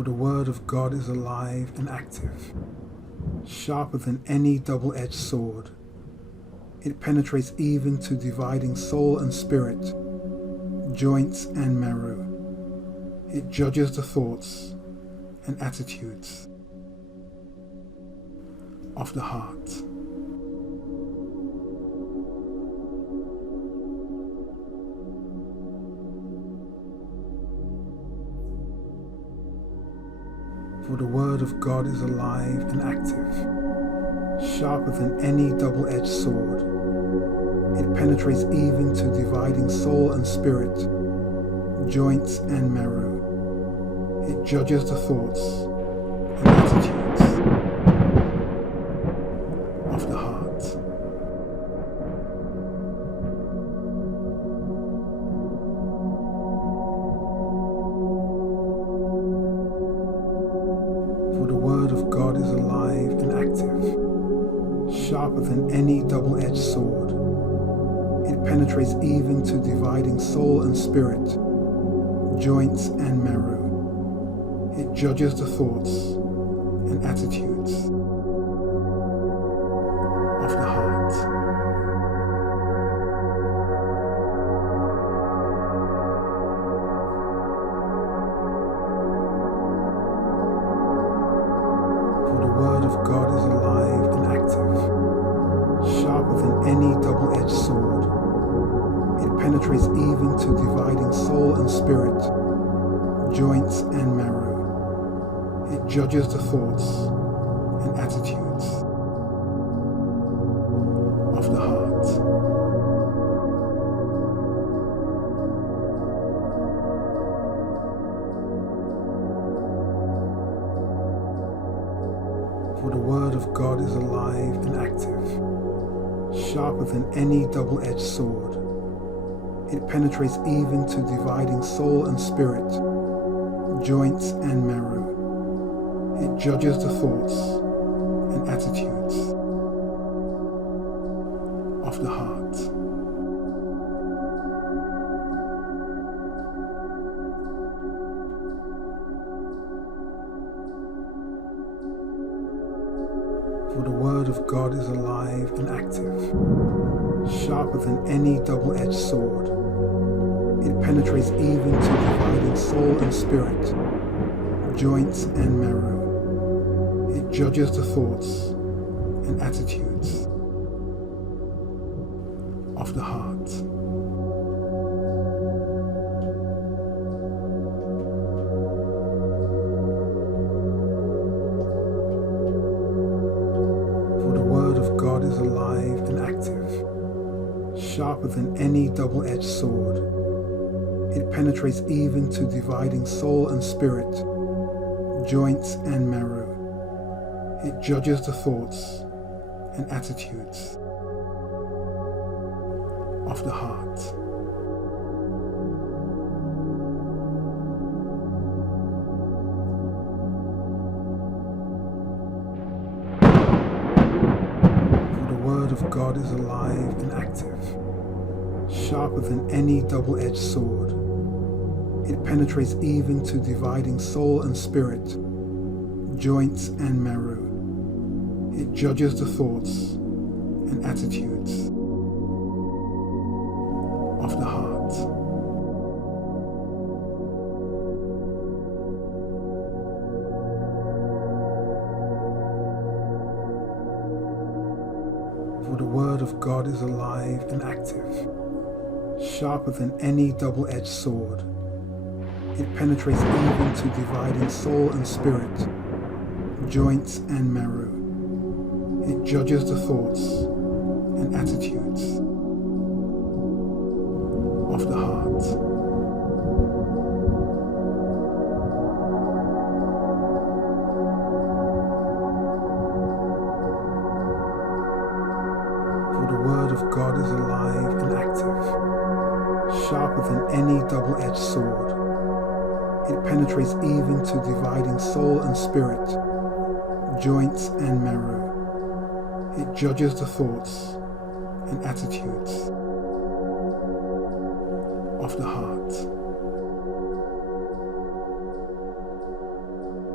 For the word of God is alive and active, sharper than any double-edged sword. It penetrates even to dividing soul and spirit, joints and marrow. It judges the thoughts and attitudes of the heart. For the word of God is alive and active, sharper than any double-edged sword. It penetrates even to dividing soul and spirit, joints and marrow. It judges the thoughts and attitudes of the heart. For the word of God is alive and active, sharper than any double-edged sword. It penetrates even to dividing soul and spirit, joints and marrow. It judges the thoughts and attitudes of the heart. For the word of God is alive and active, sharper than any double-edged sword. It penetrates even to dividing soul and spirit, joints and marrow. It judges the thoughts and attitudes of the heart. For the word of God is alive and active, sharper than any double-edged sword. It penetrates even to dividing soul and spirit, joints and marrow. It judges the thoughts and attitudes of the heart. For the word of God is alive and active, sharper than any double-edged sword. It penetrates even to dividing soul and spirit, joints and marrow. It judges the thoughts and attitudes of the heart. For the word of God is alive and active, sharper than any double-edged sword. It penetrates even to dividing soul and spirit, joints and marrow. It judges the thoughts and attitudes of the heart. For the word of God is alive and active, sharper than any double-edged sword. It penetrates even to dividing soul and spirit, joints and marrow. It judges the thoughts and attitudes of the heart. For the word of God is alive and active, sharper than any double-edged sword. It penetrates even to dividing soul and spirit, joints and marrow. It judges the thoughts and attitudes of the heart. For the word of God is alive and active, sharper than any double-edged sword. It penetrates even to dividing soul and spirit, joints and marrow. It judges the thoughts and attitudes of the heart.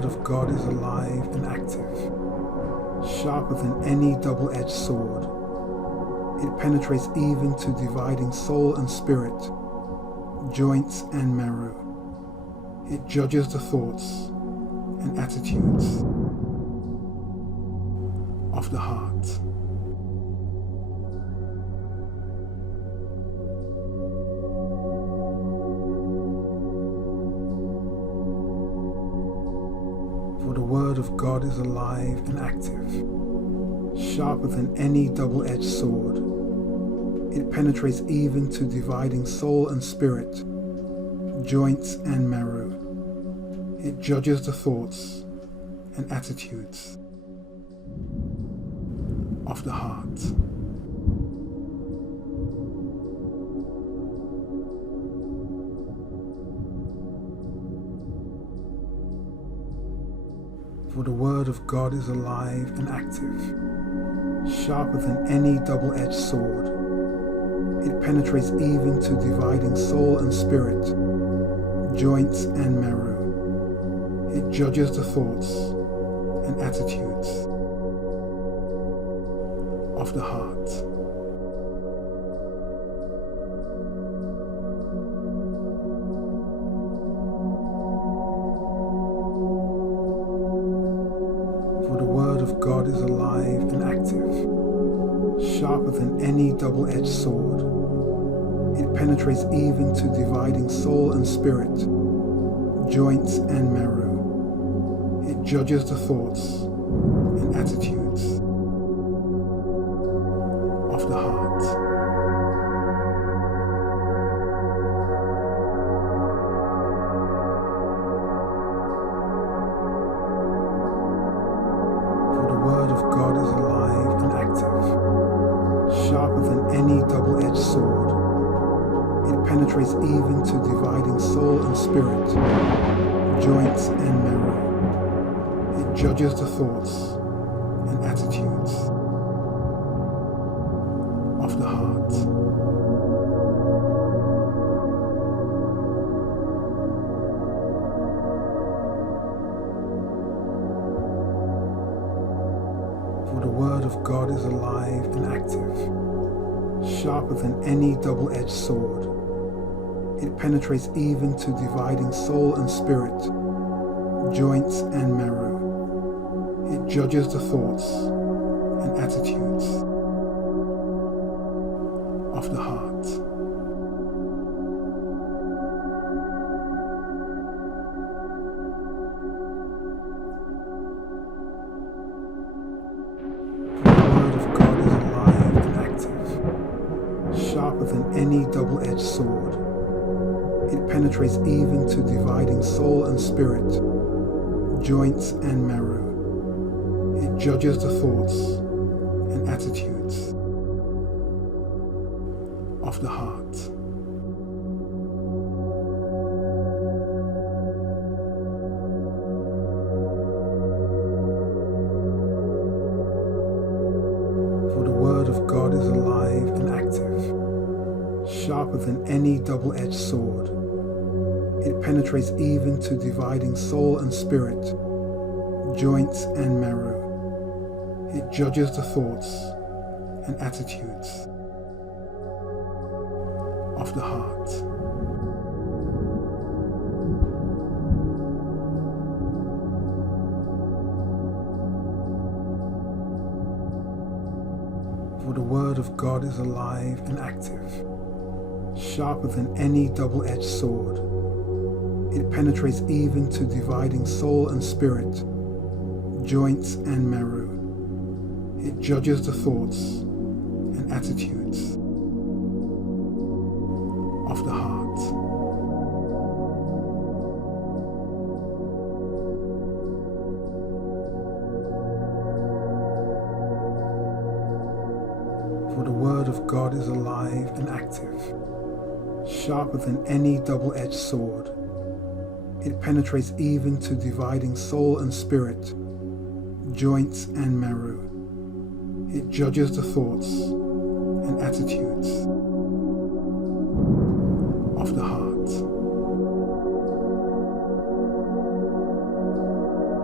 Word of God is alive and active, sharper than any double-edged sword. It penetrates even to dividing soul and spirit, joints and marrow. It judges the thoughts and attitudes of the heart. For the Word of God is alive and active, sharper than any double-edged sword. It penetrates even to dividing soul and spirit, joints and marrow. It judges the thoughts and attitudes of the heart. For the Word of God is alive and active, sharper than any double-edged sword. It penetrates even to dividing soul and spirit, joints and marrow. It judges the thoughts and attitudes of the heart. For the Word of God is alive and active, sharper than any double-edged sword. It penetrates even to dividing soul and spirit, joints and marrow. It judges the thoughts and attitudes of the heart. For the Word of God is alive and active, sharper than any double-edged sword. It penetrates even to dividing soul and spirit, joints and marrow. It judges the thoughts and attitudes of the heart. For the Word of God is alive and active, sharper than any double-edged sword. It penetrates even to dividing soul and spirit, joints and marrow. It judges the thoughts and attitudes of the heart. For the Word of God is alive and active, sharper than any double-edged sword. It penetrates even to dividing soul and spirit, joints and marrow. It judges the thoughts and attitudes of the heart. For the Word of God is alive and active, sharper than any double-edged sword. It penetrates even to dividing soul and spirit, joints and marrow. It judges the thoughts and attitudes of the heart. For the Word of God is alive and active, sharper than any double-edged sword. It penetrates even to dividing soul and spirit, joints and marrow. It judges the thoughts and attitudes of the heart. For the Word of God is alive and active, sharper than any double-edged sword. It penetrates even to dividing soul and spirit, joints and marrow. It judges the thoughts and attitudes of the heart.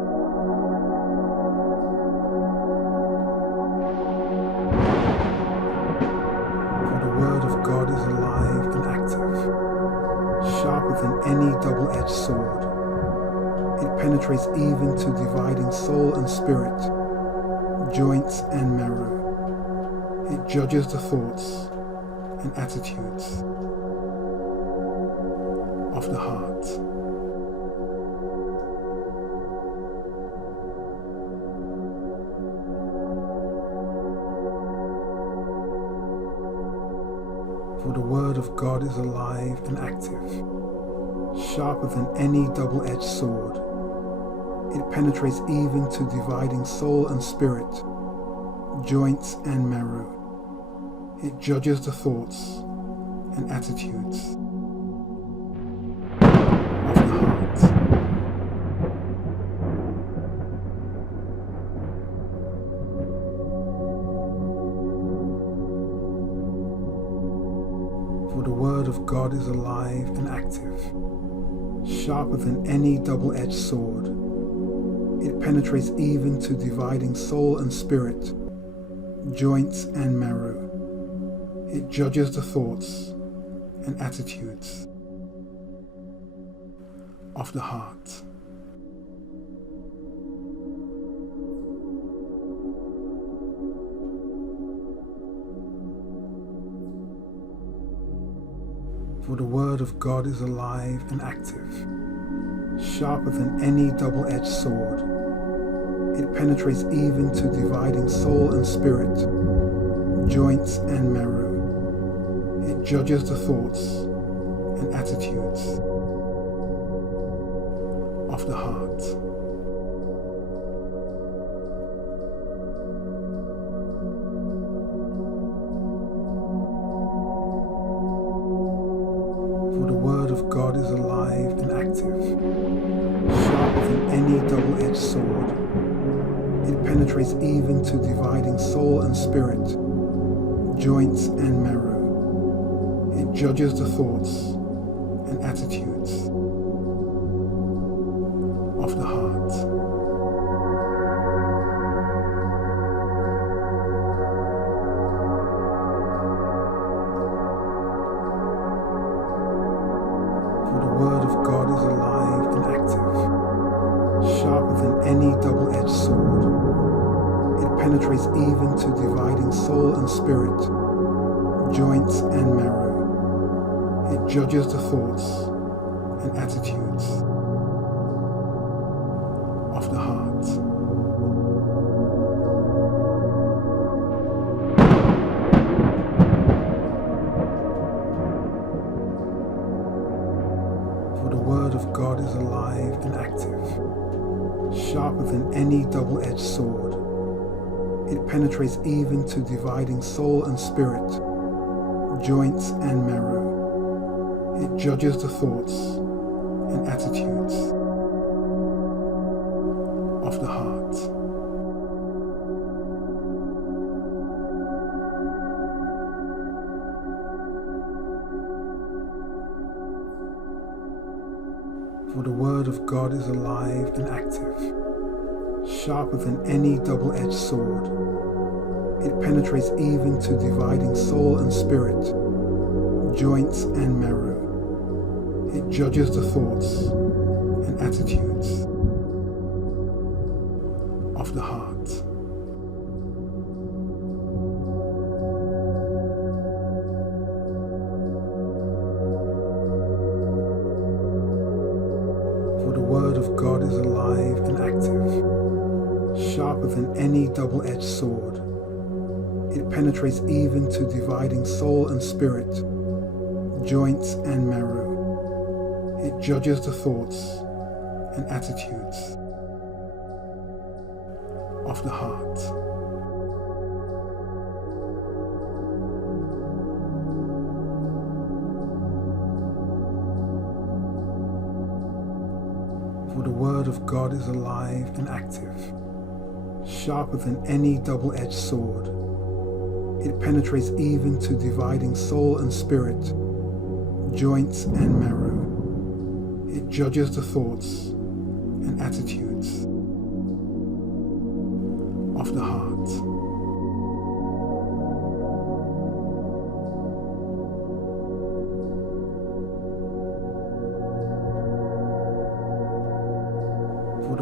any double-edged sword. It penetrates even to dividing soul and spirit, joints and marrow. It judges the thoughts and attitudes of the heart. For the word of God is alive and active, sharper than any double-edged sword. It penetrates even to dividing soul and spirit, joints and marrow. It judges the thoughts and attitudes of the heart. For the word of God is alive and active, sharper than any double-edged sword. It penetrates even to dividing soul and spirit, joints and marrow. It judges the thoughts and attitudes of the heart. For the word of God is alive and active, sharper than any double-edged sword. It penetrates even to dividing soul and spirit, joints and marrow. It judges the thoughts and attitudes of the heart. For the word of God is alive and active, sharper than any double-edged sword. It penetrates even to dividing soul and spirit, joints and marrow. It judges the thoughts and attitudes of the heart. For the word of God is alive and active, sharper than any double-edged sword. It penetrates even to dividing soul and spirit, joints and marrow. It judges the thoughts and attitudes of the heart. For the word of God is alive and active, sharper than any double-edged sword. It penetrates even to dividing soul and spirit, joints and marrow. It judges the thoughts and attitudes of the heart. For the word of God is alive and active, sharper than any double-edged sword. It penetrates even to dividing soul and spirit, joints and marrow. It judges the thoughts and attitudes of the heart. For the word of God is alive and active, sharper than any double-edged sword. It penetrates even to dividing soul and spirit, joints and marrow. It judges the thoughts and attitudes of the heart. For the word of God is alive and active, sharper than any double-edged sword. It penetrates even to dividing soul and spirit, joints and marrow. It judges the thoughts and attitudes of the heart.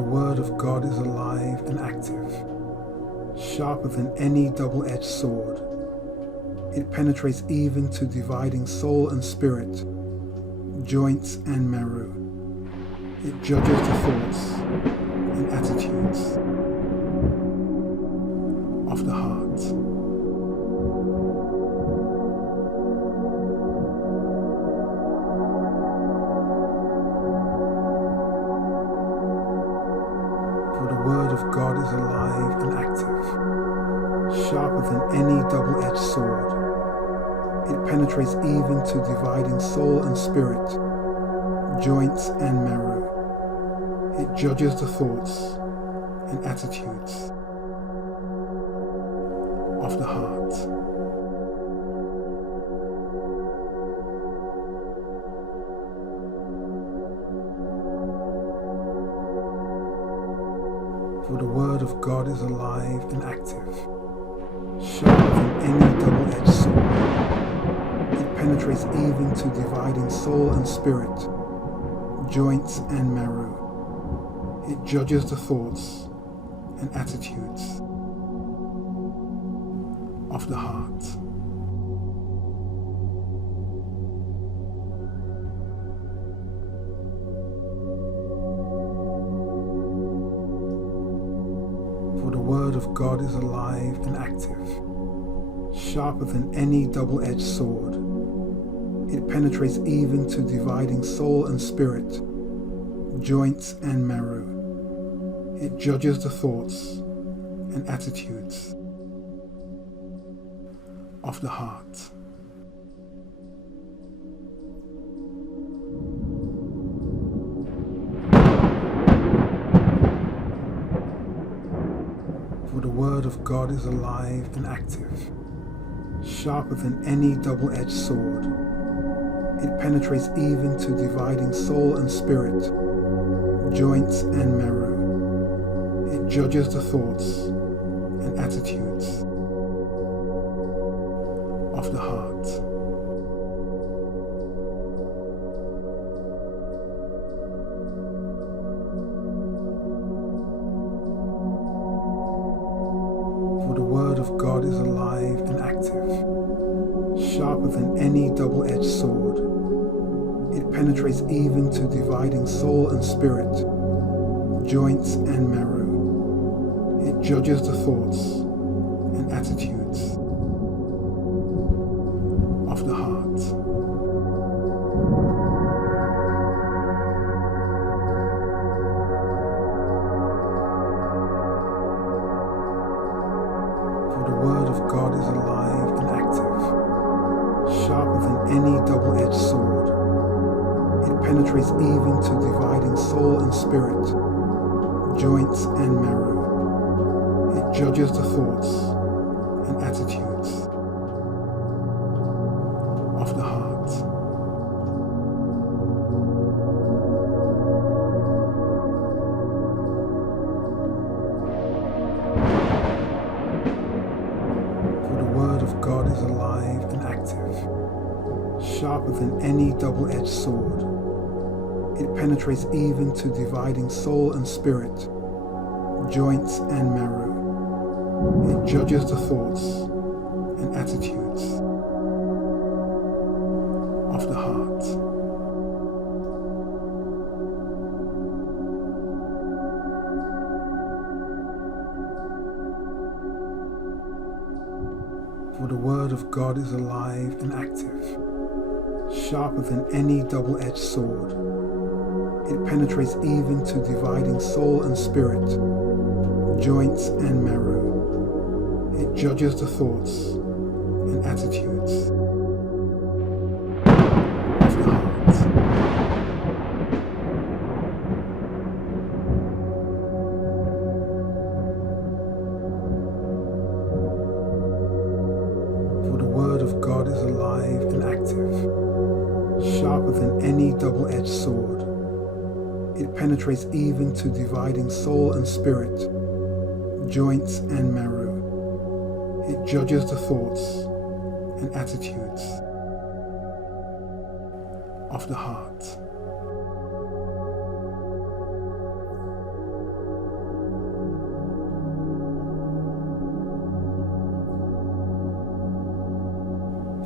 Word of God is alive and active, sharper than any double-edged sword. It penetrates even to dividing soul and spirit, joints and marrow. It judges the thoughts and attitudes of the heart. For the Word of God is alive and active, sharper than any double-edged sword. It penetrates even to dividing soul and spirit, joints and marrow. It judges the thoughts and attitudes of the heart. For the Word of God is alive and active, sharper than any double-edged sword. It penetrates even to dividing soul and spirit, joints and marrow. It judges the thoughts and attitudes of the heart. For the Word of God is alive and active, sharper than any double-edged sword. It penetrates even to dividing soul and spirit, joints and marrow. It judges the thoughts and attitudes of the heart. For the Word of God is alive and active, sharper than any double-edged sword. It penetrates even to dividing soul and spirit, joints and marrow. It judges the thoughts and attitudes of the heart. For the Word of God is alive and active, sharper than any double-edged sword. It penetrates even to dividing soul and spirit, joints and marrow. It judges the thoughts and attitudes of the heart. For the Word of God is alive and active, sharper than any double-edged sword. It penetrates even to dividing soul and spirit, joints and marrow. It judges the thoughts and attitudes of the heart. For the Word of God is alive and active, sharper than any double-edged sword. It penetrates even to dividing soul and spirit, joints and marrow. It judges the thoughts and attitudes of the heart. For the Word of God is alive and active, sharper than any double-edged sword. It penetrates even to dividing soul and spirit, joints and marrow. It judges the thoughts and attitudes of the heart. For the Word of God is alive and active, sharper than any double-edged sword. It penetrates even to dividing soul and spirit, joints and marrow. It judges the thoughts and attitudes of the heart.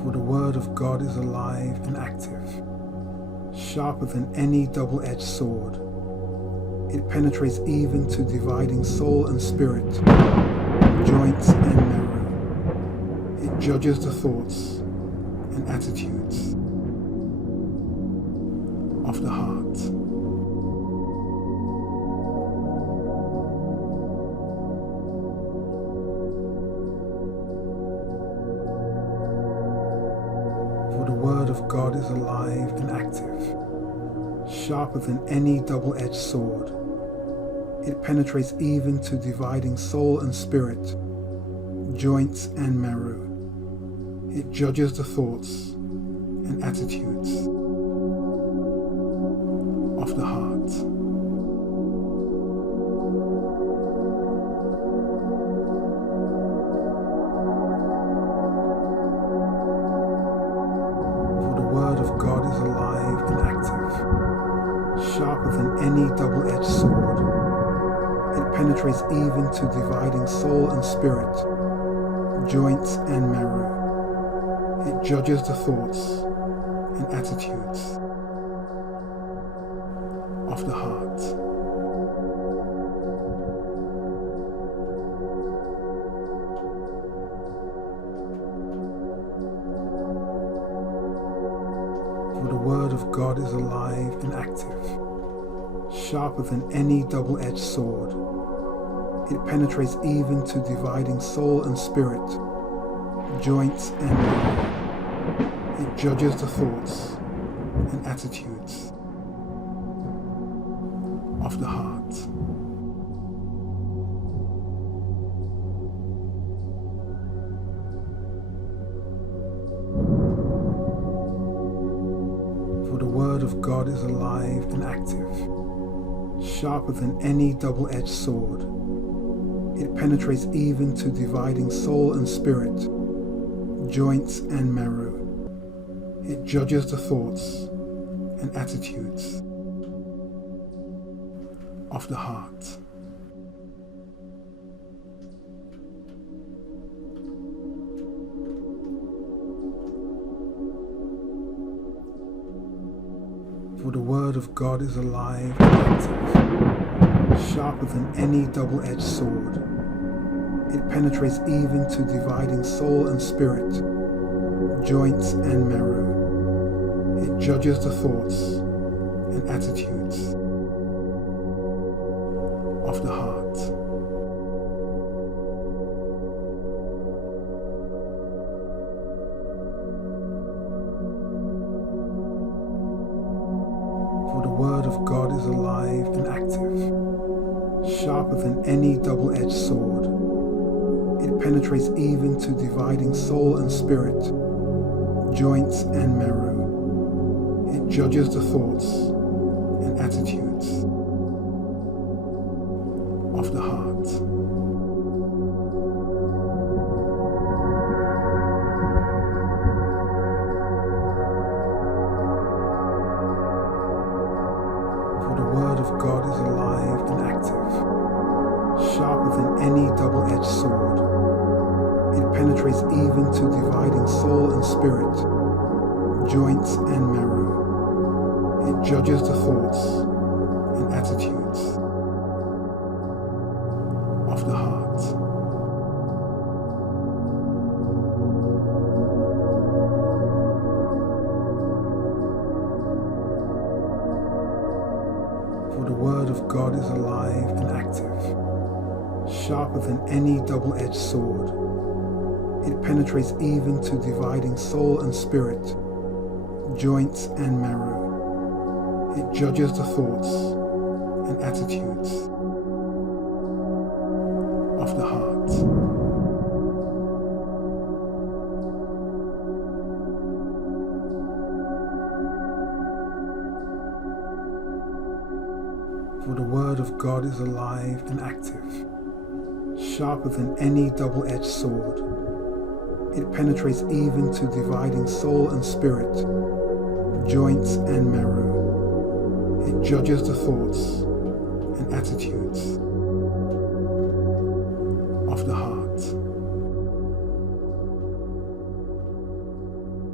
For the word of God is alive and active, sharper than any double-edged sword. It penetrates even to dividing soul and spirit, joints and marrow. It judges the thoughts and attitudes of the heart. For the word of God is alive and active, sharper than any double-edged sword. It penetrates even to dividing soul and spirit, joints and marrow. It judges the thoughts and attitudes of the heart. For the word of God is alive and active, sharper than any double-edged sword. It penetrates even to dividing soul and spirit, joints and marrow. It judges the thoughts and attitudes of the heart. For the word of God is alive and active, sharper than any double-edged sword. It penetrates even to dividing soul and spirit, joints and marrow. It judges the thoughts and attitudes of the heart. For the word of God is alive and active, sharper than any double-edged sword. It penetrates even to dividing soul and spirit, joints and marrow. It judges the thoughts and attitudes of the heart. For the word of God is alive and active, sharper than any double-edged sword. It penetrates even to dividing soul and spirit, joints and marrow. It judges the thoughts and attitudes of the heart. For the word of God is alive and active, sharper than any double-edged sword. It penetrates even to dividing soul and spirit, joints and marrow. It judges the thoughts and attitudes of the heart. For the word of God is alive and active, sharper than any double-edged sword. It penetrates even to dividing soul and spirit, joints and marrow. It judges the thoughts and attitudes of the heart. For the word of God is alive and active, sharper than any double-edged sword. It penetrates even to dividing soul and spirit, joints and marrow. It judges the thoughts and attitudes of the heart. For the word of God is alive and active, sharper than any double-edged sword. It penetrates even to dividing soul and spirit, joints and marrow. It judges the thoughts and attitudes of the heart.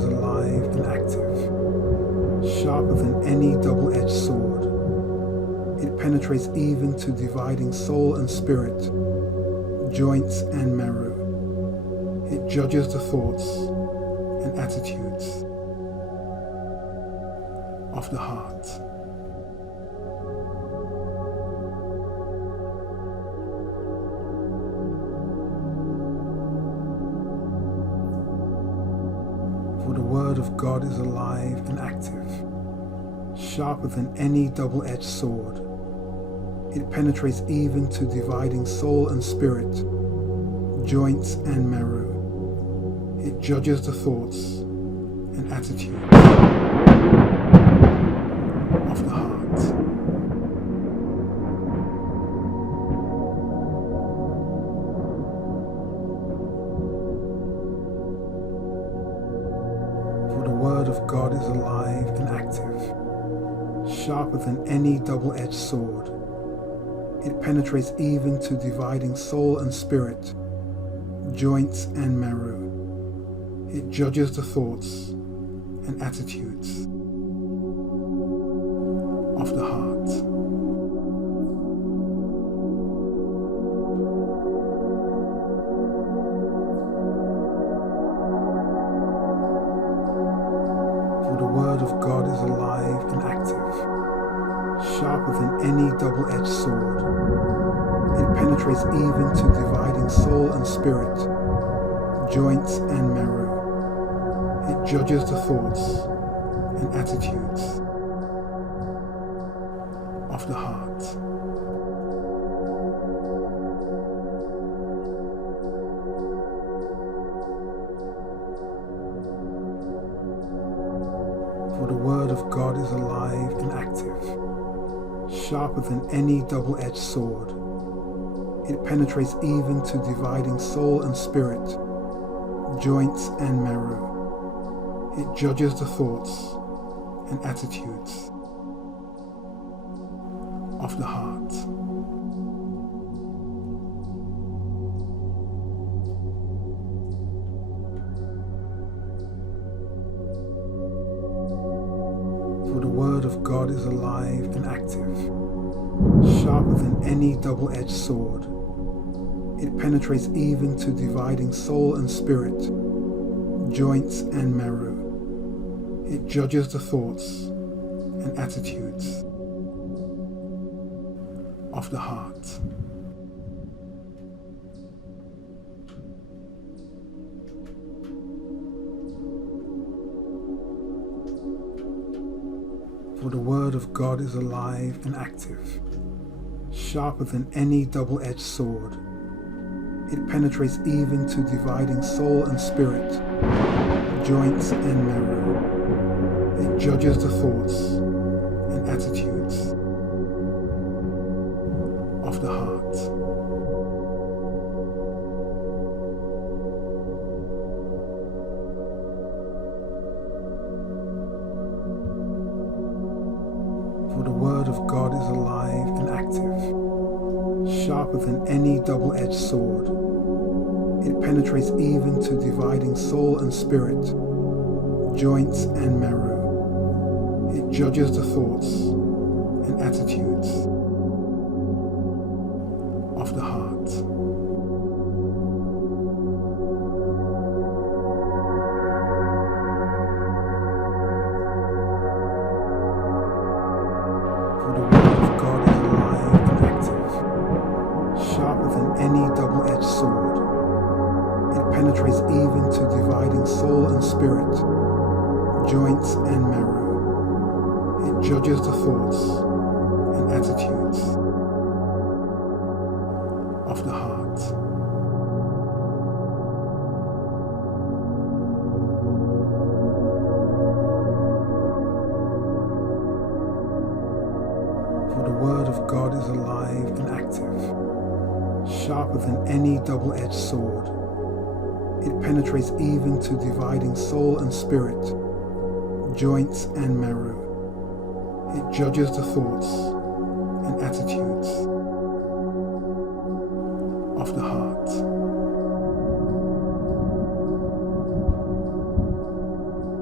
is alive and active, sharper than any double-edged sword. It penetrates even to dividing soul and spirit, joints and marrow. It judges the thoughts and attitudes of the heart. For the word of God is alive and active, sharper than any double-edged sword. It penetrates even to dividing soul and spirit, joints and marrow. It judges the thoughts and attitudes of the heart. For the word of God is alive and active, sharper than any double-edged sword. It penetrates even to dividing soul and spirit, joints and marrow. It judges the thoughts and attitudes of the heart. For the word of God is alive and active, sharper than any double-edged sword. It penetrates even to dividing soul and spirit, joints and marrow. It judges the thoughts and attitudes of the heart. For the word of God is alive and active, sharper than any double-edged sword. It penetrates even to dividing soul and spirit, joints and marrow. It judges the thoughts and attitudes of the heart. For the word of God is alive and active, sharper than any double-edged sword. It penetrates even to dividing soul and spirit, joints and marrow. It judges the thoughts and attitudes of the heart. For the word of God is alive and active, sharper than any double-edged sword. It penetrates even to dividing soul and spirit, joints and marrow. It judges the thoughts and attitudes of the heart. For the word of God is alive and active, sharper than any double-edged sword. It penetrates even to dividing soul and spirit, joints and marrow. It judges the thoughts and attitudes of the heart. For the word of God is alive and active, sharper than any double-edged sword. It penetrates even to dividing soul and spirit, joints and marrow. It judges the thoughts and attitudes of the heart. For the word of God is alive and active, sharper than any double-edged sword. It penetrates even to dividing soul and spirit, joints and marrow. It judges the thoughts and attitudes of the heart.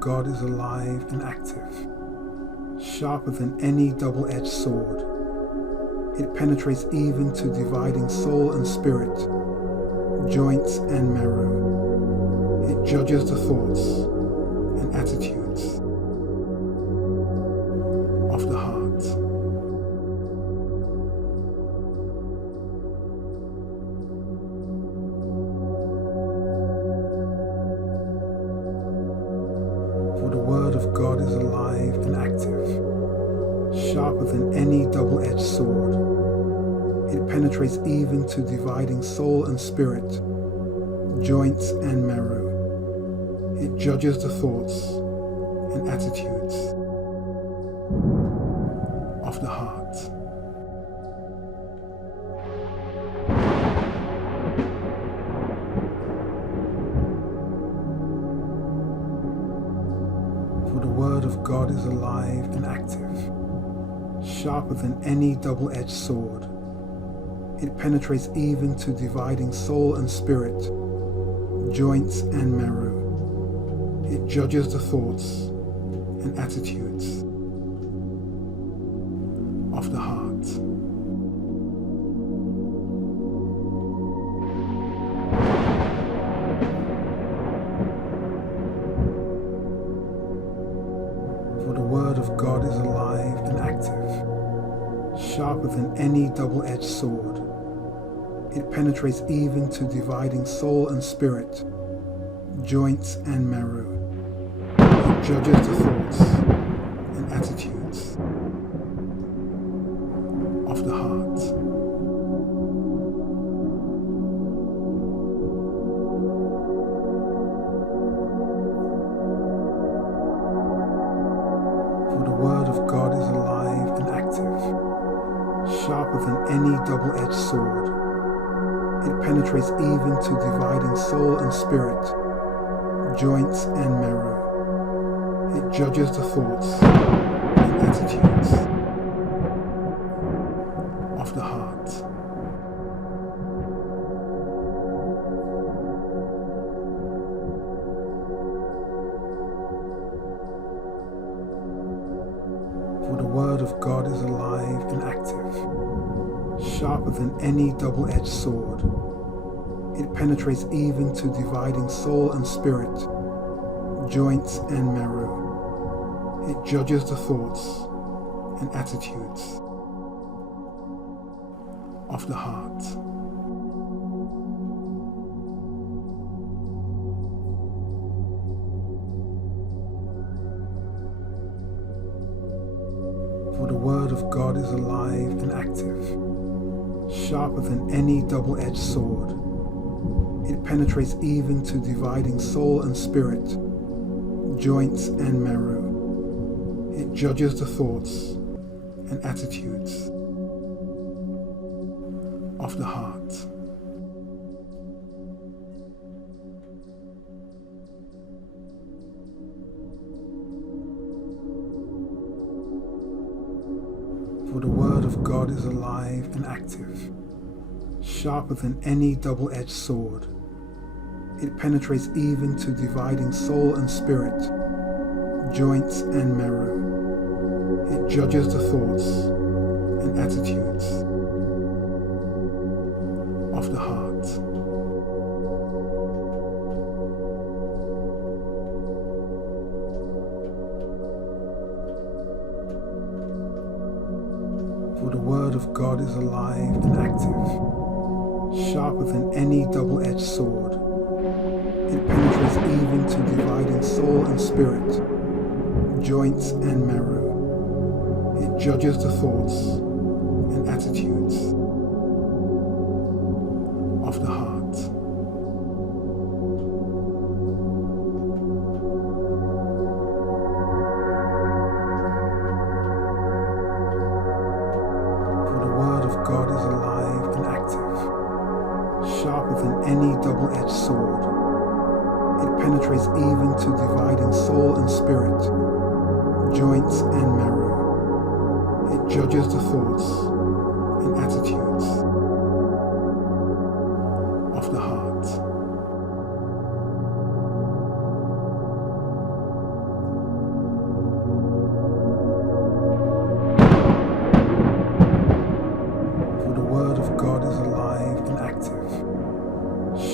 God is alive and active, sharper than any double-edged sword. It penetrates even to dividing soul and spirit, joints and marrow. It judges the thoughts and attitudes of the heart. For the word of God is alive and active, sharper than any double-edged sword. It penetrates even to dividing soul and spirit, joints and marrow. It judges the thoughts and attitudes of the heart. For the word of God is alive and active, sharper than any double-edged sword. It penetrates even to dividing soul and spirit, joints and marrow. It judges the thoughts and attitudes of the heart. For the word of God is alive and active, sharper than any double-edged sword. It penetrates even to dividing soul and spirit, joints and marrow. It judges the thoughts and attitudes of the heart. For the word of God is alive and active, sharper than any double-edged sword. It penetrates even to dividing soul and spirit, joints and marrow. It judges the thoughts and attitudes of the heart. For the word of God is alive and active, sharper than any double-edged sword. It penetrates even to dividing soul and spirit, joints and marrow. It judges the thoughts and attitudes of the heart. For the word of God is alive and active, sharper than any double-edged sword. It penetrates even to dividing soul and spirit, joints and marrow. It judges the thoughts and attitudes of the heart. For the word of God is alive and active, sharper than any double-edged sword. It penetrates even to dividing soul and spirit, joints and marrow. It judges the thoughts and attitudes of the heart. For the word of God is alive and active, sharper than any double-edged sword. It penetrates even to dividing soul and spirit, joints and marrow. It judges the thoughts and attitudes of the heart. For the word of God is alive and active, sharper than any double-edged sword. It penetrates even to dividing soul and spirit, joints and marrow. It judges the thoughts and attitudes of the heart.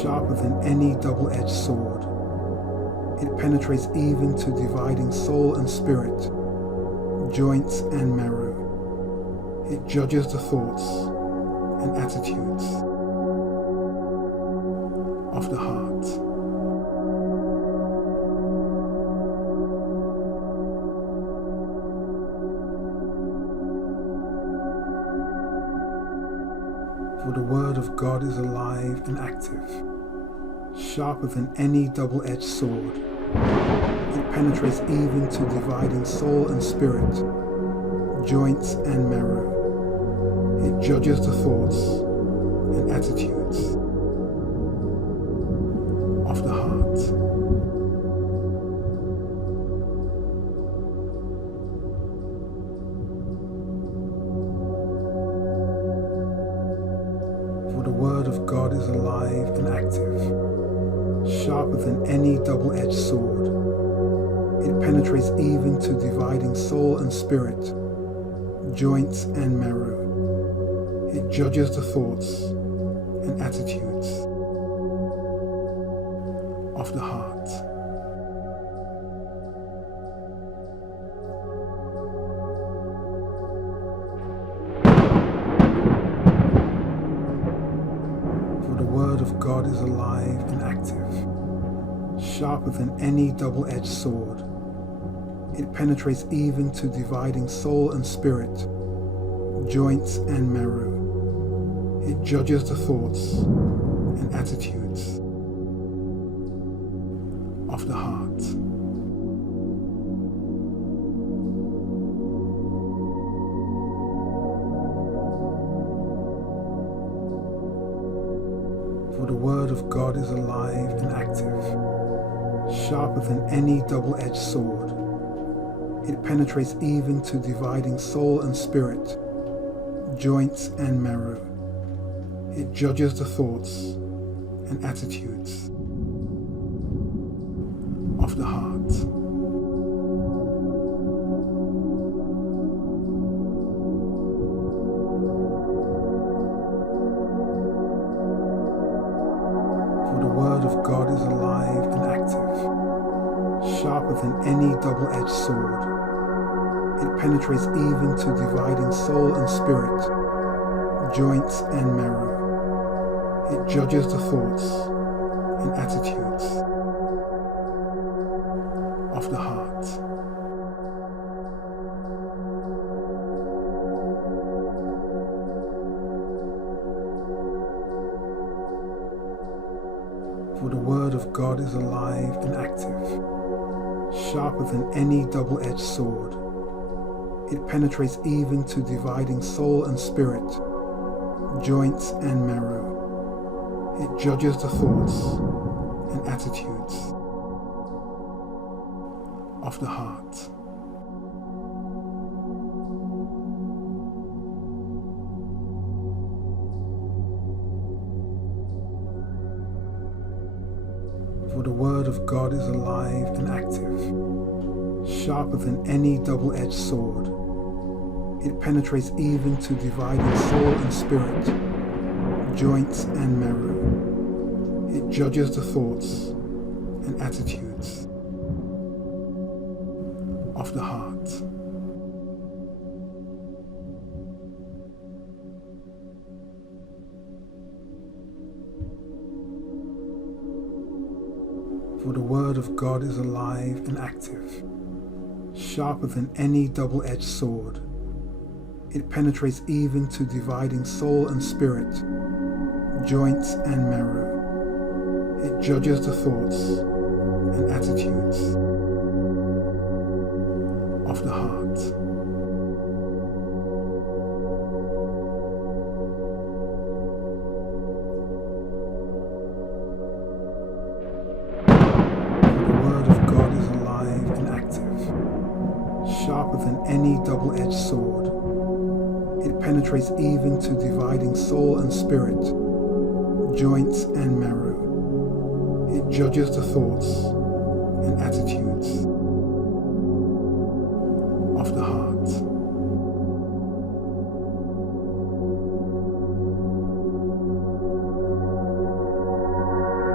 sharper than any double-edged sword. It penetrates even to dividing soul and spirit, joints and marrow. It judges the thoughts and attitudes of the heart. For the word of God is alive and active, sharper than any double-edged sword. It penetrates even to dividing soul and spirit, joints and marrow. It judges the thoughts and attitudes of the heart. For the word of God is alive and active, sharper than any double-edged sword. It penetrates even to dividing soul and spirit, joints and marrow. It judges the thoughts and attitudes of the heart. For the word of God is alive and active, sharper than any double-edged sword. It penetrates even to dividing soul and spirit, joints and marrow. It judges the thoughts and attitudes of the heart. For the word of God is alive and active, sharper than any double-edged sword. It penetrates even to dividing soul and spirit, joints and marrow. It judges the thoughts and attitudes of the heart. For the word of God is alive and active, sharper than any double-edged sword. It penetrates even to dividing soul and spirit, joints and marrow. It judges the thoughts and attitudes of the heart. For the word of God is alive and active, sharper than any double-edged sword. It penetrates even to dividing soul and spirit, joints and marrow. It judges the thoughts and attitudes of the heart. For the word of God is alive and active, sharper than any double-edged sword. It penetrates even to dividing soul and spirit, joints and marrow. It judges the thoughts and attitudes of the heart. For the word of God is alive and active, sharper than any double-edged sword. It penetrates even to dividing soul and spirit, joints and marrow. It judges the thoughts and attitudes of the heart. For the word of God is alive and active, sharper than any double-edged sword. It penetrates even to dividing soul and spirit, joints and marrow. It judges the thoughts and attitudes of the heart. For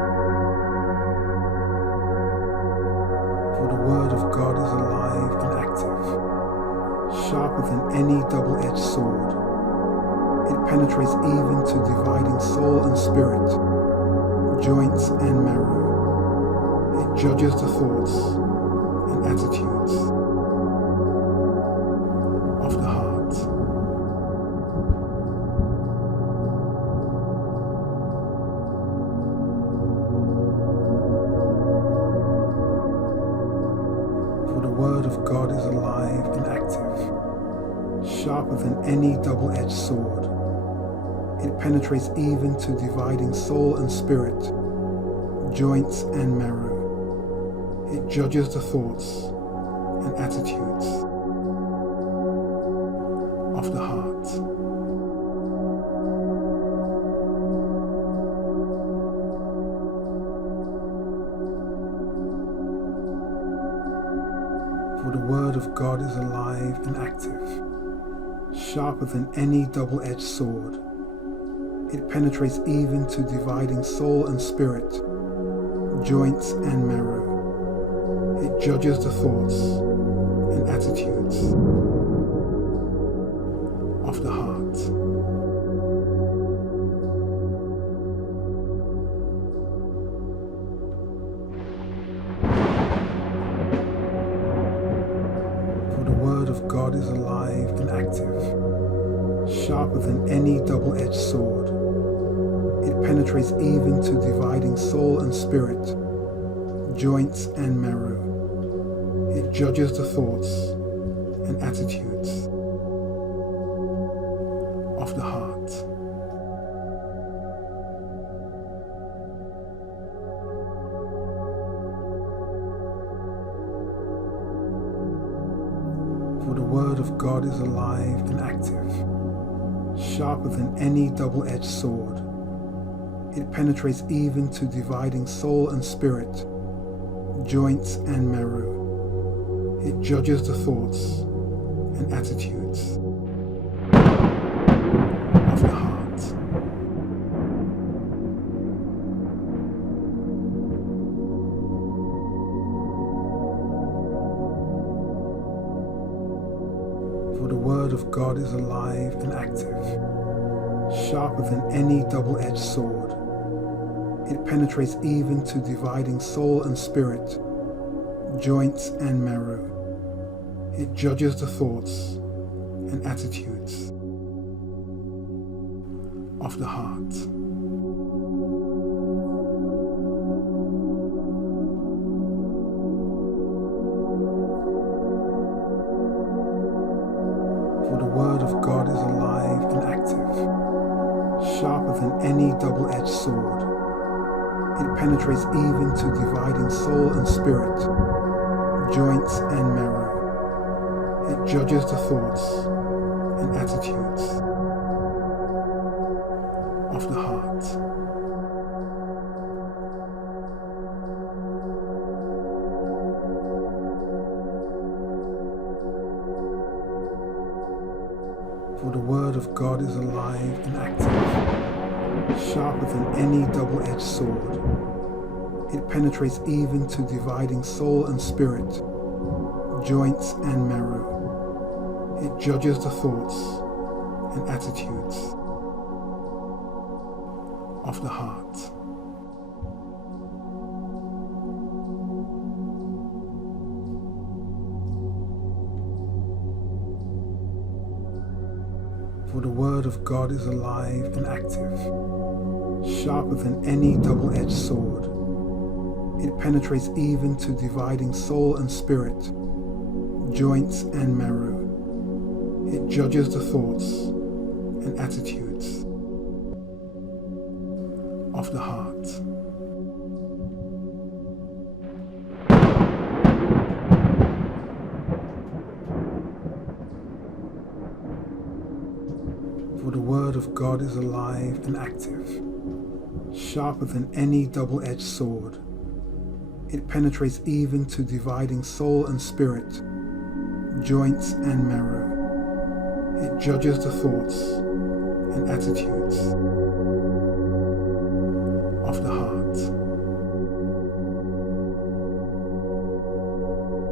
Word of God is alive and active, sharper than any double-edged sword. It penetrates even to dividing soul and spirit, joints and marrow. It judges the thoughts and attitudes of the heart. For the Word of God is alive and active, sharper than any double-edged sword. It penetrates even to dividing soul and spirit, joints and marrow. It judges the thoughts and attitudes of the heart. For the Word of God is alive and active, sharper than any double-edged sword. It penetrates even to dividing soul and spirit, joints and marrow. It judges the thoughts and attitudes of the heart. For the Word of God is alive and active, sharper than any double-edged sword. It penetrates even to dividing soul and spirit, joints and marrow. It judges the thoughts and attitudes of the heart. For the Word of God is alive and active, sharper than any double-edged sword. It penetrates even to dividing soul and spirit, joints and marrow. It judges the thoughts and attitudes of the heart. For the Word of God is alive and active, sharper than any double-edged sword. It penetrates even to dividing soul and spirit, joints and marrow. It judges the thoughts and attitudes of the heart. For the Word of God is alive and active, sharper than any double-edged sword. It penetrates even to dividing soul and spirit, joints and marrow. It judges the thoughts and attitudes of the heart. For the Word of God is alive and active, sharper than any double-edged sword. It penetrates even to dividing soul and spirit, joints and marrow. It judges the thoughts and attitudes of the heart. For the Word of God is alive and active, sharper than any double-edged sword. It penetrates even to dividing soul and spirit, joints and marrow. It judges the thoughts and attitudes of the heart. For the Word of God is alive and active, sharper than any double-edged sword. It penetrates even to dividing soul and spirit, joints and marrow. It judges the thoughts and attitudes of the heart.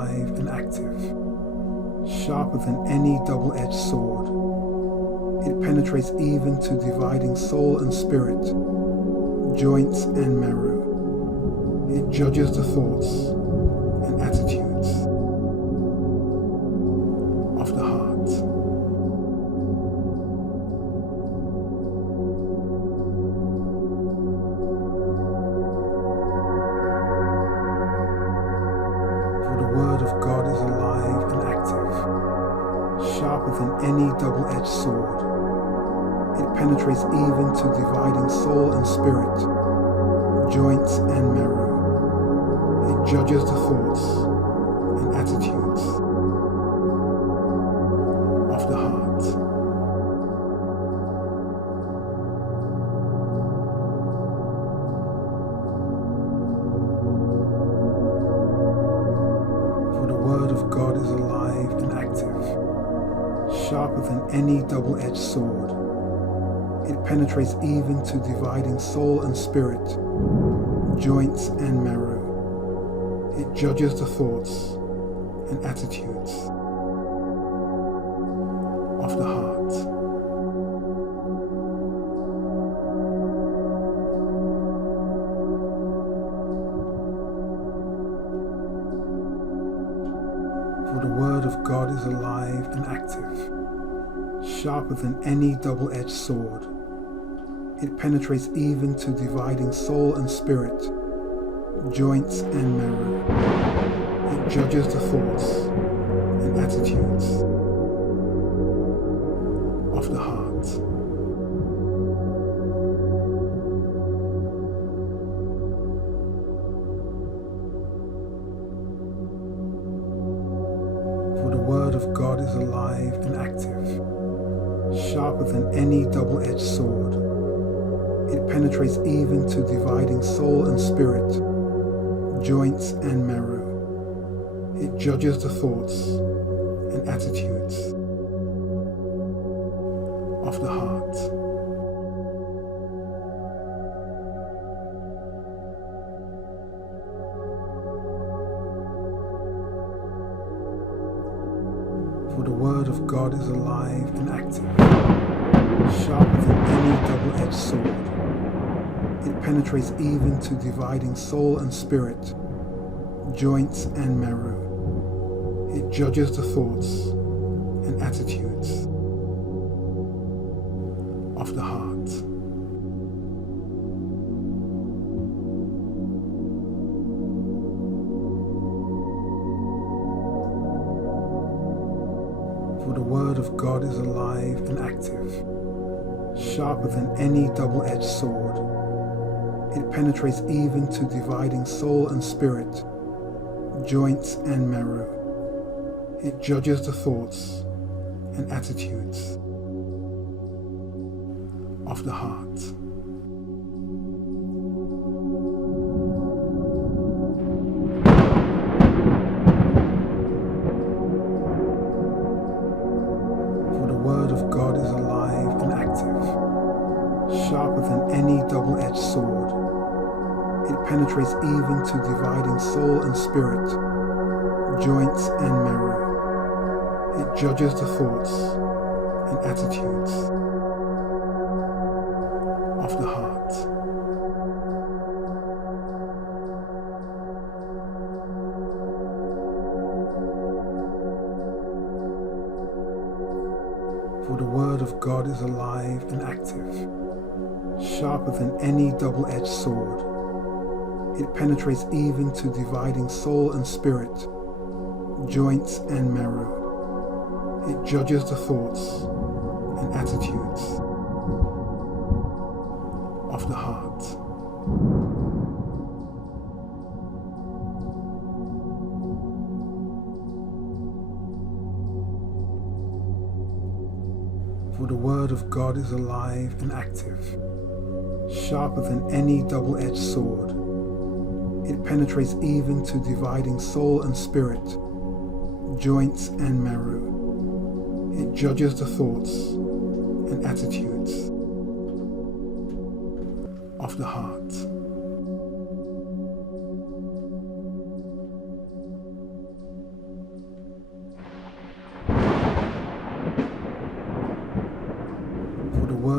alive and active, sharper than any double-edged sword. It penetrates even to dividing soul and spirit, joints and marrow. It judges the thoughts and attitudes of the heart. For the word of God is alive and active, sharper than any double-edged sword. It penetrates even to dividing soul and spirit, joints and marrow. It judges the thoughts and attitudes of the heart. For the word of God is alive and active, sharper than any double-edged sword. It penetrates even to dividing soul and spirit, joints and marrow. It judges the thoughts and attitudes of the heart. For the word of God is alive and active, sharper than any double-edged sword. It penetrates even to dividing soul and spirit, joints and marrow. It judges the thoughts and attitudes of the heart. For the word of God is alive and active, sharper than any double-edged sword. It penetrates even to dividing soul and spirit, joints and marrow. It judges the thoughts and attitudes of the heart. For the word of God is alive and active, sharper than any double-edged sword. It penetrates even to dividing soul and spirit, joints and marrow. It judges the thoughts and attitudes of the heart. For the word of God is alive and active, sharper than any double-edged sword. It penetrates even to dividing soul and spirit, joints and marrow. It judges the thoughts and attitudes of the heart. For the word of God is alive and active, sharper than any double-edged sword. It penetrates even to dividing soul and spirit, joints and marrow. It judges the thoughts and attitudes of the heart. For the word of God is alive and active, sharper than any double-edged sword. It penetrates even to dividing soul and spirit, joints and marrow. It judges the thoughts and attitudes of the heart. For the word of God is alive and active, sharper than any double-edged sword. It penetrates even to dividing soul and spirit, joints and marrow. It judges the thoughts and attitudes of the heart.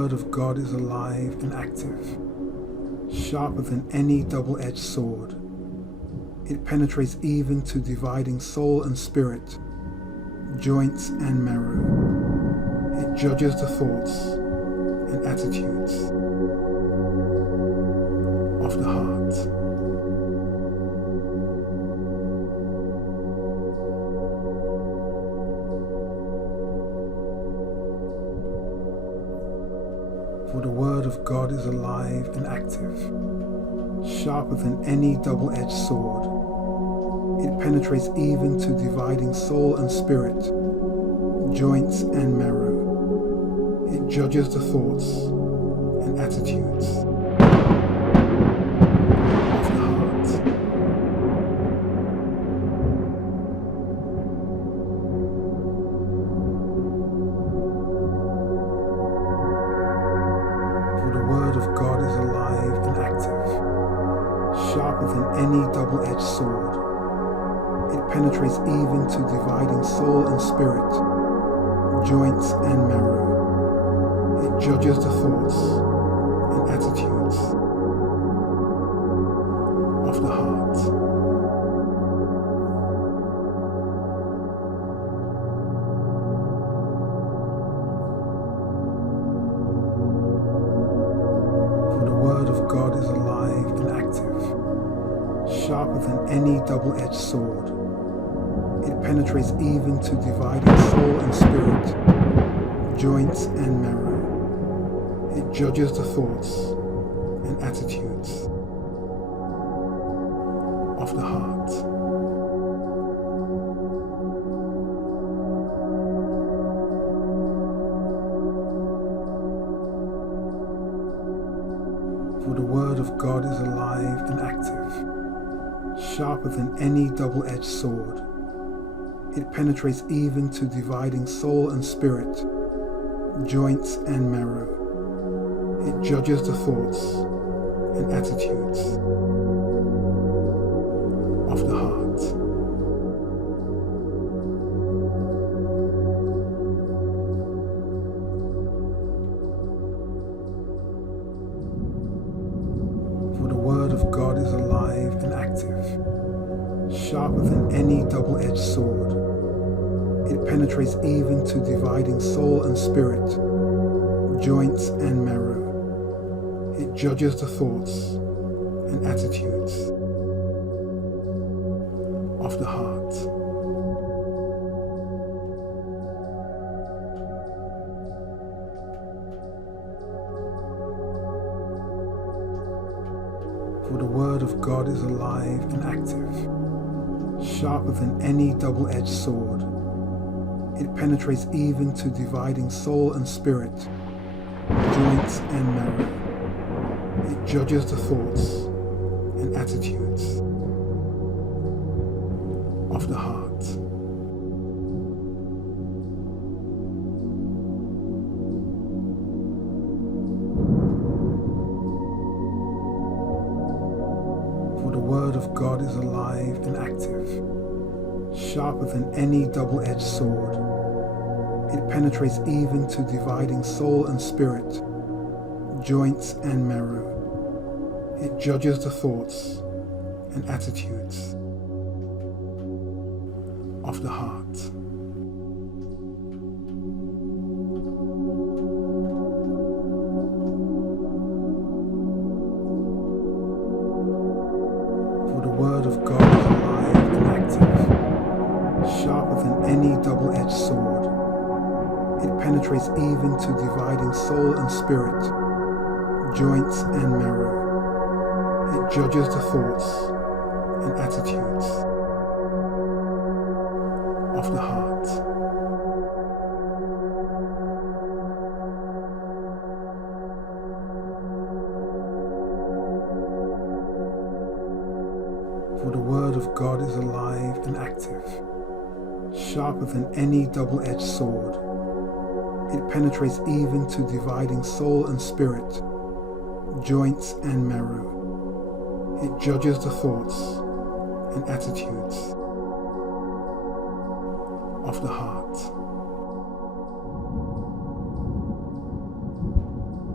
Word of God is alive and active, sharper than any double-edged sword. It penetrates even to dividing soul and spirit, joints and marrow. It judges the thoughts and attitudes of the heart. For the Word of God is alive and active, sharper than any double-edged sword. It penetrates even to dividing soul and spirit, joints and marrow. It judges the thoughts and attitudes of the heart. For the Word of God is alive and active, sharper than any double-edged sword. It penetrates even to dividing soul and spirit, joints and marrow. It judges the thoughts and attitudes of the heart. For the Word of God is alive and active, sharper than any double-edged sword. It penetrates even to dividing soul and spirit, joints and marrow. It judges the thoughts and attitudes of the heart. For the Word of God is alive and active, sharper than any double-edged sword. It penetrates even to dividing soul and spirit, joints and marrow. It judges the thoughts and attitudes of the heart. For the Word of God is alive and active, sharper than any double-edged sword. It penetrates even to dividing soul and spirit, joints and marrow. It judges the thoughts and attitudes of the heart. For the Word of God is alive and active, sharper than any double-edged sword. It penetrates even to dividing soul and spirit, joints and marrow. It judges the thoughts and attitudes of the heart. For the Word of God is alive and active, sharper than any double-edged sword. It penetrates even to dividing soul and spirit, joints and marrow. It judges the thoughts and attitudes of the heart. For the Word of God is alive and active, sharper than any double-edged sword. It penetrates even to dividing soul and spirit, joints and marrow. It judges the thoughts and attitudes of the heart. For the Word of God is alive and active, sharper than any double-edged sword. It penetrates even to dividing soul and spirit, joints and marrow. It judges the thoughts and attitudes of the heart.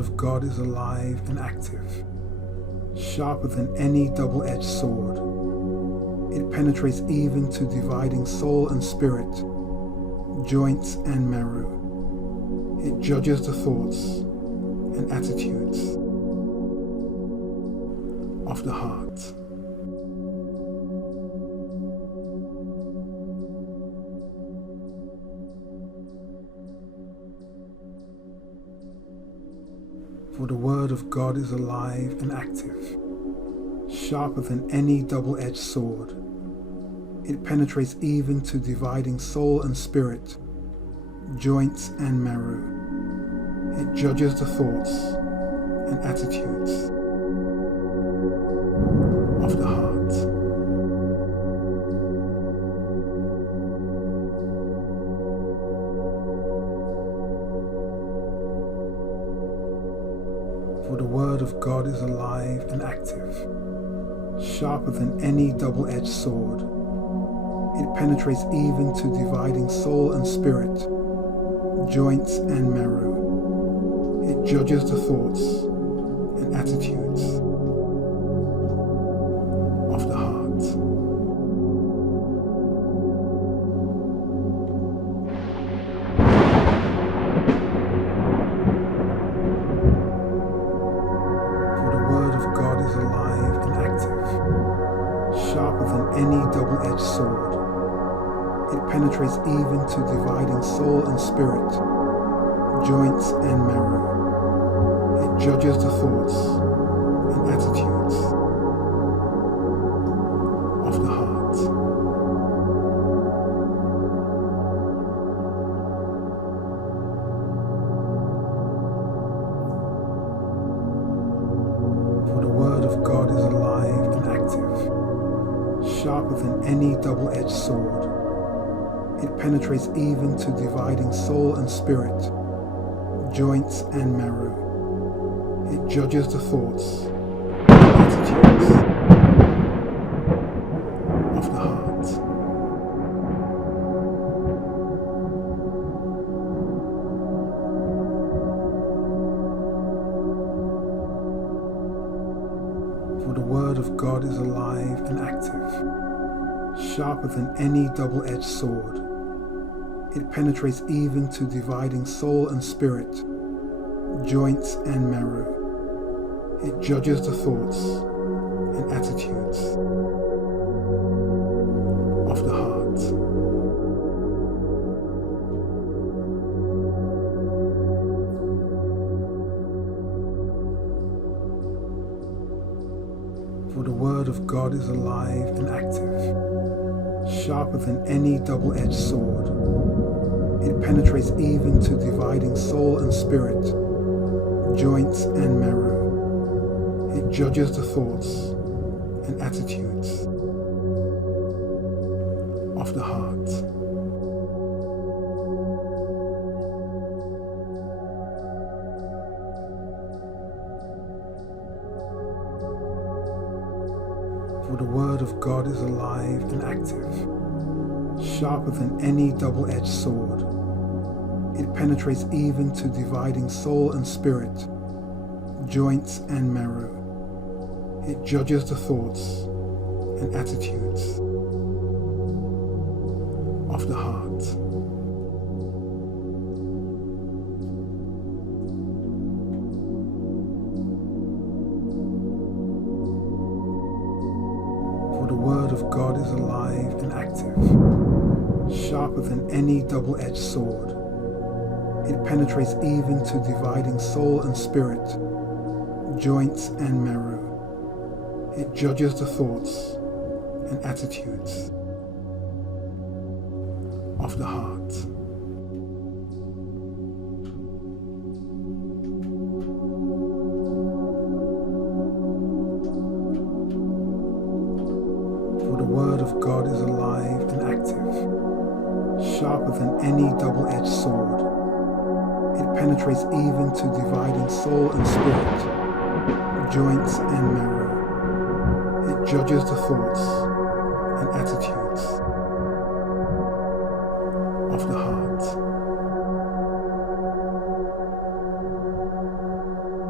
of God is alive and active, sharper than any double-edged sword. It penetrates even to dividing soul and spirit, joints and marrow. It judges the thoughts and attitudes of the heart. For the word of God is alive and active, sharper than any double-edged sword. It penetrates even to dividing soul and spirit, joints and marrow. It judges the thoughts and attitudes of the heart. For the word of God is alive and active, sharper than any double-edged sword. It penetrates even to dividing soul and spirit, joints and marrow. It judges the thoughts and attitudes of the heart. For the word of God is alive and active, sharper than any double-edged sword. It penetrates even to dividing soul and spirit, joints and marrow. It judges the thoughts and attitudes of the heart. For the word of God is alive and active, sharper than any double-edged sword. It penetrates even to dividing soul and spirit, joints and marrow. It judges the thoughts and attitudes of the heart. For the word of God is alive and active, sharper than any double-edged sword. It penetrates even to dividing soul and spirit, joints and marrow. It judges the thoughts and attitudes of the heart. For the word of God is alive and active, sharper than any double-edged sword. It penetrates even to dividing soul and spirit, joints and marrow. It judges the thoughts and attitudes of the heart. For the word of God is alive and active, sharper than any double-edged sword. It penetrates even to dividing soul and spirit, joints and marrow. It judges the thoughts and attitudes of the heart. For the word of God is alive and active, sharper than any double-edged sword. It penetrates even to dividing soul and spirit, joints and marrow. It judges the thoughts and attitudes of the heart. For the word of God is alive and active, sharper than any double-edged sword. It penetrates even to dividing soul and spirit, joints and marrow. It judges the thoughts and attitudes of the heart.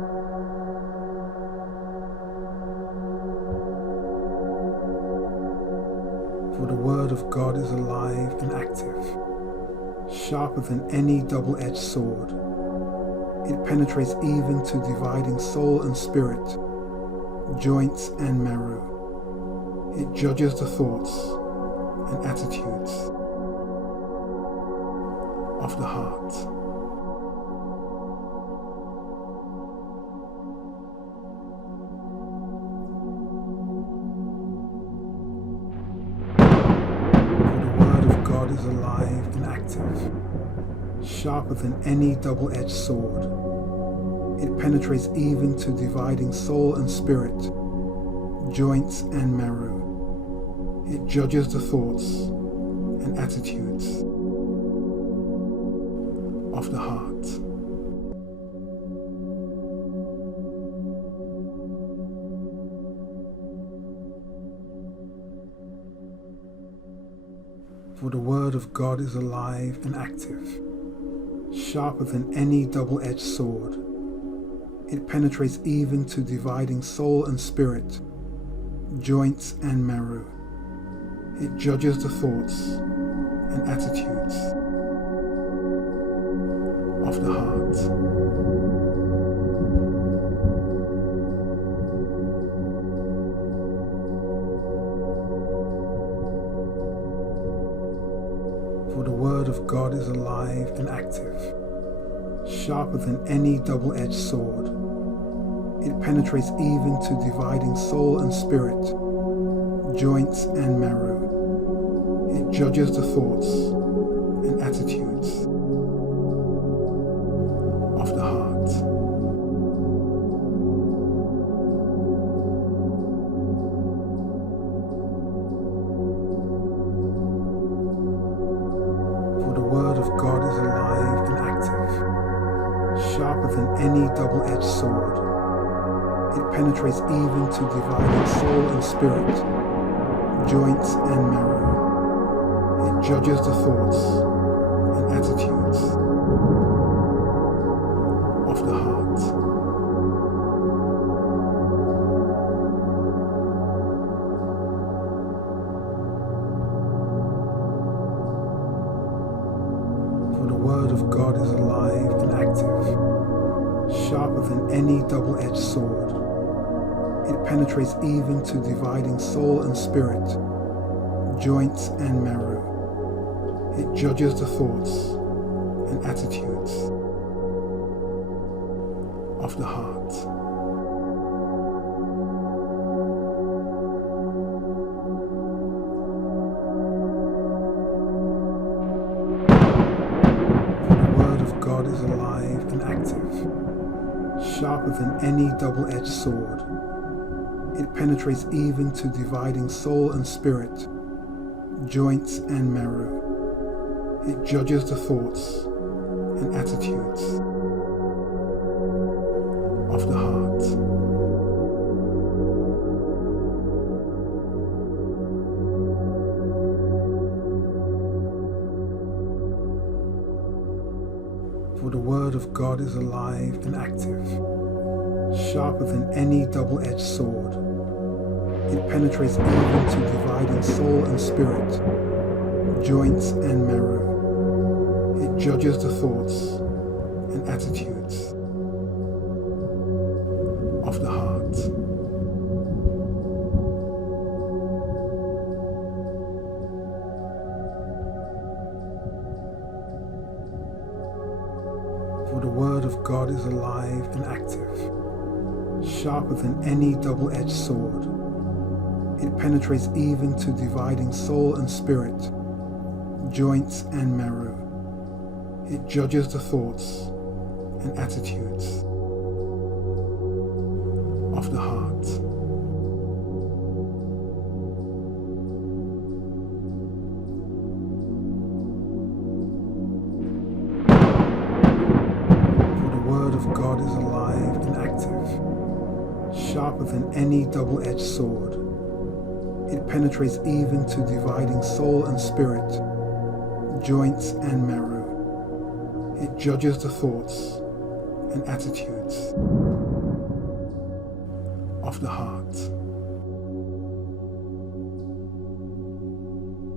For the word of God is alive and active, sharper than any double-edged sword. It penetrates even to dividing soul and spirit, joints and marrow. It judges the thoughts and attitudes of the heart. God is alive and active, sharper than any double-edged sword. It penetrates even to dividing soul and spirit, joints and marrow. It judges the thoughts and attitudes of the heart. For the word of God is alive and active, sharper than any double-edged sword. It penetrates even to dividing soul and spirit, joints and marrow. It judges the thoughts and attitudes of the heart. For the word of God is alive and active, sharper than any double-edged sword. It penetrates even to dividing soul and spirit, joints and marrow. It judges the thoughts and attitudes of the heart. For the word of God is alive and active, sharper than any double-edged sword. It penetrates even to dividing soul and spirit, joints and marrow. It judges the thoughts and attitudes of the heart. For the word of God is alive and active, sharper than any double-edged sword. It penetrates even to dividing soul and spirit, joints and marrow. It judges the thoughts and attitudes of the heart. For the word of God is alive and active, sharper than any double-edged sword. It penetrates even to dividing soul and spirit, joints and marrow. It judges the thoughts and attitudes of the heart. For the word of God is alive and active, sharper than any double-edged sword. It penetrates even to dividing soul and spirit, joints and marrow. It judges the thoughts and attitudes of the heart. For the word of God is alive and active, sharper than any double-edged sword. It penetrates even to dividing soul and spirit, joints and marrow. It judges the thoughts and attitudes of the heart. For the word of God is alive and active, sharper than any double-edged sword. It penetrates even to dividing soul and spirit, joints and marrow. It judges the thoughts and attitudes of the heart.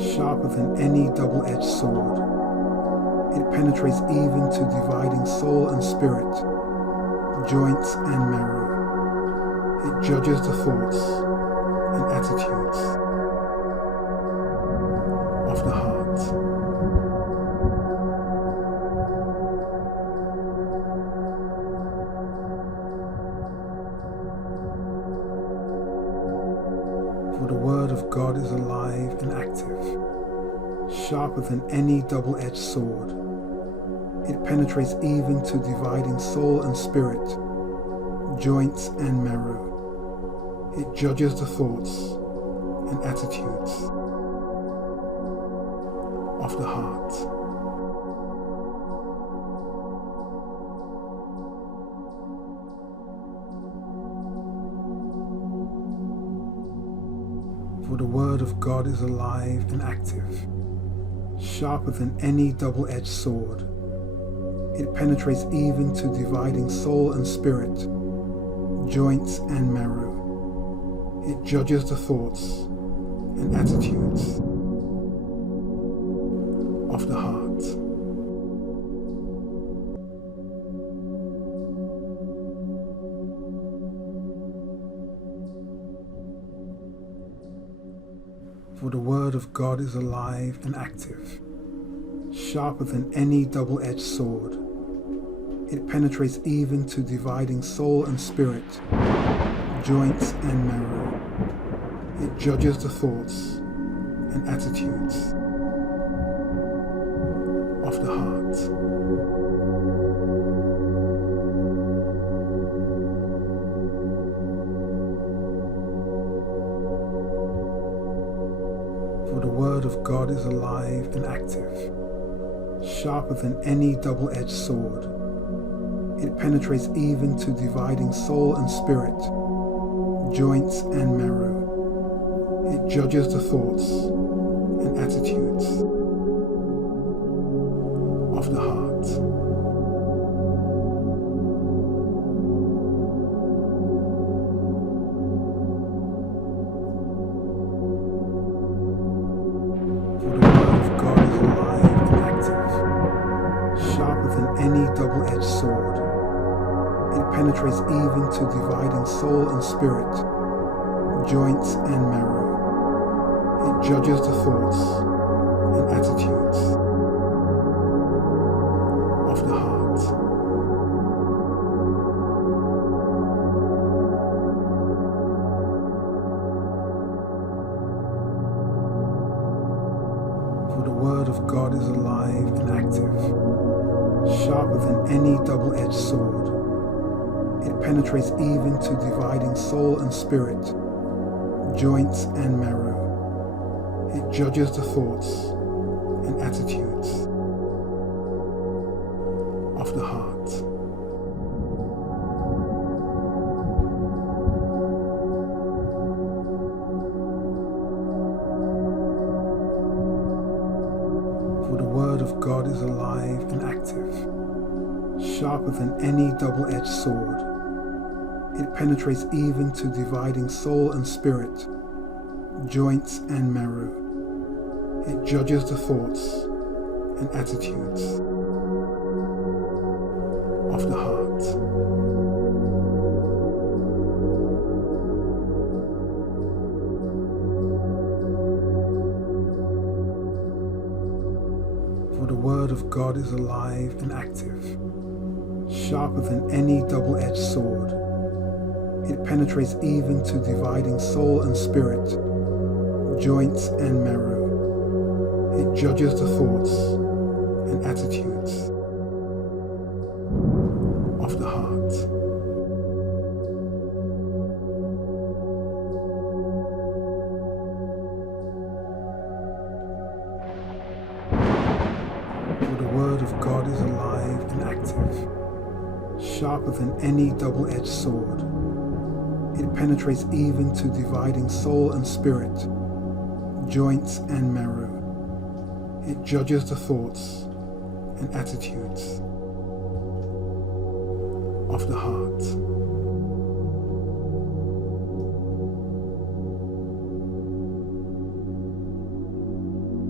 sharper than any double-edged sword. It penetrates even to dividing soul and spirit, joints and marrow. It judges the thoughts and attitudes of the heart. For the word of God is alive and active, sharper than any double-edged sword. It penetrates even to dividing soul and spirit, joints and marrow. It judges the thoughts and attitudes of the heart. For the word of God is alive and active, sharper than any double-edged sword. It penetrates even to dividing soul and spirit, joints and marrow. It judges the thoughts and attitudes of the heart. For the word of God is alive and active, sharper than any double-edged sword. It penetrates even to dividing soul and spirit, joints and marrow. It judges the thoughts and attitudes of the heart. For the word of God is alive and active, sharper than any double-edged sword. It penetrates even to dividing soul and spirit, joints and marrow. It judges the thoughts and attitudes of the heart. For the word of God is alive and active, sharper than any double-edged sword. It penetrates even to dividing soul and spirit, joints and marrow. It judges the thoughts and attitudes of the heart. For the word of God is alive and active, sharper than any double-edged sword. It penetrates even to dividing soul and spirit, joints and marrow. It judges the thoughts and attitudes of the heart. For the word of God is alive and active, sharper than any double-edged sword. It penetrates even to dividing soul and spirit, joints and marrow. It judges the thoughts and attitudes of the heart. For the word of God is alive and active, sharper than any double-edged sword. It penetrates even to dividing soul and spirit, joints and marrow. It judges the thoughts and attitudes of the heart. For the word of God is alive and active, sharper than any double-edged sword. It penetrates even to dividing soul and spirit, joints and marrow. It judges the thoughts and attitudes of the heart.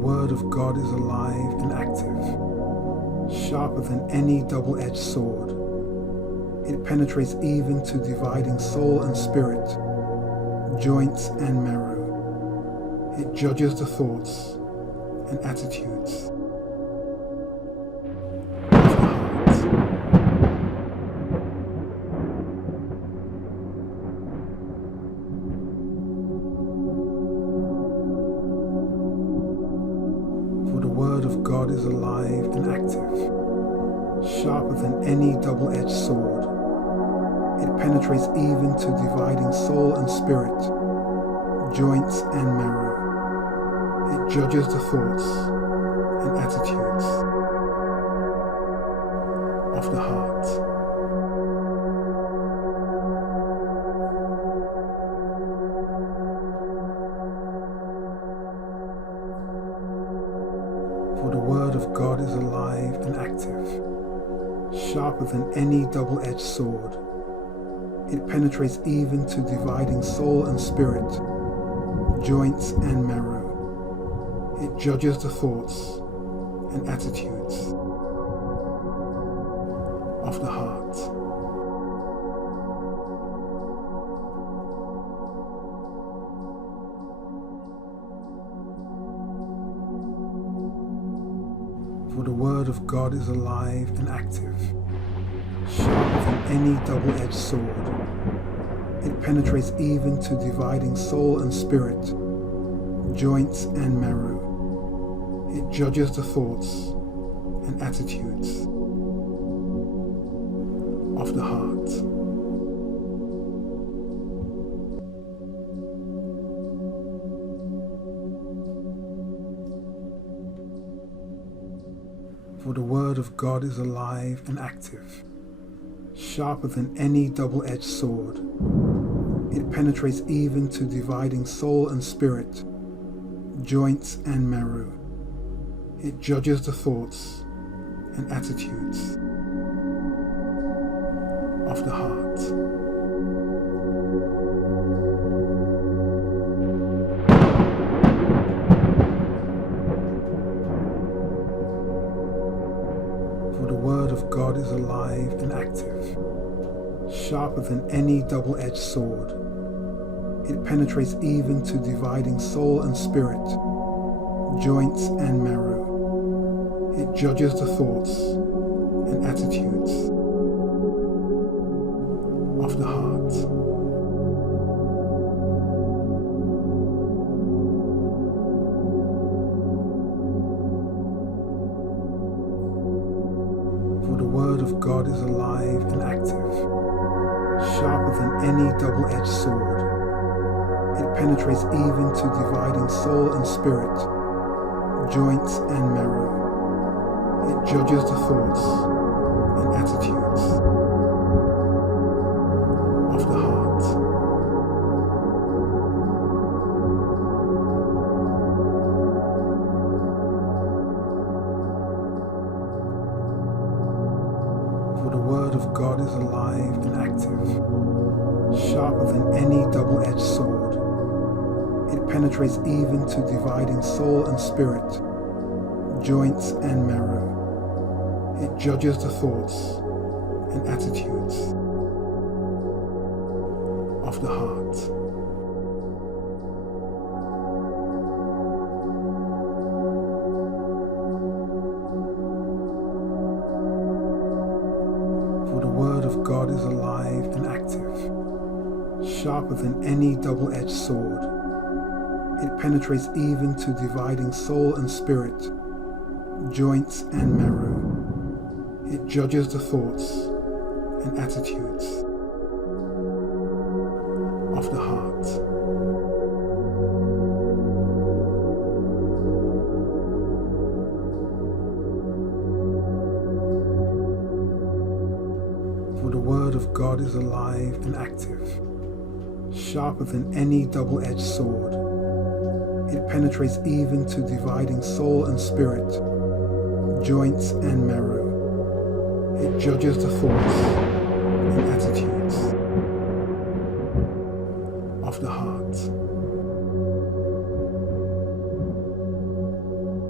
Word of God is alive and active, sharper than any double-edged sword. It penetrates even to dividing soul and spirit, joints and marrow. It judges the thoughts and attitudes of the heart. For the Word of God is alive and active, sharper than any double-edged sword. It penetrates even to dividing soul and spirit, joints and marrow. It judges the thoughts and attitudes of the heart. For the Word of God is alive and active, sharper than any double-edged sword. It penetrates even to dividing soul and spirit, joints and marrow. It judges the thoughts and attitudes of the heart. For the Word of God is alive and active, sharper than any double-edged sword. It penetrates even to dividing soul and spirit, joints and marrow. It judges the thoughts and attitudes of the heart. For the Word of God is alive and active, sharper than any double-edged sword. It penetrates even to dividing soul and spirit, joints and marrow. It judges the thoughts and attitudes of the heart. For the Word of God is alive and active, sharper than any double-edged sword. It penetrates even to dividing soul and spirit, joints and marrow. It judges the thoughts and attitudes of the heart. For the Word of God is alive and active, sharper than any double-edged sword. It penetrates even to dividing soul and spirit, joints and marrow. It judges the thoughts and attitudes of the heart. For the Word of God is alive and active, sharper than any double-edged sword. It penetrates even to dividing soul and spirit, joints and marrow. It judges the thoughts and attitudes of the heart. For the Word of God is alive and active, sharper than any double-edged sword. It penetrates even to dividing soul and spirit, joints and marrow. It judges the thoughts and attitudes of the heart. For the Word of God is alive and active, sharper than any double-edged sword. It penetrates even to dividing soul and spirit, joints and marrow. It judges the thoughts and attitudes of the heart.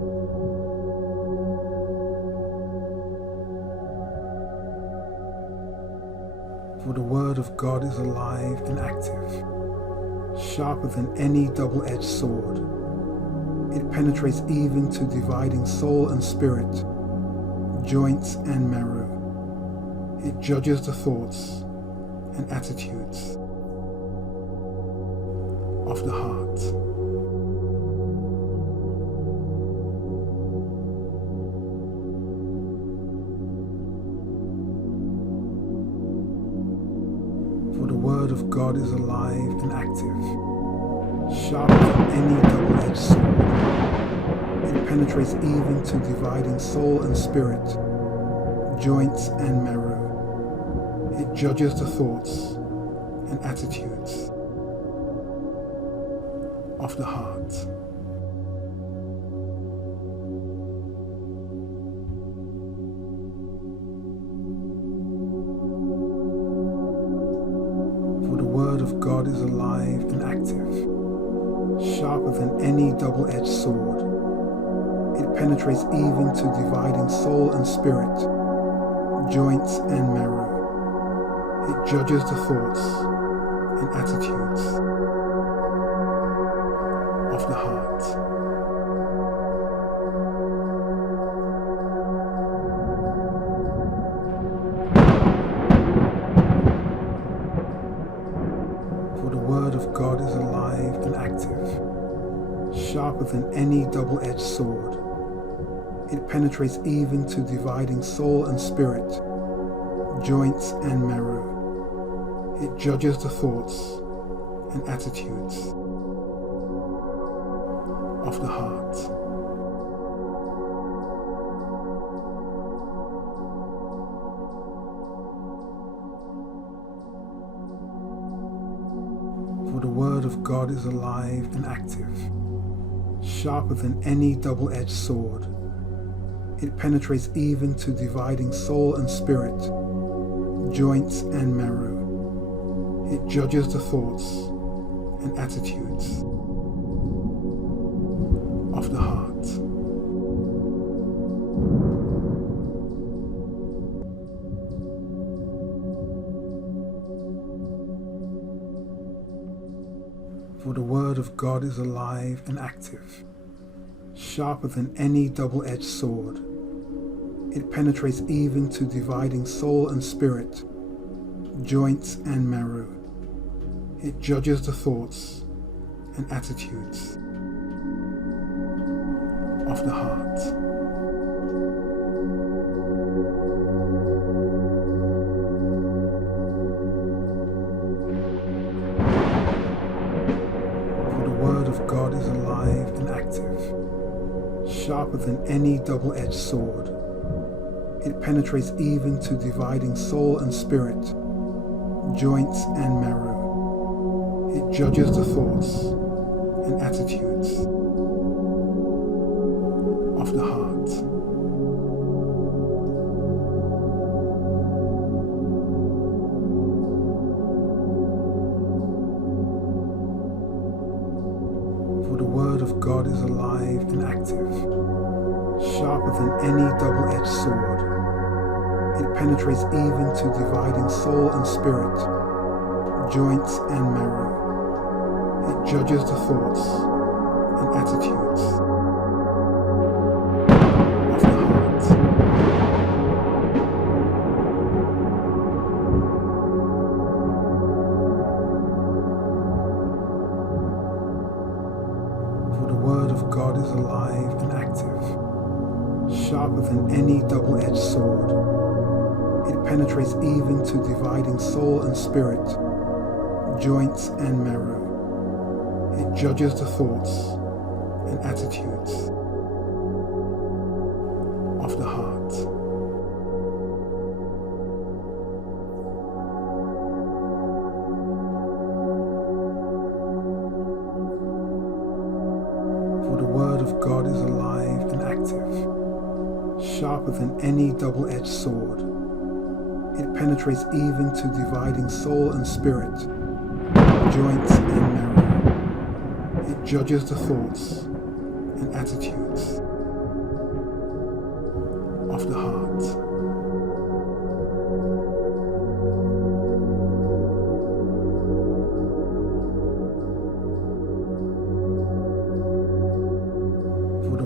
of God is alive and active, sharper than any double-edged sword. It penetrates even to dividing soul and spirit, joints and marrow. It judges the thoughts and attitudes of the heart. For the word of God is alive and active, sharper than any double-edged sword. It penetrates even to dividing soul and spirit, joints and marrow. It judges the thoughts and attitudes of the heart. For the word of God is alive and active, sharper than any double-edged sword. It penetrates even to dividing soul and spirit, joints and marrow. It judges the thoughts and attitudes of the heart. For the word of God is alive and active, sharper than any double-edged sword. It penetrates even to dividing soul and spirit, joints and marrow. It judges the thoughts and attitudes of the heart. For the word of God is alive and active, sharper than any double-edged sword. It penetrates even to dividing soul and spirit, joints and marrow. It judges the thoughts and attitudes of the heart. For the word of God is alive and active, sharper than any double-edged sword. It penetrates even to dividing soul and spirit, joints and marrow. It judges the thoughts and attitudes of the heart. For the word of God is alive and active, sharper than any double-edged sword. It penetrates even to dividing soul and spirit, joints and marrow. It judges the thoughts and attitudes of the heart. For the word of God is alive and active, sharper than any double-edged sword. It penetrates even to dividing soul and spirit, joints and marrow. It judges the thoughts and attitudes of the heart. For the word of God is alive and active, sharper than any double-edged sword. It penetrates even to dividing soul and spirit, joints and marrow. It judges the thoughts and attitudes of the heart. For the word of God is alive and active, sharper than any double-edged sword. It penetrates even to dividing soul and spirit, joints and marrow. It judges the thoughts and attitudes of the heart.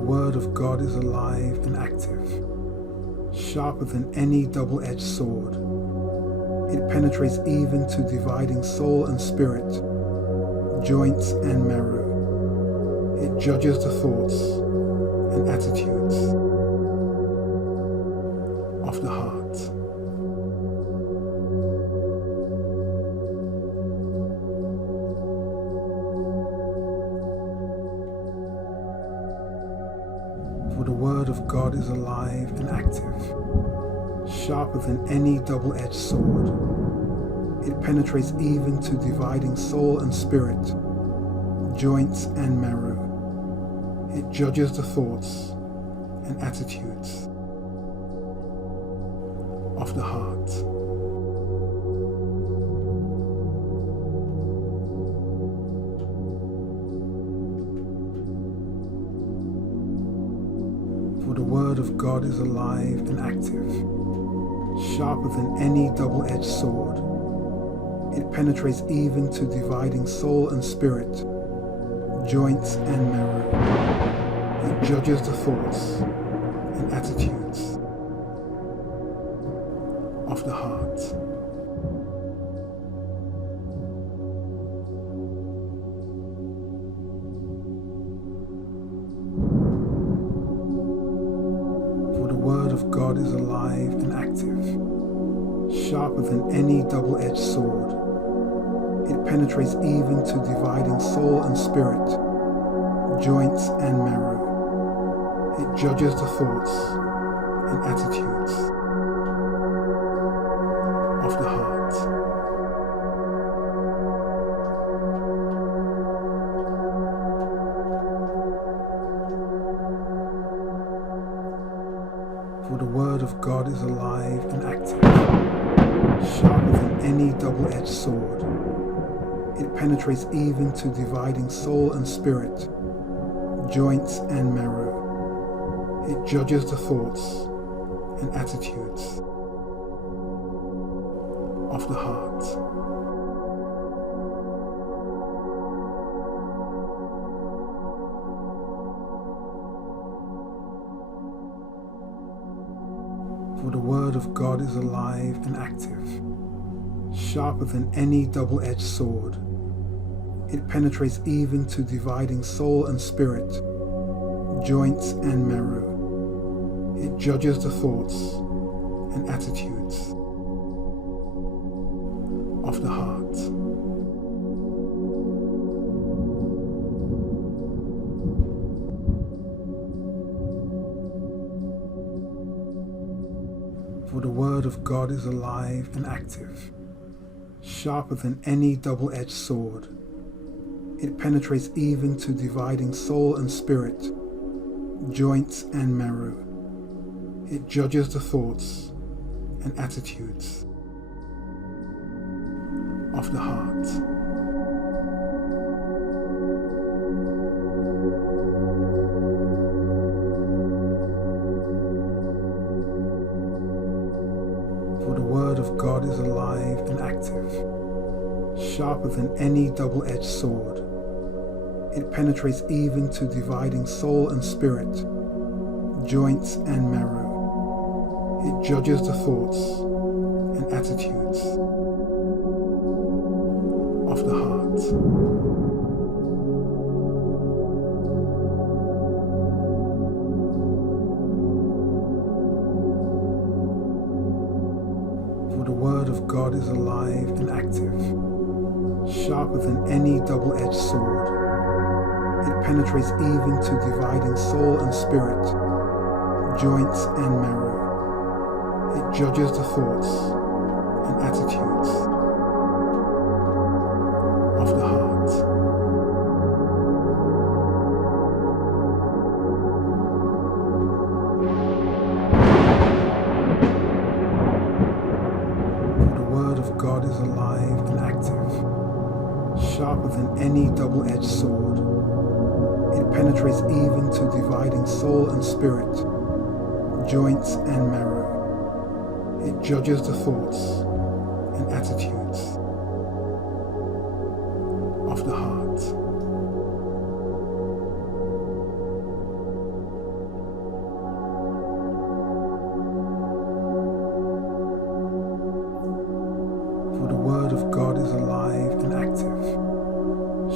Word of God is alive and active, sharper than any double-edged sword. It penetrates even to dividing soul and spirit, joints and marrow. It judges the thoughts and attitudes of the heart. For the Word of God is alive and active, sharper than any double-edged sword. It penetrates even to dividing soul and spirit, joints and marrow. It judges the thoughts and attitudes of the heart. For the Word of God is alive and active, sharper than any double-edged sword. It penetrates even to dividing soul and spirit, joints and marrow. It judges the thoughts and attitudes of the heart. For the Word of God is alive and active, sharper than any double-edged sword. It penetrates even to dividing soul and spirit, joints and marrow. It judges the thoughts and attitudes of the heart. For the Word of God is alive and active, sharper than any double-edged sword. It penetrates even to dividing soul and spirit, joints and marrow. It judges the thoughts and attitudes of the heart. For the Word of God is alive and active, sharper than any double-edged sword. It penetrates even to dividing soul and spirit, joints and marrow. It judges the thoughts and attitudes of the heart. For the Word of God is alive and active, sharper than any double-edged sword. It penetrates even to dividing soul and spirit, joints and marrow. It judges the thoughts and attitudes of the heart. For the Word of God is alive and active, sharper than any double-edged sword. It penetrates even to dividing soul and spirit, joints and marrow. It judges the thoughts and attitudes of the heart. For the Word of God is alive and active, sharper than any double-edged sword. It penetrates even to dividing soul and spirit, joints and marrow. It judges the thoughts and attitudes of the heart. For the Word of God is alive and active, sharper than any double-edged sword. It penetrates even to dividing soul and spirit, joints and marrow. It judges the thoughts and attitudes of the heart.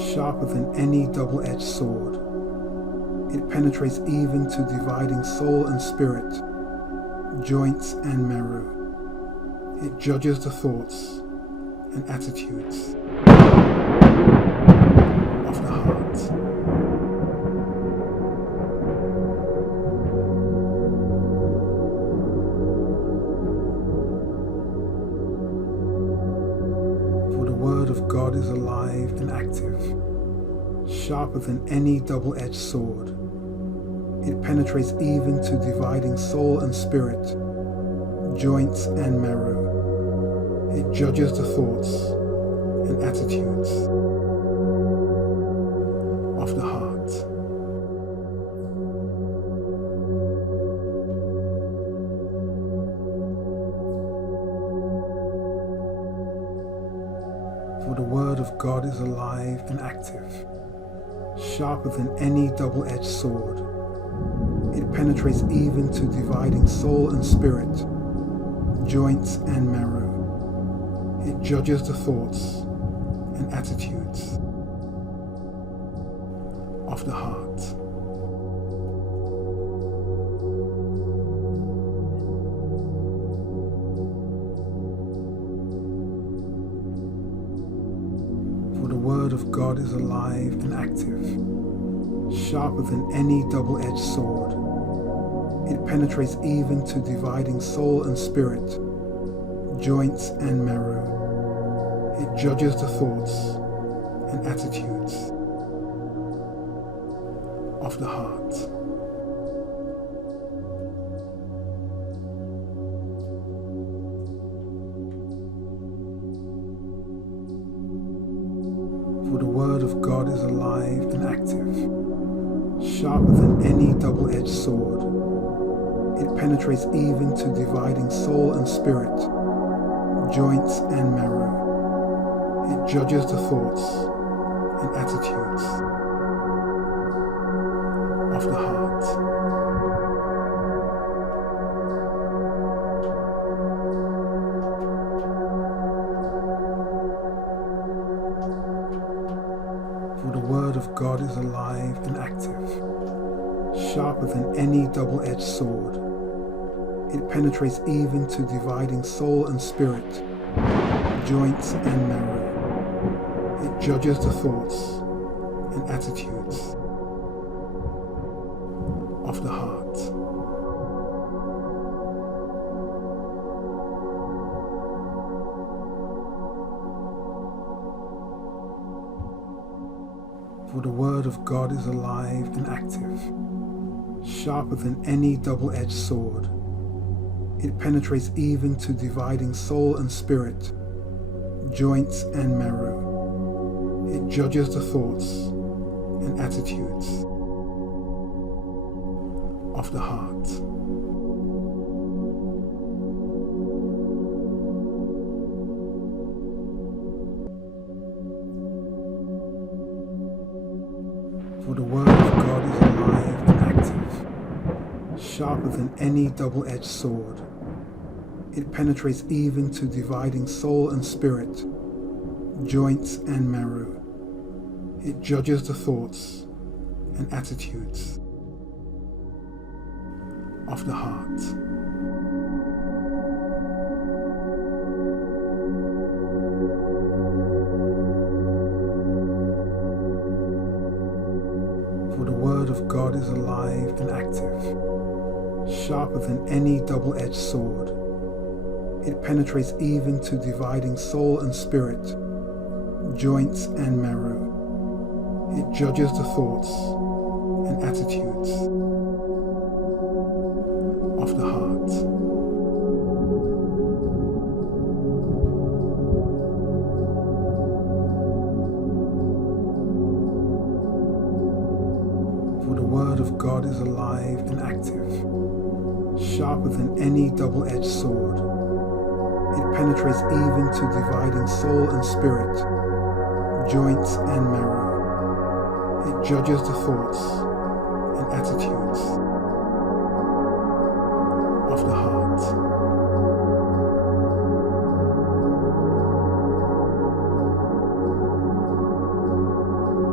sharper than any double-edged sword. It penetrates even to dividing soul and spirit, joints and marrow. It judges the thoughts and attitudes of the heart. For the word of God is alive and active, sharper than any double-edged sword. It penetrates even to dividing soul and spirit, joints and marrow. It judges the thoughts and attitudes of the heart. For the word of God is alive and active, sharper than any double-edged sword. It penetrates even to dividing soul and spirit, joints and marrow. It judges the thoughts and attitudes of the heart. For the word of God is alive and active, sharper than any double-edged sword. It penetrates even to dividing soul and spirit, joints and marrow. It judges the thoughts and attitudes of the heart. For the word of God is alive and active, sharper than any double-edged sword. It penetrates even to dividing soul and spirit, joints and marrow. It judges the thoughts and attitudes of the heart. For the word of God is alive and active, sharper than any double-edged sword. It penetrates even to dividing soul and spirit, joints and marrow. It judges the thoughts and attitudes of the heart. For the word of God is alive and active, sharper than any double-edged sword. It penetrates even to dividing soul and spirit, joints and marrow. It judges the thoughts and attitudes of the heart. For the word of God is alive and active, sharper than any double-edged sword. It penetrates even to dividing soul and spirit, joints and marrow. It judges the thoughts and attitudes of the heart. For the word of God is alive and active, sharper than any double-edged sword. It penetrates even to dividing soul and spirit, joints and marrow. It judges the thoughts and attitudes of the heart. For the word of God is alive and active, sharper than any double-edged sword. It penetrates even to dividing soul and spirit, joints and marrow. It judges the thoughts and attitudes of the heart.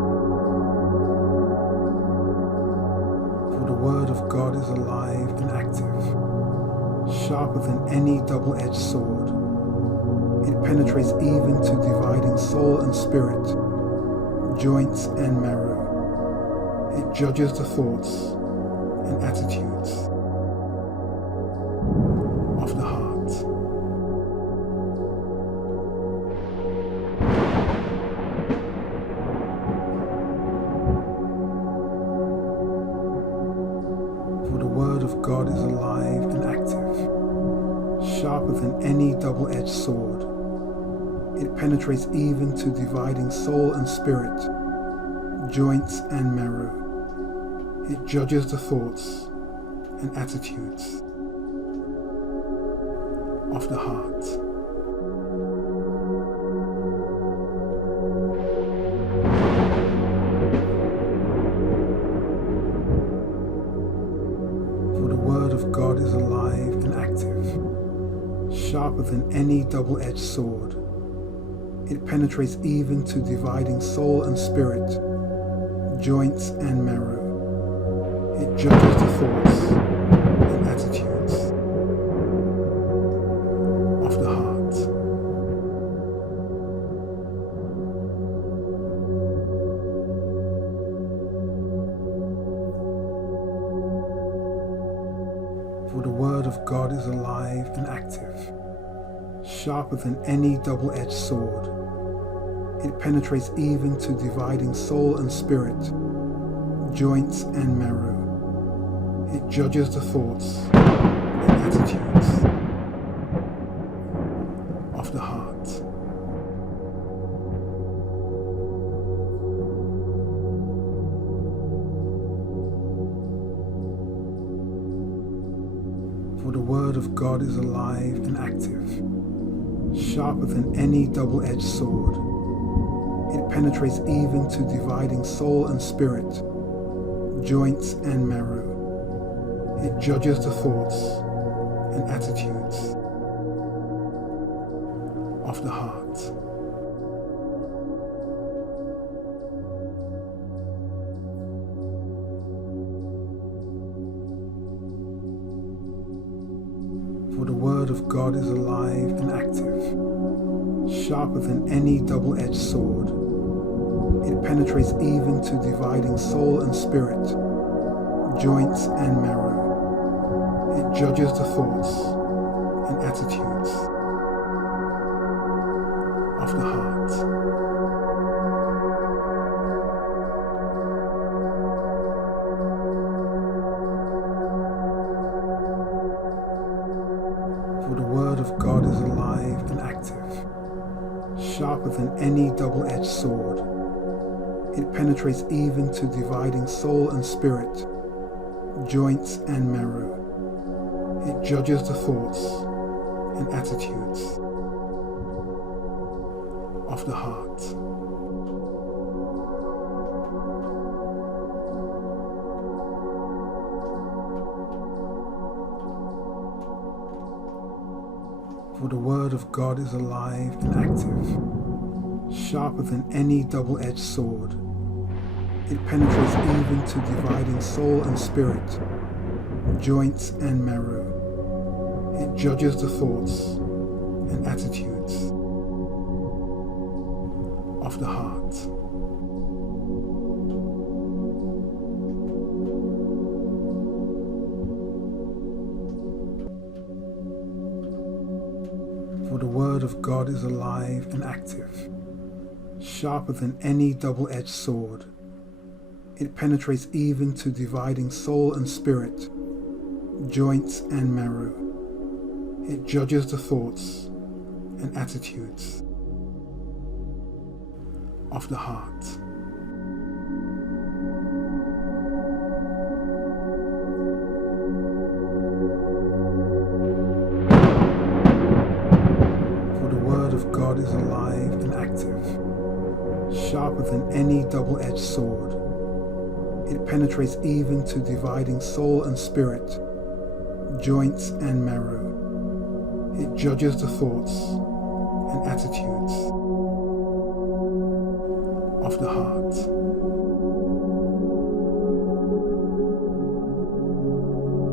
is alive and active, sharper than any double-edged sword. It penetrates even to dividing soul and spirit, joints and marrow. It judges the thoughts and attitudes of the heart. For the word of God is alive and active, sharper than any double-edged sword. It penetrates even to dividing soul and spirit, joints and marrow. It judges the thoughts and attitudes of the heart. For the word of God is alive and active, sharper than any double-edged sword. It penetrates even to dividing soul and spirit, joints and marrow. It judges the thoughts and attitudes of the heart. For the word of God is alive and active, sharper than any double-edged sword. It penetrates even to dividing soul and spirit, joints and marrow. It judges the thoughts and attitudes of the heart. For the word of God is alive and active, sharper than any double-edged sword. It penetrates even to dividing soul and spirit, joints and marrow. It judges the thoughts and attitudes of the heart. For the word of God is alive and active, sharper than any double-edged sword. It penetrates even to dividing soul and spirit, joints and marrow. It judges the thoughts and attitudes of the heart. For the word of God is alive and active, sharper than any double-edged sword. It penetrates even to dividing soul and spirit, joints and marrow. It judges the thoughts and attitudes of the heart. For the word of God is alive and active, sharper than any double-edged sword. It penetrates even to dividing soul and spirit, joints and marrow. It judges the thoughts and attitudes of the heart. For the word of God is alive and active, sharper than any double-edged sword. It penetrates even to dividing soul and spirit, joints and marrow. It judges the thoughts and attitudes of the heart. For the word of God is alive and active, sharper than any double-edged sword. It penetrates even to dividing soul and spirit, joints and marrow. It judges the thoughts and attitudes of the heart.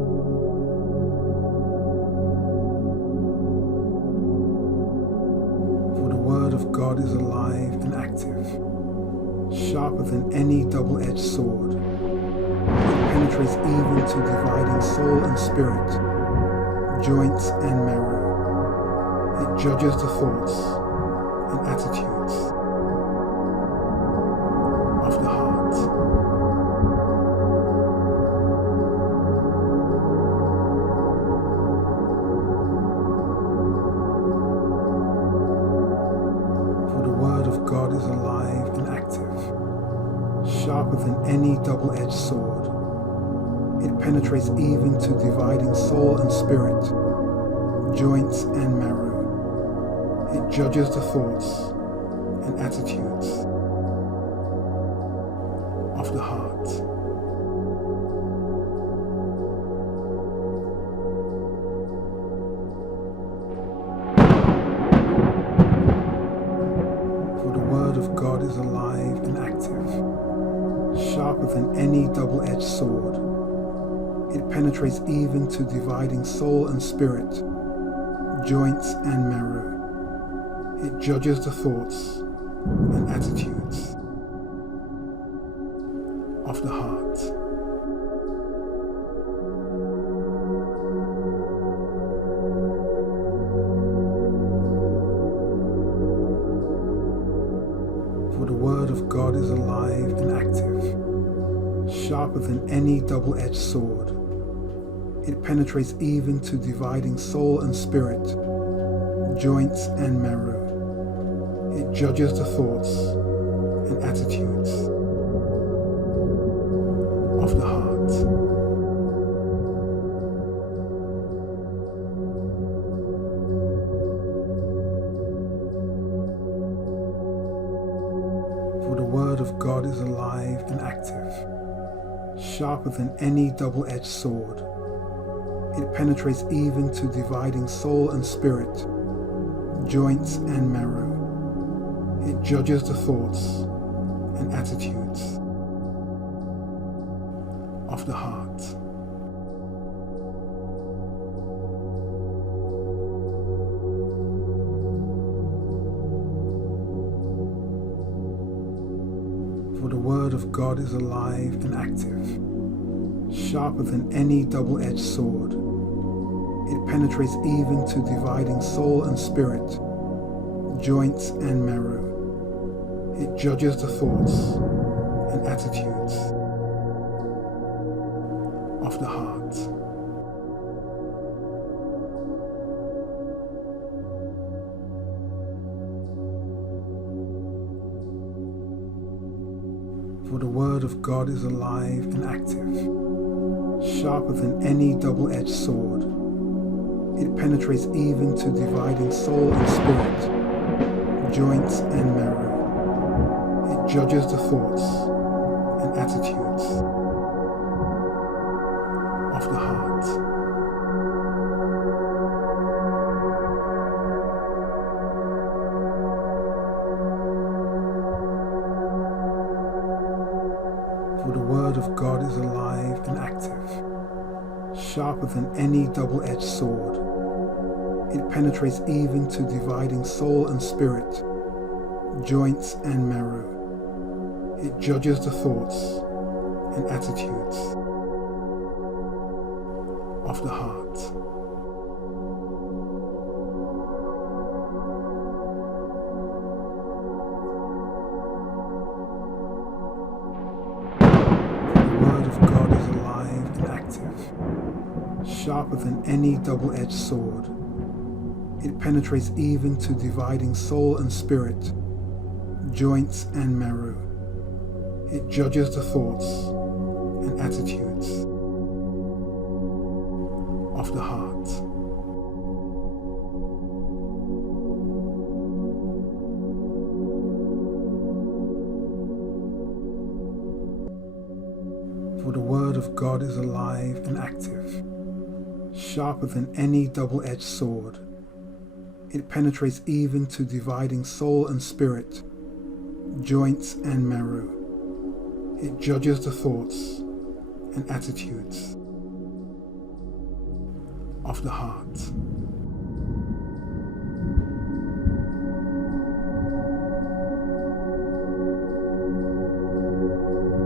any double-edged sword. It penetrates even to dividing soul and spirit, joints and marrow. It judges the thoughts and attitudes of the heart. God is alive and active, sharper than any double-edged sword. It penetrates even to dividing soul and spirit, joints and marrow. It judges the thoughts and attitudes of the heart. God is alive and active, sharper than any double-edged sword. It penetrates even to dividing soul and spirit, joints and marrow. It judges the thoughts and attitudes of the heart. For the word of God is alive and active, sharper than any double-edged sword. It penetrates even to dividing soul and spirit, joints and marrow. It judges the thoughts and attitudes of the heart. For the word of God is alive and active, sharper than any double-edged sword. It penetrates even to dividing soul and spirit, joints and marrow. It judges the thoughts and attitudes of the heart. For the word of God is alive and active, sharper than any double-edged sword. It penetrates even to dividing soul and spirit, joints and marrow. It judges the thoughts and attitudes of the heart. For the word of God is alive and active, sharper than any double-edged sword. It penetrates even to dividing soul and spirit, joints and marrow. It judges the thoughts and attitudes of the heart. For the word of God is alive and active, sharper than any double-edged sword. It penetrates even to dividing soul and spirit, joints and marrow. It judges the thoughts and attitudes of the heart. The word of God is alive and active, sharper than any double-edged sword. It penetrates even to dividing soul and spirit, joints and marrow. It judges the thoughts and attitudes of the heart. For the word of God is alive and active, sharper than any double-edged sword. It penetrates even to dividing soul and spirit, joints and marrow. It judges the thoughts and attitudes of the heart.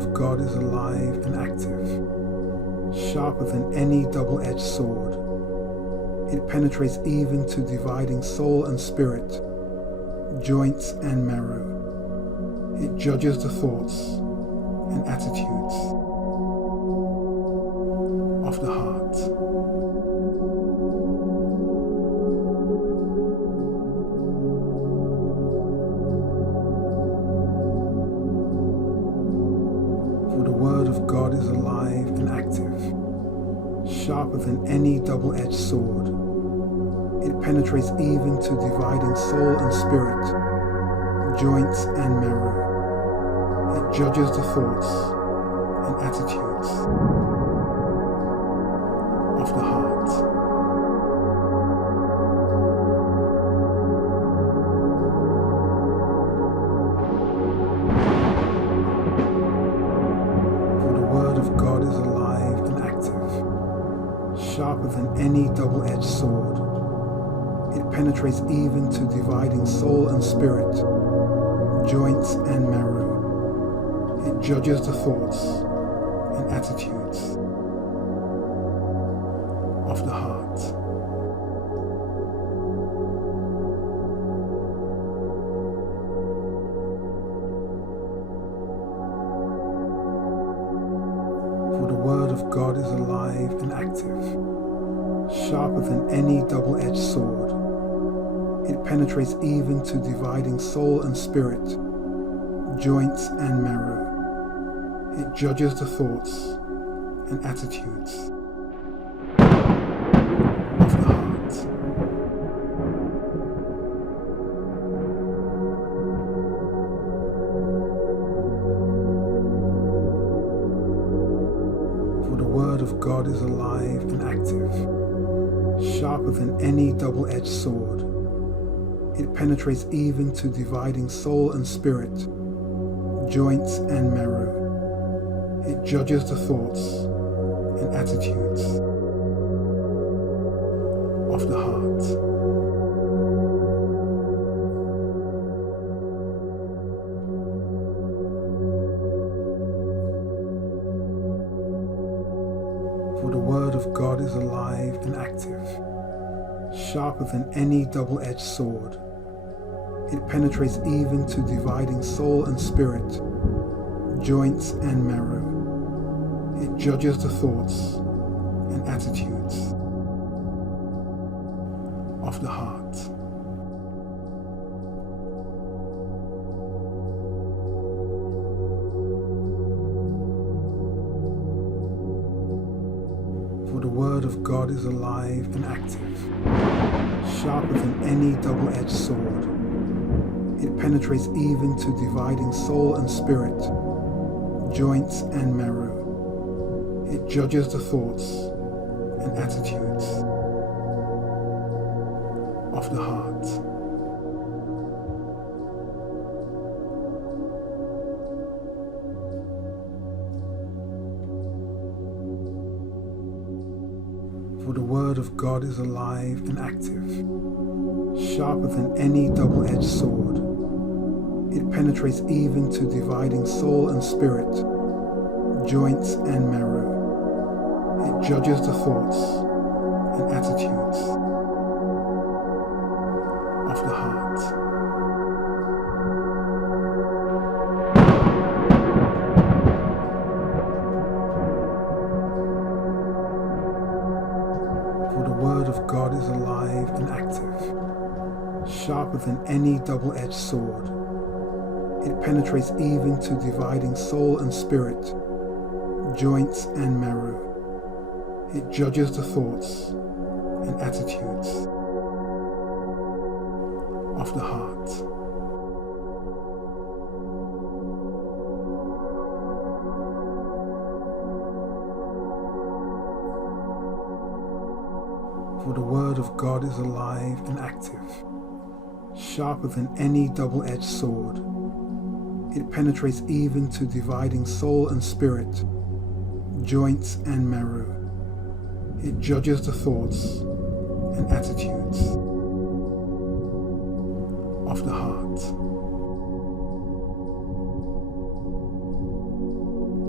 of God is alive and active, sharper than any double-edged sword. It penetrates even to dividing soul and spirit, joints and marrow. It judges the thoughts and attitudes of the heart. For the word of God is alive and active, sharper than any double-edged sword. It penetrates even to dividing soul and spirit, joints and marrow. It judges the thoughts and attitudes of the heart. For the word of God is alive and active, sharper than any double-edged sword. It penetrates even to dividing soul and spirit, joints and marrow. It judges the thoughts and attitudes of the heart. For the word of God is alive and active, sharper than any double-edged sword. It penetrates even to dividing soul and spirit, joints and marrow. It judges the thoughts and attitudes of the heart. For the word of God is alive and active, sharper than any double-edged sword. It penetrates even to dividing soul and spirit, joints and marrow. It judges the thoughts and attitudes of the heart. For the word of God is alive and active, sharper than any double-edged sword. It penetrates even to dividing soul and spirit, joints and marrow. It judges the thoughts and attitudes of the heart. For the word of God is alive and active, sharper than any double-edged sword. It penetrates even to dividing soul and spirit, joints and marrow. It judges the thoughts and attitudes of the heart. For the word of God is alive and active, sharper than any double-edged sword. It penetrates even to dividing soul and spirit, joints and marrow. It judges the thoughts and attitudes of the heart. For the word of God is alive and active, sharper than any double-edged sword. It penetrates even to dividing soul and spirit, joints and marrow. It judges the thoughts and attitudes of the heart. For the word of God is alive and active, sharper than any double-edged sword. It penetrates even to dividing soul and spirit, joints and marrow. It judges the thoughts and attitudes of the heart.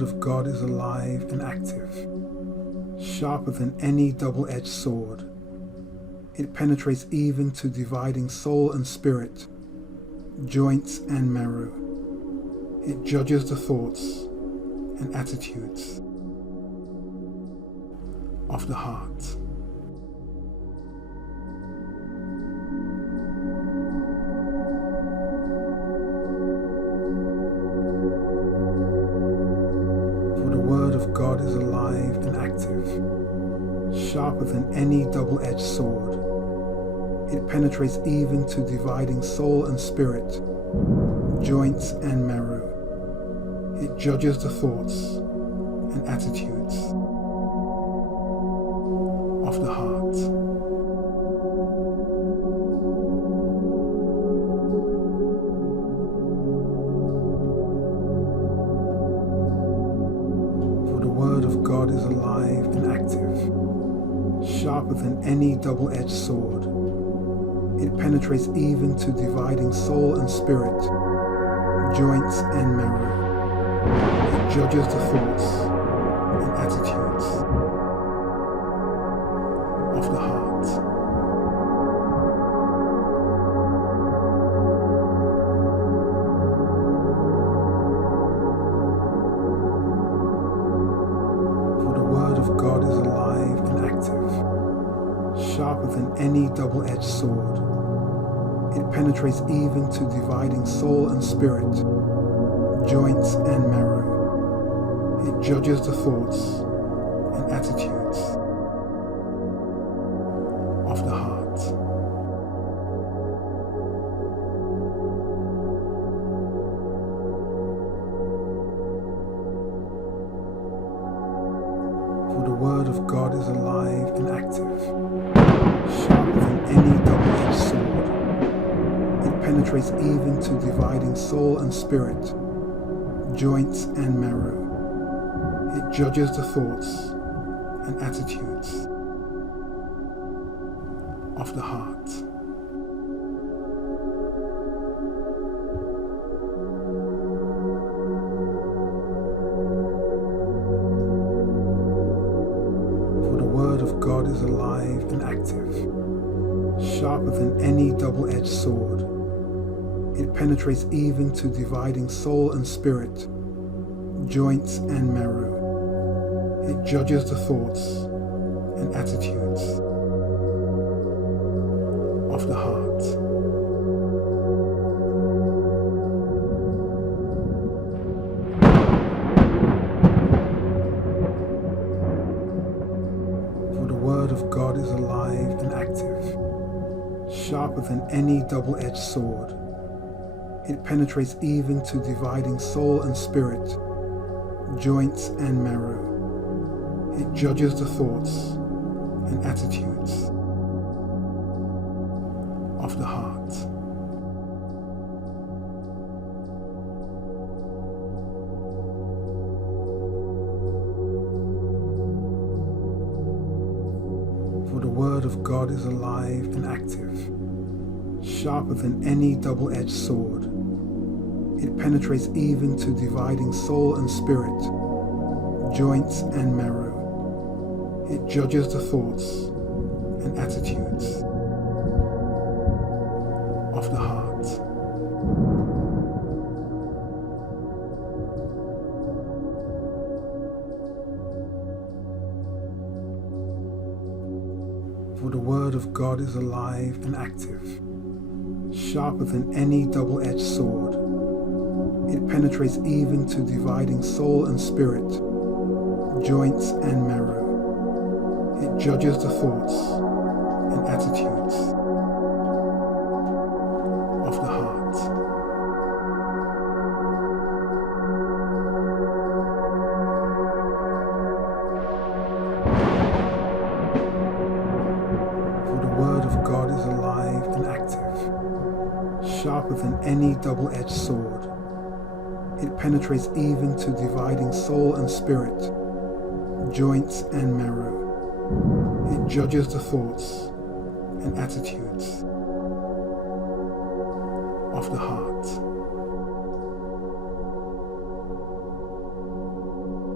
Word of God is alive and active, sharper than any double-edged sword. It penetrates even to dividing soul and spirit, joints and marrow. It judges the thoughts and attitudes of the heart. For the Word of God is alive and active, sharper than any double-edged sword. It penetrates even to dividing soul and spirit, joints and marrow. It judges the thoughts and attitudes of the heart. For the Word of God is alive and active, sharper than any double-edged sword. It penetrates even to dividing soul and spirit, joints and marrow. It judges the thoughts and attitudes of the heart. For the Word of God is alive and active, sharper than any double-edged sword. It penetrates even to dividing soul and spirit, joints and marrow. It judges the thoughts and attitudes of the heart. For the Word of God is alive and active, sharper than any double-edged sword. It penetrates even to dividing soul and spirit, joints and marrow. It judges the thoughts and attitudes of the heart. For the Word of God is alive and active, sharper than any double-edged sword. It penetrates even to dividing soul and spirit, joints and marrow. It judges the thoughts and attitudes of the heart. For the Word of God is alive and active, sharper than any double-edged sword. It penetrates even to dividing soul and spirit, joints and marrow. It judges the thoughts and attitudes of the heart. For the Word of God is alive and active, sharper than any double-edged sword. It penetrates even to dividing soul and spirit, joints and marrow. It judges the thoughts and attitudes of the heart. For the Word of God is alive and active, sharper than any double-edged sword. It penetrates even to dividing soul and spirit, joints and marrow. It judges the thoughts and attitudes of the heart. For the Word of God is alive and active, sharper than any double-edged sword. It penetrates even to dividing soul and spirit, joints and marrow. It judges the thoughts and attitudes of the heart.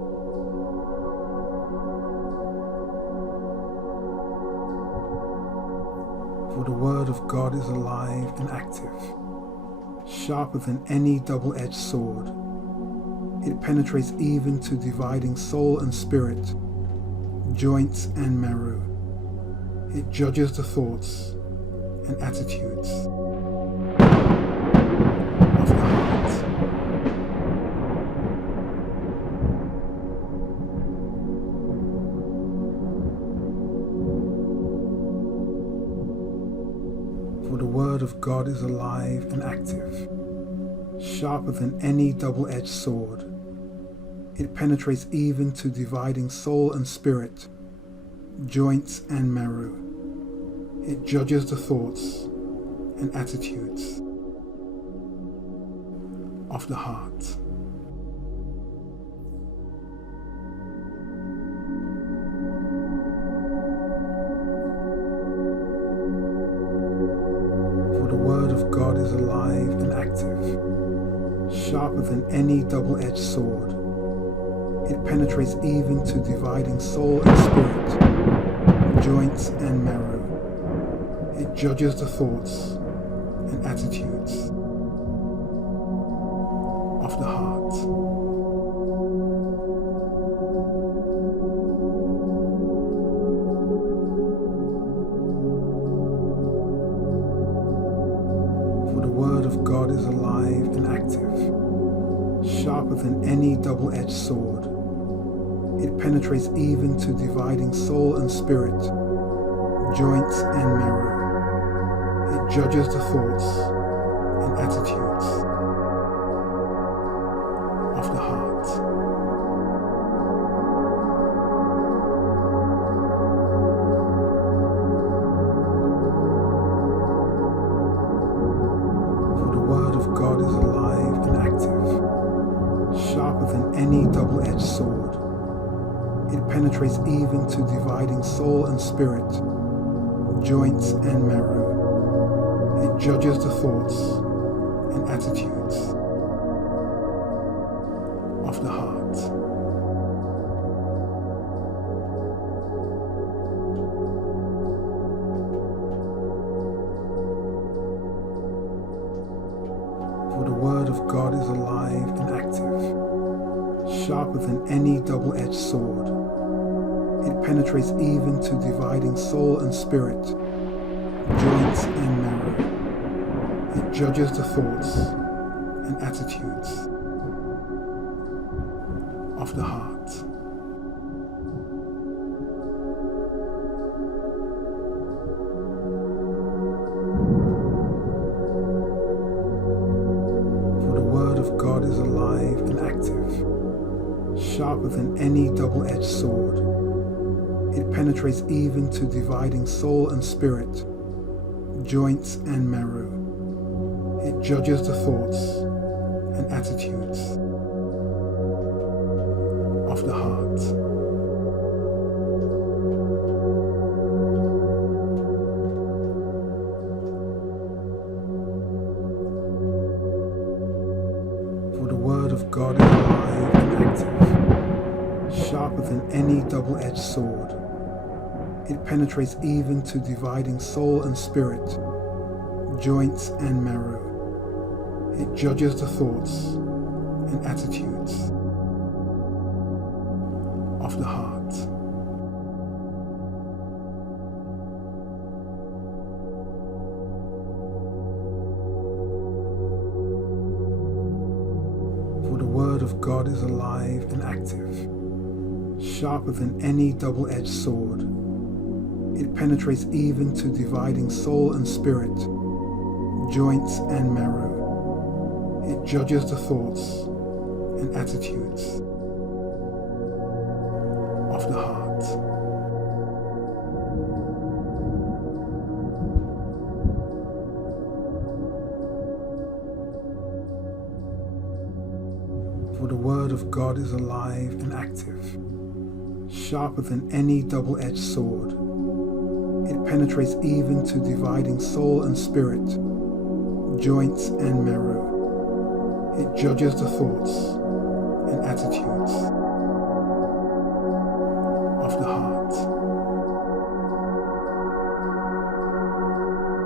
For the word of God is alive and active, sharper than any double-edged sword. It penetrates even to dividing soul and spirit, joints and marrow. It judges the thoughts and attitudes of the heart. For the word of God is alive and active, sharper than any double-edged sword. It penetrates even to dividing soul and spirit, joints and marrow. It judges the thoughts and attitudes of the heart. For the word of God is alive and active, sharper than any double-edged sword. It penetrates even to dividing soul and spirit, joints and marrow. It judges the thoughts and attitudes of the heart. For the word of God is alive and active, sharper than any double-edged sword. It penetrates even to dividing soul and spirit, joints and marrow. It judges the thoughts and attitudes of the heart. For the word of God is alive and active, sharper than any double-edged sword. It penetrates even to dividing soul and spirit, joints and marrow. It judges the thoughts and attitudes of the heart. For the word of God is alive and active, sharper than any double-edged sword. It penetrates even to dividing soul and spirit, joints and marrow. It judges the thoughts and attitudes of the heart. For the word of God is alive and active, sharper than any double-edged sword. It penetrates even to dividing soul and spirit, joints and marrow. It judges the thoughts and attitudes of the heart. For the word of God is alive and active, sharper than any double-edged sword. It penetrates even to dividing soul and spirit, joints and marrow. It judges the thoughts and attitudes of the heart. For the word of God is alive and active, sharper than any double-edged sword. It penetrates even to dividing soul and spirit, joints and marrow. It judges the thoughts and attitudes of the heart. For the word of God is alive and active, sharper than any double-edged sword. It penetrates even to dividing soul and spirit, joints and marrow. It judges the thoughts and attitudes of the heart.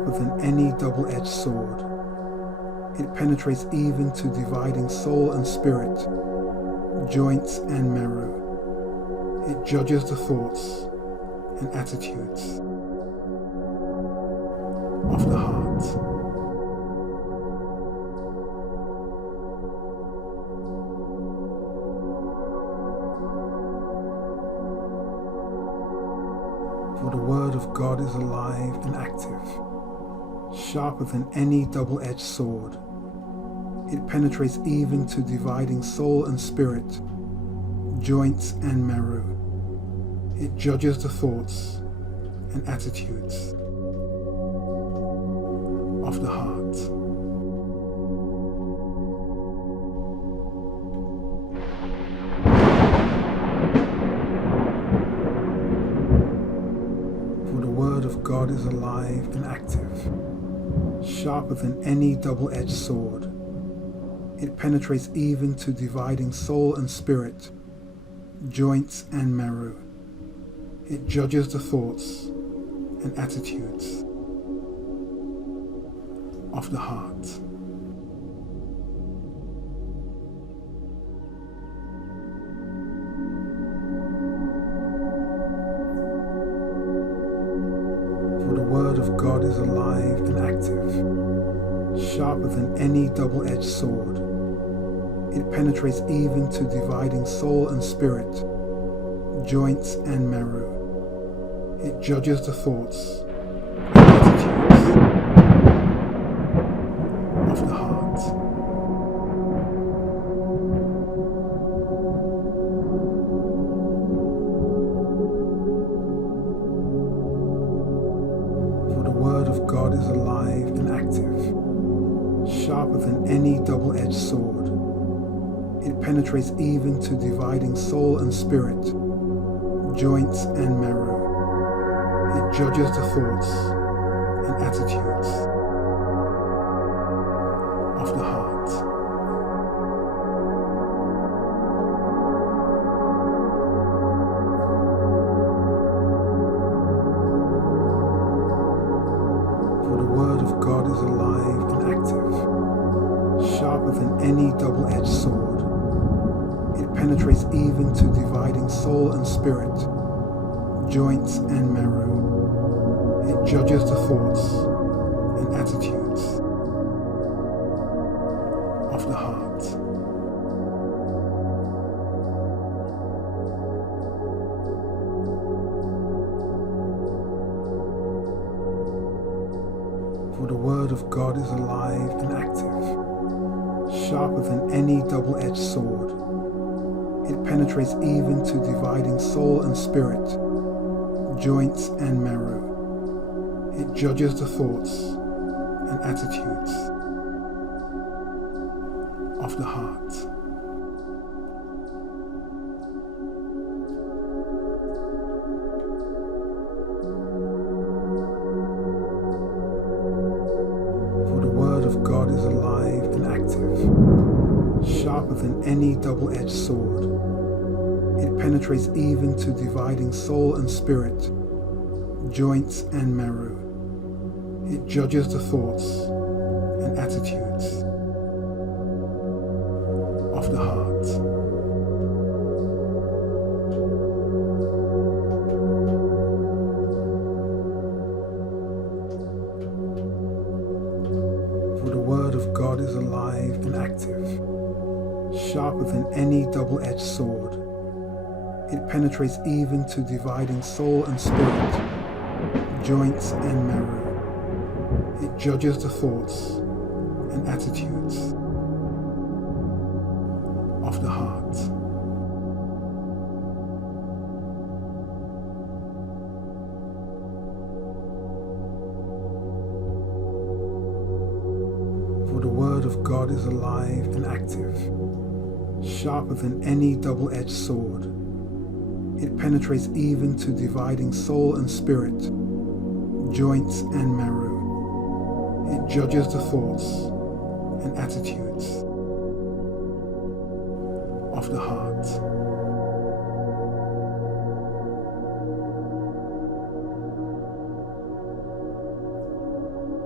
sharper than any double-edged sword. It penetrates even to dividing soul and spirit, joints and marrow. It judges the thoughts and attitudes of the heart. For the word of God is alive and active, sharper than any double-edged sword. It penetrates even to dividing soul and spirit, joints and marrow. It judges the thoughts and attitudes of the heart. For the word of God is alive and active, sharper than any double-edged sword. It penetrates even to dividing soul and spirit, joints and marrow. It judges the thoughts and attitudes of the heart. For the word of God is alive and active, sharper than any double-edged sword. It penetrates even to dividing soul and spirit, joints and marrow. It judges the thoughts and attitudes of the heart. For the word of God is alive and active, sharper than any double-edged sword. It penetrates even to dividing soul and spirit, joints and marrow. It judges the thoughts and attitudes of the heart. For the word of God is alive and active, sharper than any double-edged sword. It penetrates even to dividing soul and spirit, joints and marrow. It judges the thoughts and attitudes of the heart. For the word of God is alive and active, sharper than any double-edged sword. It penetrates even to dividing soul and spirit, joints and marrow. It judges the thoughts and attitudes of the heart. For the word of God is alive and active, sharper than any double-edged sword. It penetrates even to dividing soul and spirit, joints and marrow. It judges the thoughts and attitudes of the heart. For the word of God is alive and active, sharper than any double-edged sword. It penetrates even to dividing soul and spirit, joints and marrow. It judges the thoughts and attitudes of the heart. For the word of God is alive and active, sharper than any double-edged sword. It penetrates even to dividing soul and spirit, joints and marrow. It judges the thoughts and attitudes of the heart.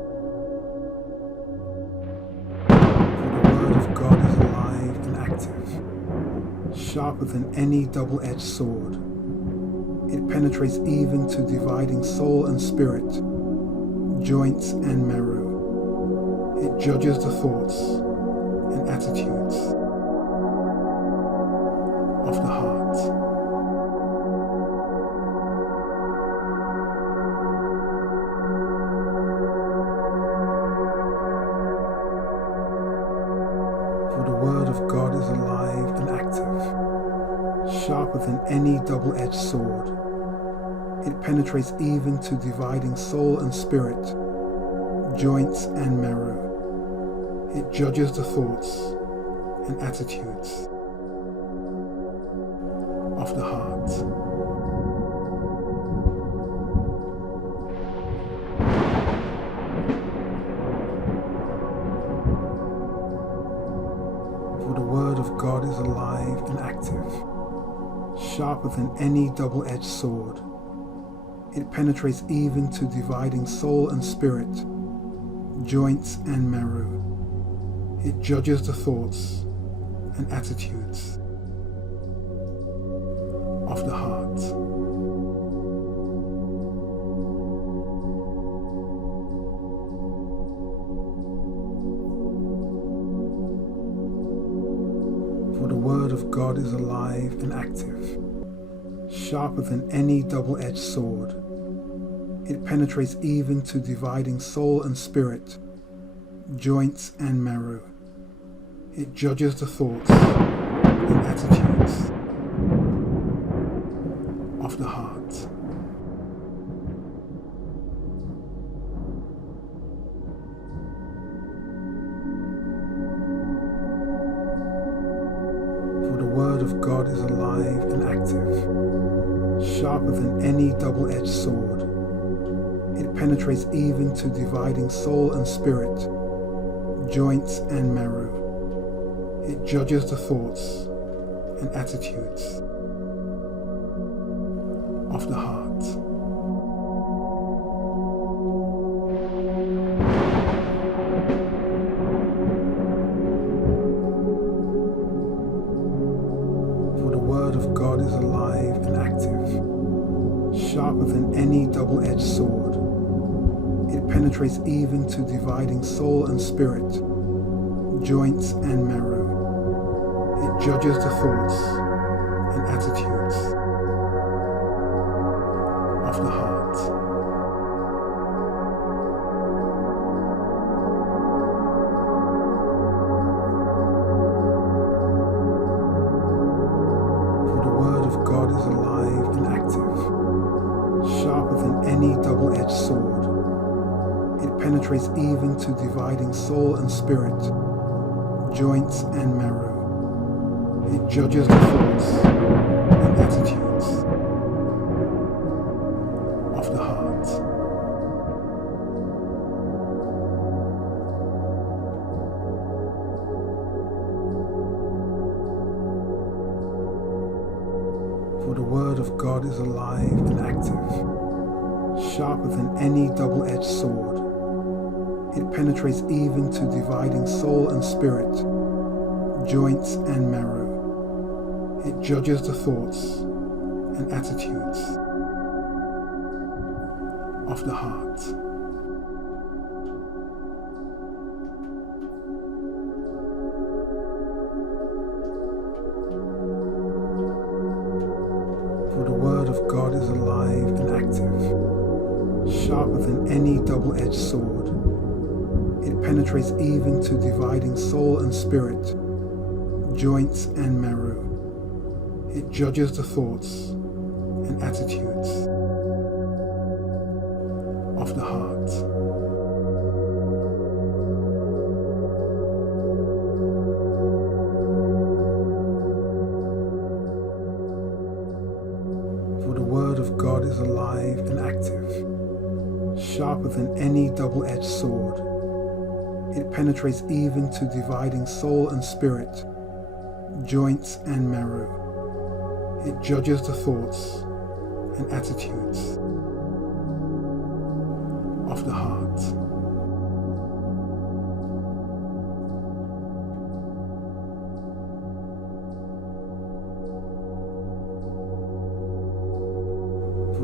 sharper than any double-edged sword. It penetrates even to dividing soul and spirit, joints and marrow. It judges the thoughts and attitudes of the heart. For the word of God is alive and active, sharper than any double-edged sword. It penetrates even to dividing soul and spirit, joints and marrow. It judges the thoughts and attitudes of the heart. For the word of God is alive and active, sharper than any double-edged sword. It penetrates even to dividing soul and spirit, joints and marrow. It judges the thoughts and attitudes of the heart. For the word of God is alive and active, sharper than any double-edged sword. It penetrates even to dividing soul and spirit, joints and marrow. It judges the thoughts and attitudes of the heart. For the word of God is alive and active, sharper than any double-edged sword. It penetrates even to dividing soul and spirit, joints and marrow. It judges the thoughts and attitudes of the heart. For the word of God is alive and active, sharper than any double-edged sword. It penetrates even to dividing soul and spirit, joints and marrow. It judges the thoughts and attitudes of the heart. For the word of God is alive and active, sharper than any double-edged sword. It penetrates even to dividing soul and spirit, joints and marrow. It judges the thoughts and attitudes of the heart. For the word of God is alive and active, sharper than any double-edged sword. It penetrates even to dividing soul and spirit, joints and marrow. It judges the thoughts and attitudes of the heart. For the word of God is alive and active, sharper than any double-edged sword. It penetrates even to dividing soul and spirit, joints and marrow. It judges the thoughts and attitudes of the heart. For the word of God is alive and active, sharper than any double-edged sword. It penetrates even to dividing soul and spirit, joints and marrow. It judges the thoughts and attitudes of the heart.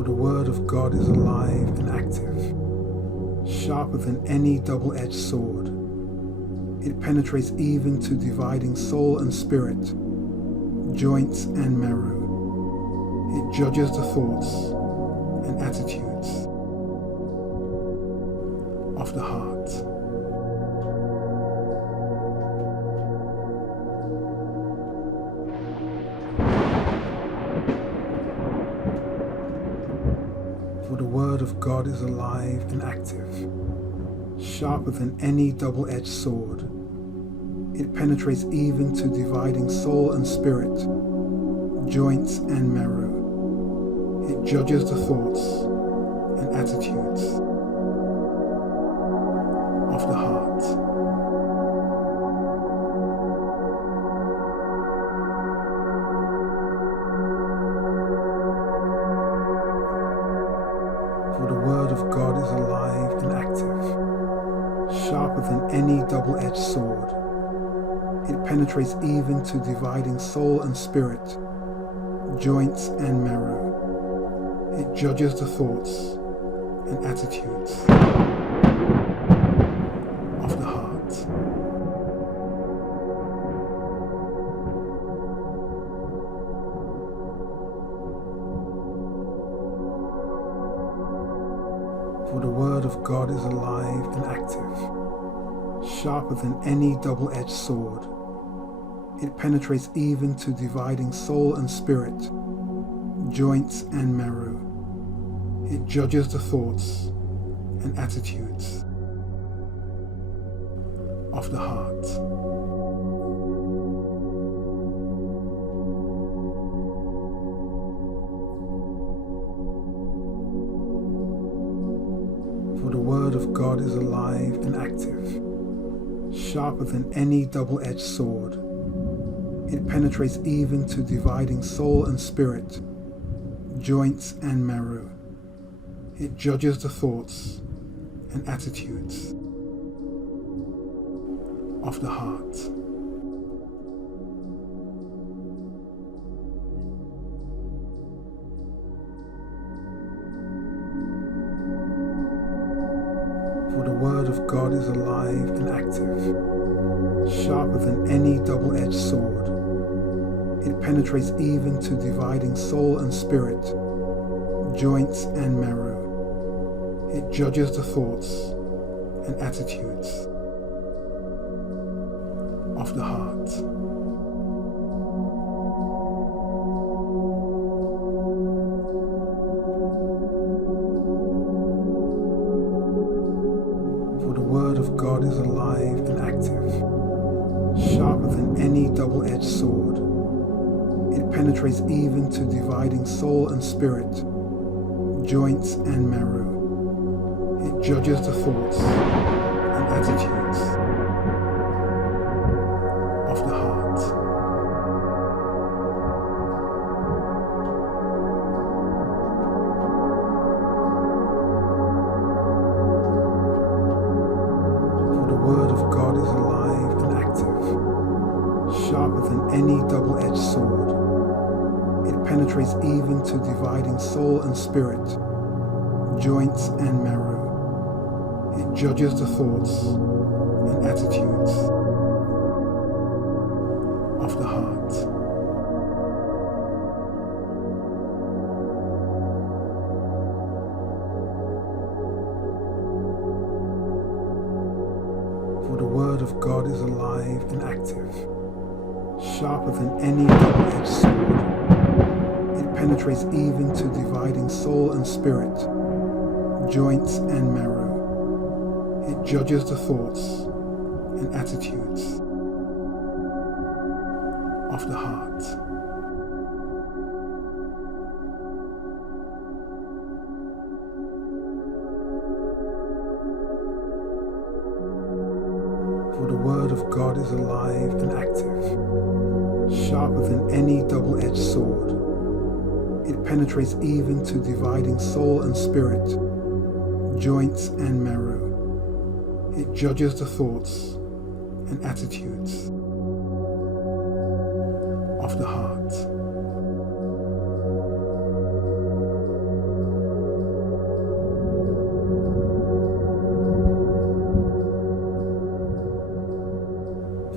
For the word of God is alive and active, sharper than any double-edged sword. It penetrates even to dividing soul and spirit, joints and marrow. It judges the thoughts and attitudes of the heart. For the word of God is alive and active, sharper than any double-edged sword. It penetrates even to dividing soul and spirit, joints and marrow. It judges the thoughts and attitudes of the heart. For the word of God is alive and active, sharper than any double-edged sword. It penetrates even to dividing soul and spirit, joints and marrow. It judges the thoughts and attitudes of the heart. For the word of God is alive and active, sharper than any double-edged sword. It penetrates even to dividing soul and spirit, joints and marrow. It judges the thoughts and attitudes of the heart. For the word of God is alive and active, sharper than any double-edged sword. It penetrates even to dividing soul and spirit, joints and marrow. It judges the thoughts and attitudes of the heart. For the word of God is alive and active, sharper than any double-edged sword. It penetrates even to dividing soul and spirit, joints and marrow. It judges the thoughts and attitudes of the heart. For the word of God is alive and active, sharper than any double-edged sword. It penetrates even to dividing soul and spirit, joints and marrow. It judges the thoughts and attitudes of the heart. For the word of God is alive and active, sharper than any double-edged sword. It penetrates even to dividing soul and spirit, joints and marrow. It judges the thoughts and attitudes of the heart. For the word of God is alive and active, sharper than any double-edged sword. It penetrates even to dividing soul and spirit, joints and marrow. It judges the thoughts and attitudes of the heart. For the word of God is alive and active, sharper than any double-edged sword. It penetrates even to dividing soul and spirit, joints and marrow. It judges the thoughts and attitudes of the heart.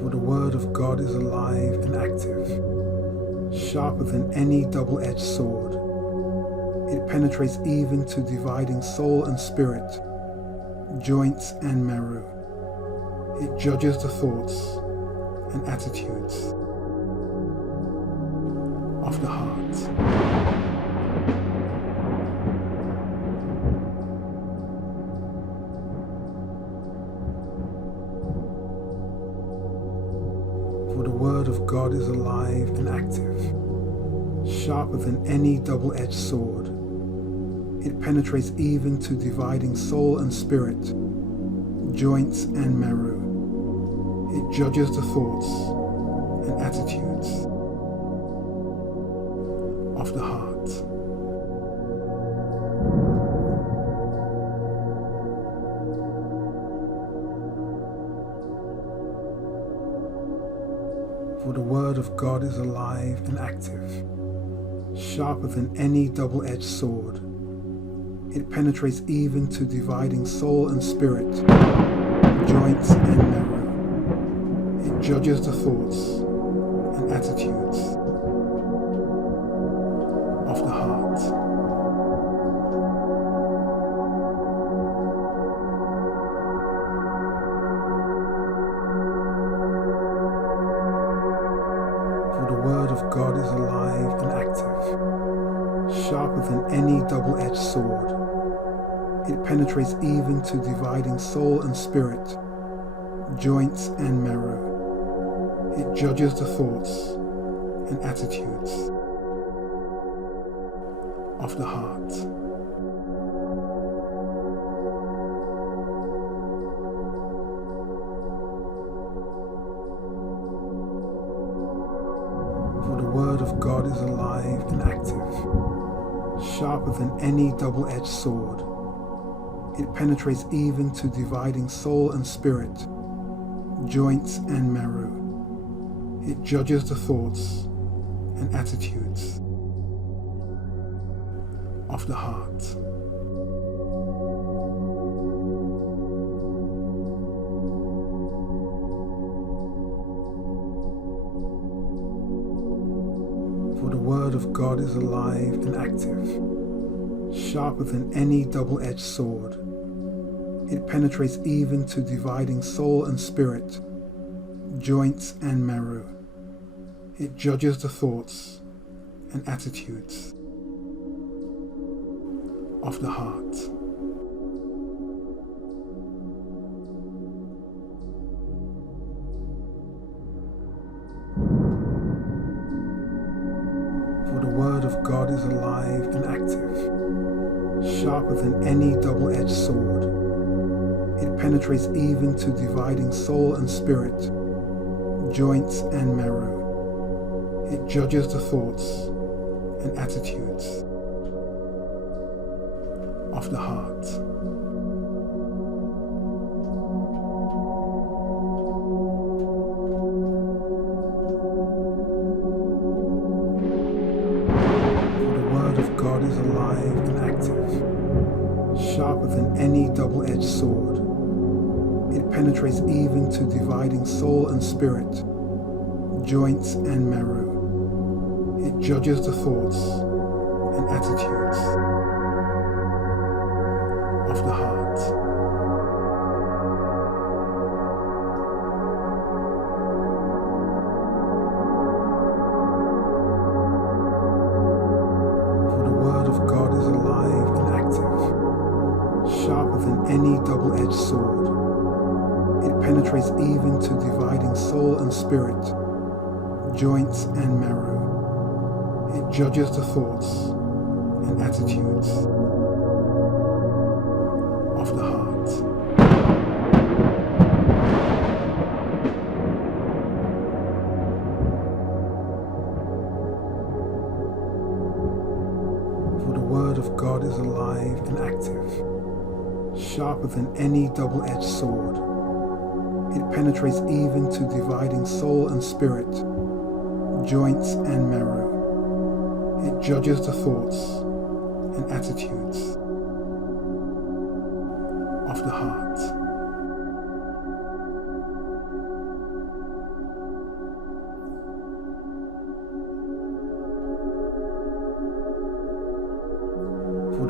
For the word of God is alive and active, sharper than any double-edged sword. It penetrates even to dividing soul and spirit, joints and marrow. It judges the thoughts and attitudes of the heart. For the word of God is alive and active, sharper than any double-edged sword. It penetrates even to dividing soul and spirit, joints and marrow. It judges the thoughts and attitudes of the heart. For the word of God is alive and active, sharper than any double-edged sword. It penetrates even to dividing soul and spirit, joints and marrow. It judges the thoughts and attitudes of the heart. For the word of God is alive and active, sharper than any double-edged sword. It penetrates even to dividing soul and spirit, joints and marrow. It judges the thoughts and attitudes of the heart. For the word of God is alive and active, sharper than any double-edged sword. It penetrates even to dividing soul and spirit, joints and marrow. It judges the thoughts and attitudes of the heart. For the word of God is alive and active, sharper than any double-edged sword. It penetrates even to dividing soul and spirit, joints and marrow. It judges the thoughts and attitudes of the heart. For the word of God is alive and active, sharper than any double-edged sword. It penetrates even to dividing soul and spirit, joints and marrow. It judges the thoughts and attitudes of the heart. For the word of God is alive and active, sharper than any double-edged sword. It penetrates even to dividing soul and spirit, joints and marrow. It judges the thoughts and attitudes of the heart. For the word of God is alive and active, sharper than any double-edged sword. It penetrates even to dividing soul and spirit, joints and marrow. It judges the thoughts and attitudes of the heart. For the word of God is alive and active, sharper than any double-edged sword. It penetrates even to dividing soul and spirit, joints and marrow. It judges the thoughts and attitudes of the heart.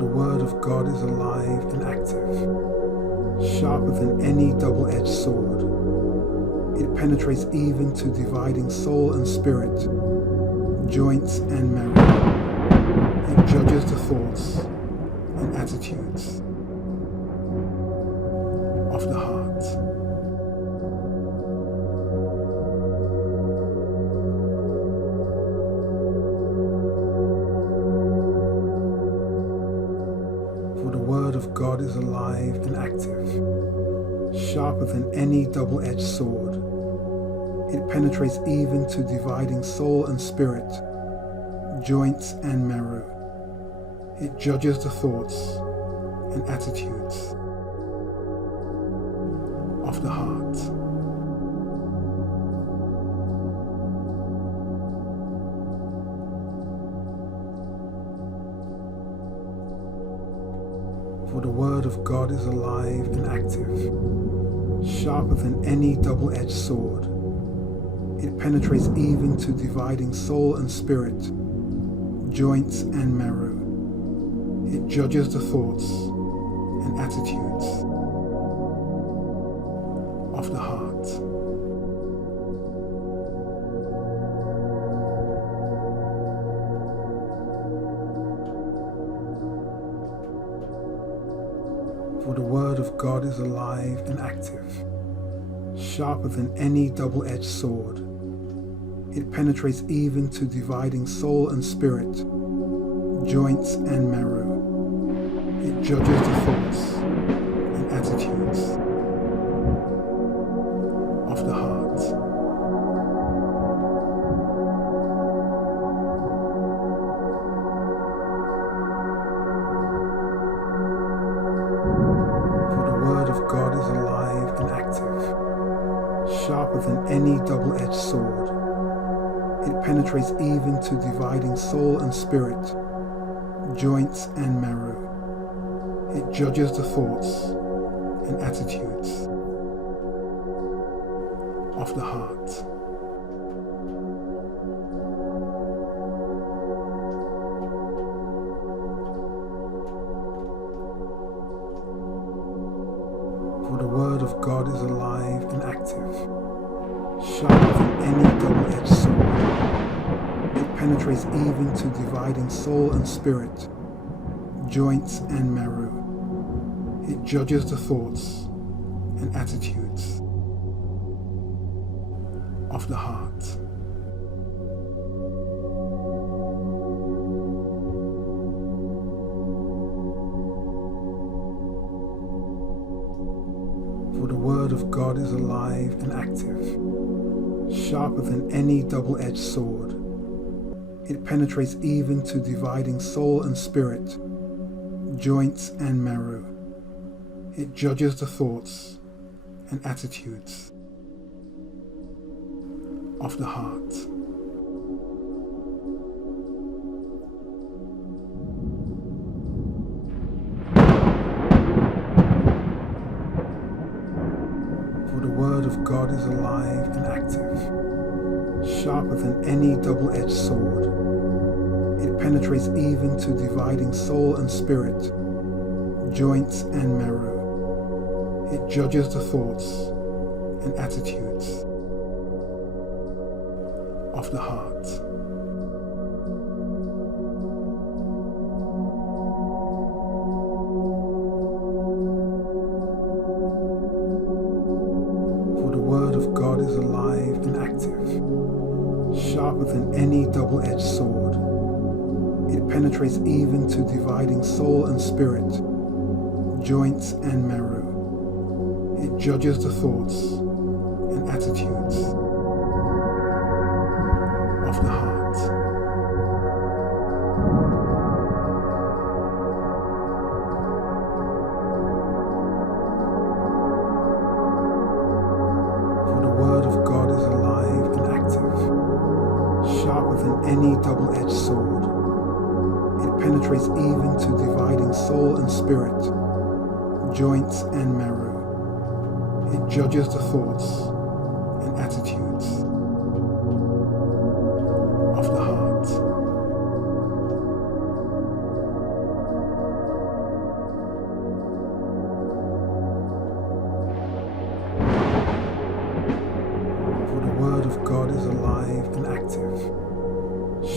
For the word of God is alive and active, sharper than any double-edged sword. It penetrates even to dividing soul and spirit, joints and marrow. It judges the thoughts and attitudes of the heart. For the word of God is alive and active, sharper than any double-edged sword. It penetrates even to dividing soul and spirit, joints and marrow. It judges the thoughts and attitudes of the heart. For the word of God is alive and active, sharper than any double-edged sword. It penetrates even to dividing soul and spirit, joints and marrow. It judges the thoughts and attitudes of the heart. For the word of God is alive and active, sharper than any double-edged sword. It penetrates even to dividing soul and spirit, joints and marrow. It judges the thoughts and attitudes of the heart. For the word of God is alive and active, sharper than any double-edged sword. It penetrates even to dividing soul and spirit, joints and marrow. It judges the thoughts and attitudes of the heart. For the word of God is alive and active, sharper than any double-edged sword. It penetrates even to dividing soul and spirit, joints and marrow. It judges the thoughts and attitudes of the heart. For the word of God is alive and active, sharper than any double-edged sword. It penetrates even to dividing soul and spirit, joints and marrow. It judges the thoughts and attitudes of the heart. For the word of God is alive and active, sharper than any double-edged sword. It penetrates even to dividing soul and spirit, joints and marrow. It judges the thoughts and attitudes of the heart. For the word of God is alive and active, sharper than any double-edged sword. It penetrates even to dividing soul and spirit, joints and marrow. It judges the thoughts and attitudes of the heart. For the word of God is alive and active, sharper than any double-edged sword. It penetrates even to dividing soul and spirit, joints and marrow. It judges the thoughts and attitudes of the heart.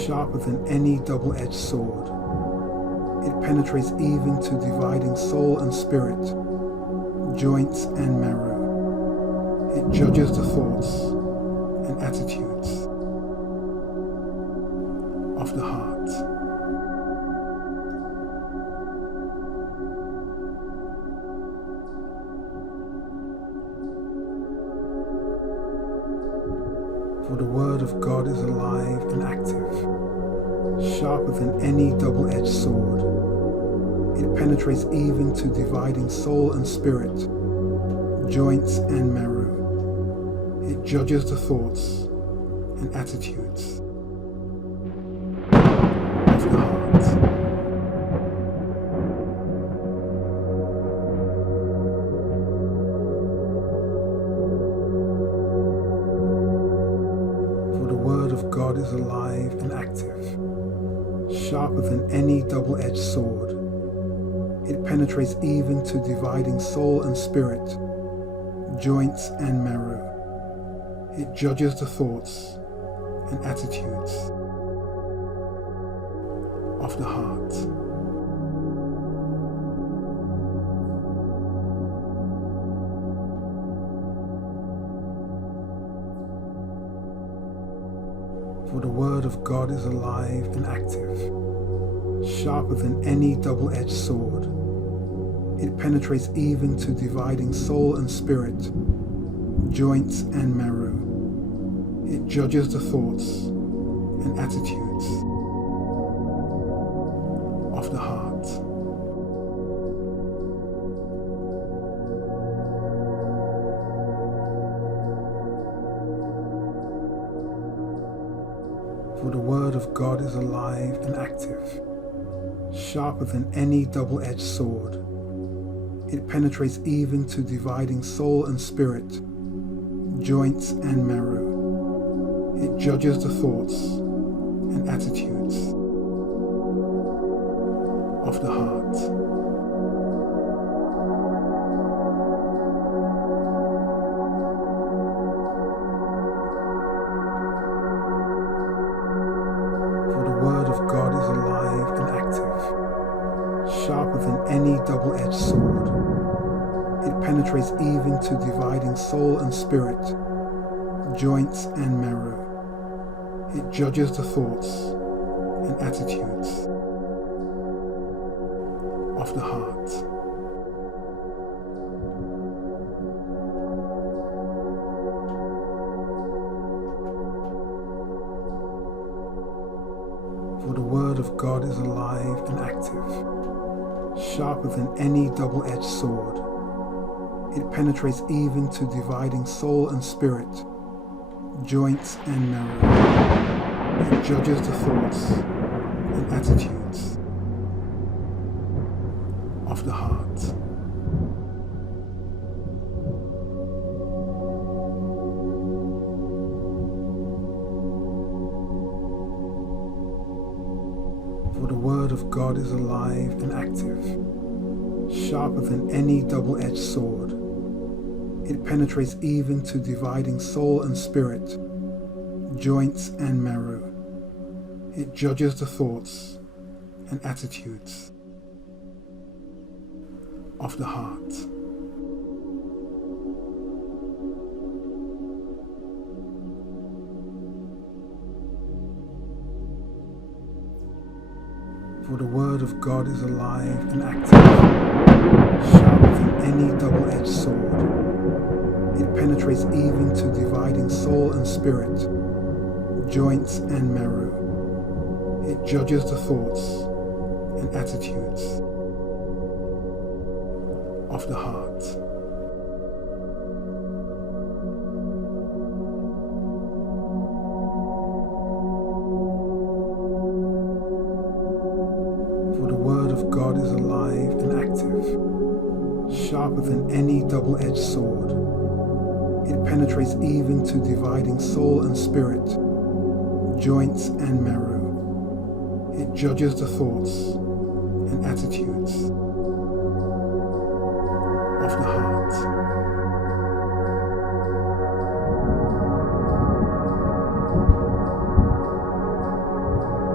sharper than any double-edged sword. It penetrates even to dividing soul and spirit, joints and marrow. It judges the thoughts and attitudes of the heart. For the word of God is alive and active, sharper than any double-edged sword. It penetrates even to dividing soul and spirit, joints and marrow. It judges the thoughts and attitudes of the heart. God is alive and active, sharper than any double-edged sword. It penetrates even to dividing soul and spirit, joints and marrow. It judges the thoughts and attitudes of the heart. For the word of God is alive and active, sharper than any double-edged sword. It penetrates even to dividing soul and spirit, joints and marrow. It judges the thoughts and attitudes of the heart. For the word of God is alive and active, sharper than any double-edged sword. It penetrates even to dividing soul and spirit, joints and marrow. It judges the thoughts and attitudes of the heart. God is alive and active, sharper than any double-edged sword. It penetrates even to dividing soul and spirit, joints and marrow. It judges the thoughts and attitudes of the heart. For the word of God is alive and active, sharper than any double-edged sword. It penetrates even to dividing soul and spirit, joints and marrow. It judges the thoughts and attitudes of the heart. For the word of God is alive and active, sharper than any double-edged sword. It penetrates even to dividing soul and spirit, joints and marrow. It judges the thoughts and attitudes of the heart. For the word of God is alive and active, sharper than any double-edged sword. It penetrates even to dividing soul and spirit, joints and marrow. It judges the thoughts and attitudes of the heart. God is alive and active, sharper than any double-edged sword. It penetrates even to dividing soul and spirit, joints and marrow. It judges the thoughts and attitudes of the heart.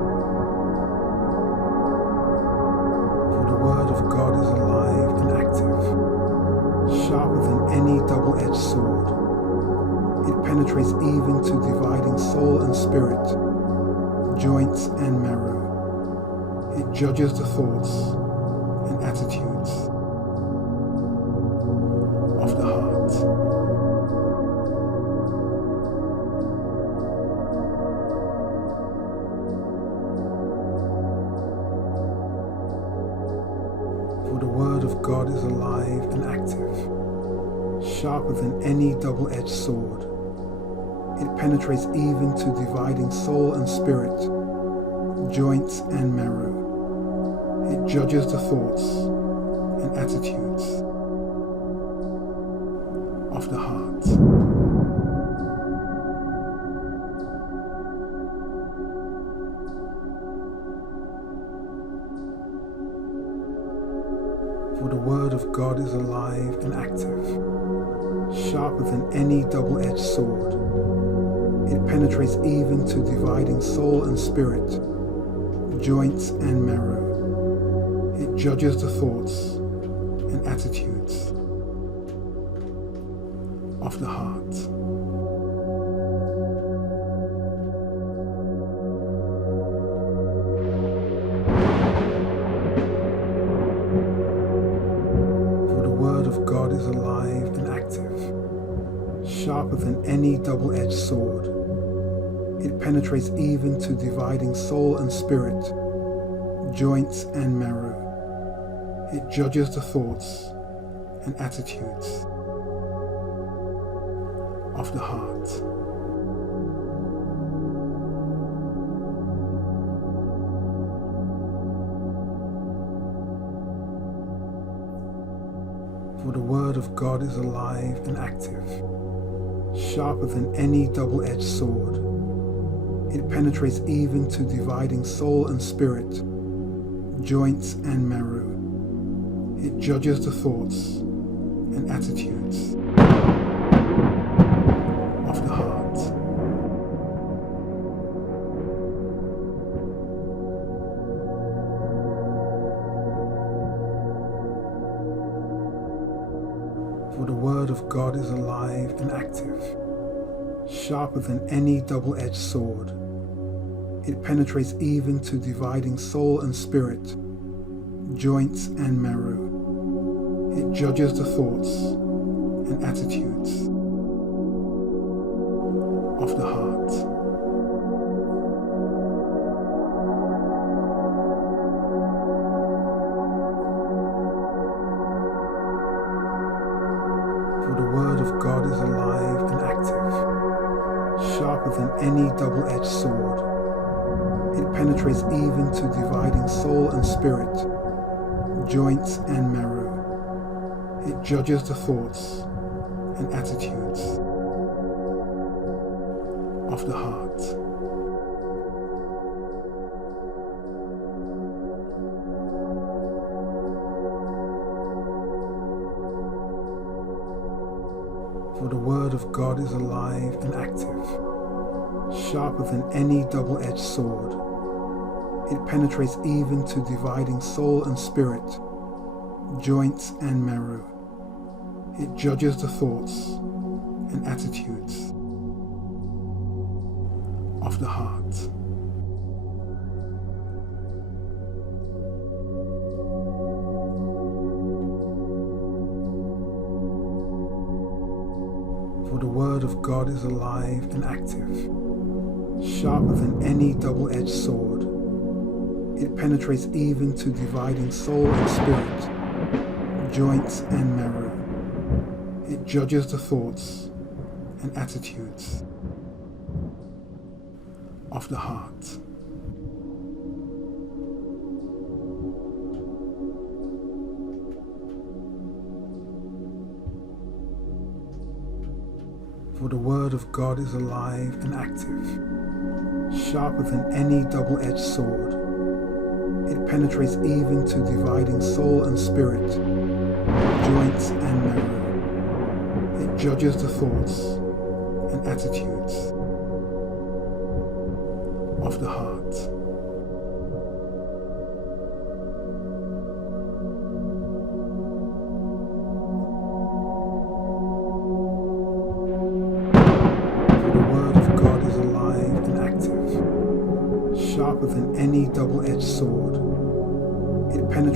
penetrates even to dividing soul and spirit, joints and marrow. It judges the thoughts and attitudes of the heart. For the word of God is alive and active, sharper than any double-edged sword. It penetrates even to dividing soul and spirit, joints and marrow. It judges the thoughts and attitudes of the heart. For the word of God is alive and active, sharper than any double-edged sword. It penetrates even to dividing soul and spirit, joints and marrow. It judges the thoughts and attitudes of the heart. For the word of God is alive and active, sharper than any double-edged sword. It penetrates even to dividing soul and spirit, joints and marrow. It judges the thoughts and attitudes of the heart. For the word of God is alive and active, sharper than any double-edged sword. It penetrates even to dividing soul and spirit, joints and marrow. It judges the thoughts and attitudes of the heart. For the word of God is alive and active, sharper than any double-edged sword. It penetrates even to dividing soul and spirit, joints and marrow. It judges the thoughts and attitudes of the heart. For the word of God is alive and active, sharper than any double-edged sword. It penetrates even to dividing soul and spirit, joints and marrow. It judges the thoughts and attitudes of the heart. For the word of God is alive and active, sharper than any double-edged sword. It penetrates even to dividing soul and spirit, joints and marrow. It judges the thoughts and attitudes of the heart. For the word of God is alive and active, sharper than any double-edged sword. It penetrates even to dividing soul and spirit, joints and marrow. It judges the thoughts and attitudes of the heart. For the word of God is alive and active, sharper than any double-edged sword. It penetrates even to dividing soul and spirit, joints and marrow. It judges the thoughts and attitudes of the heart. For the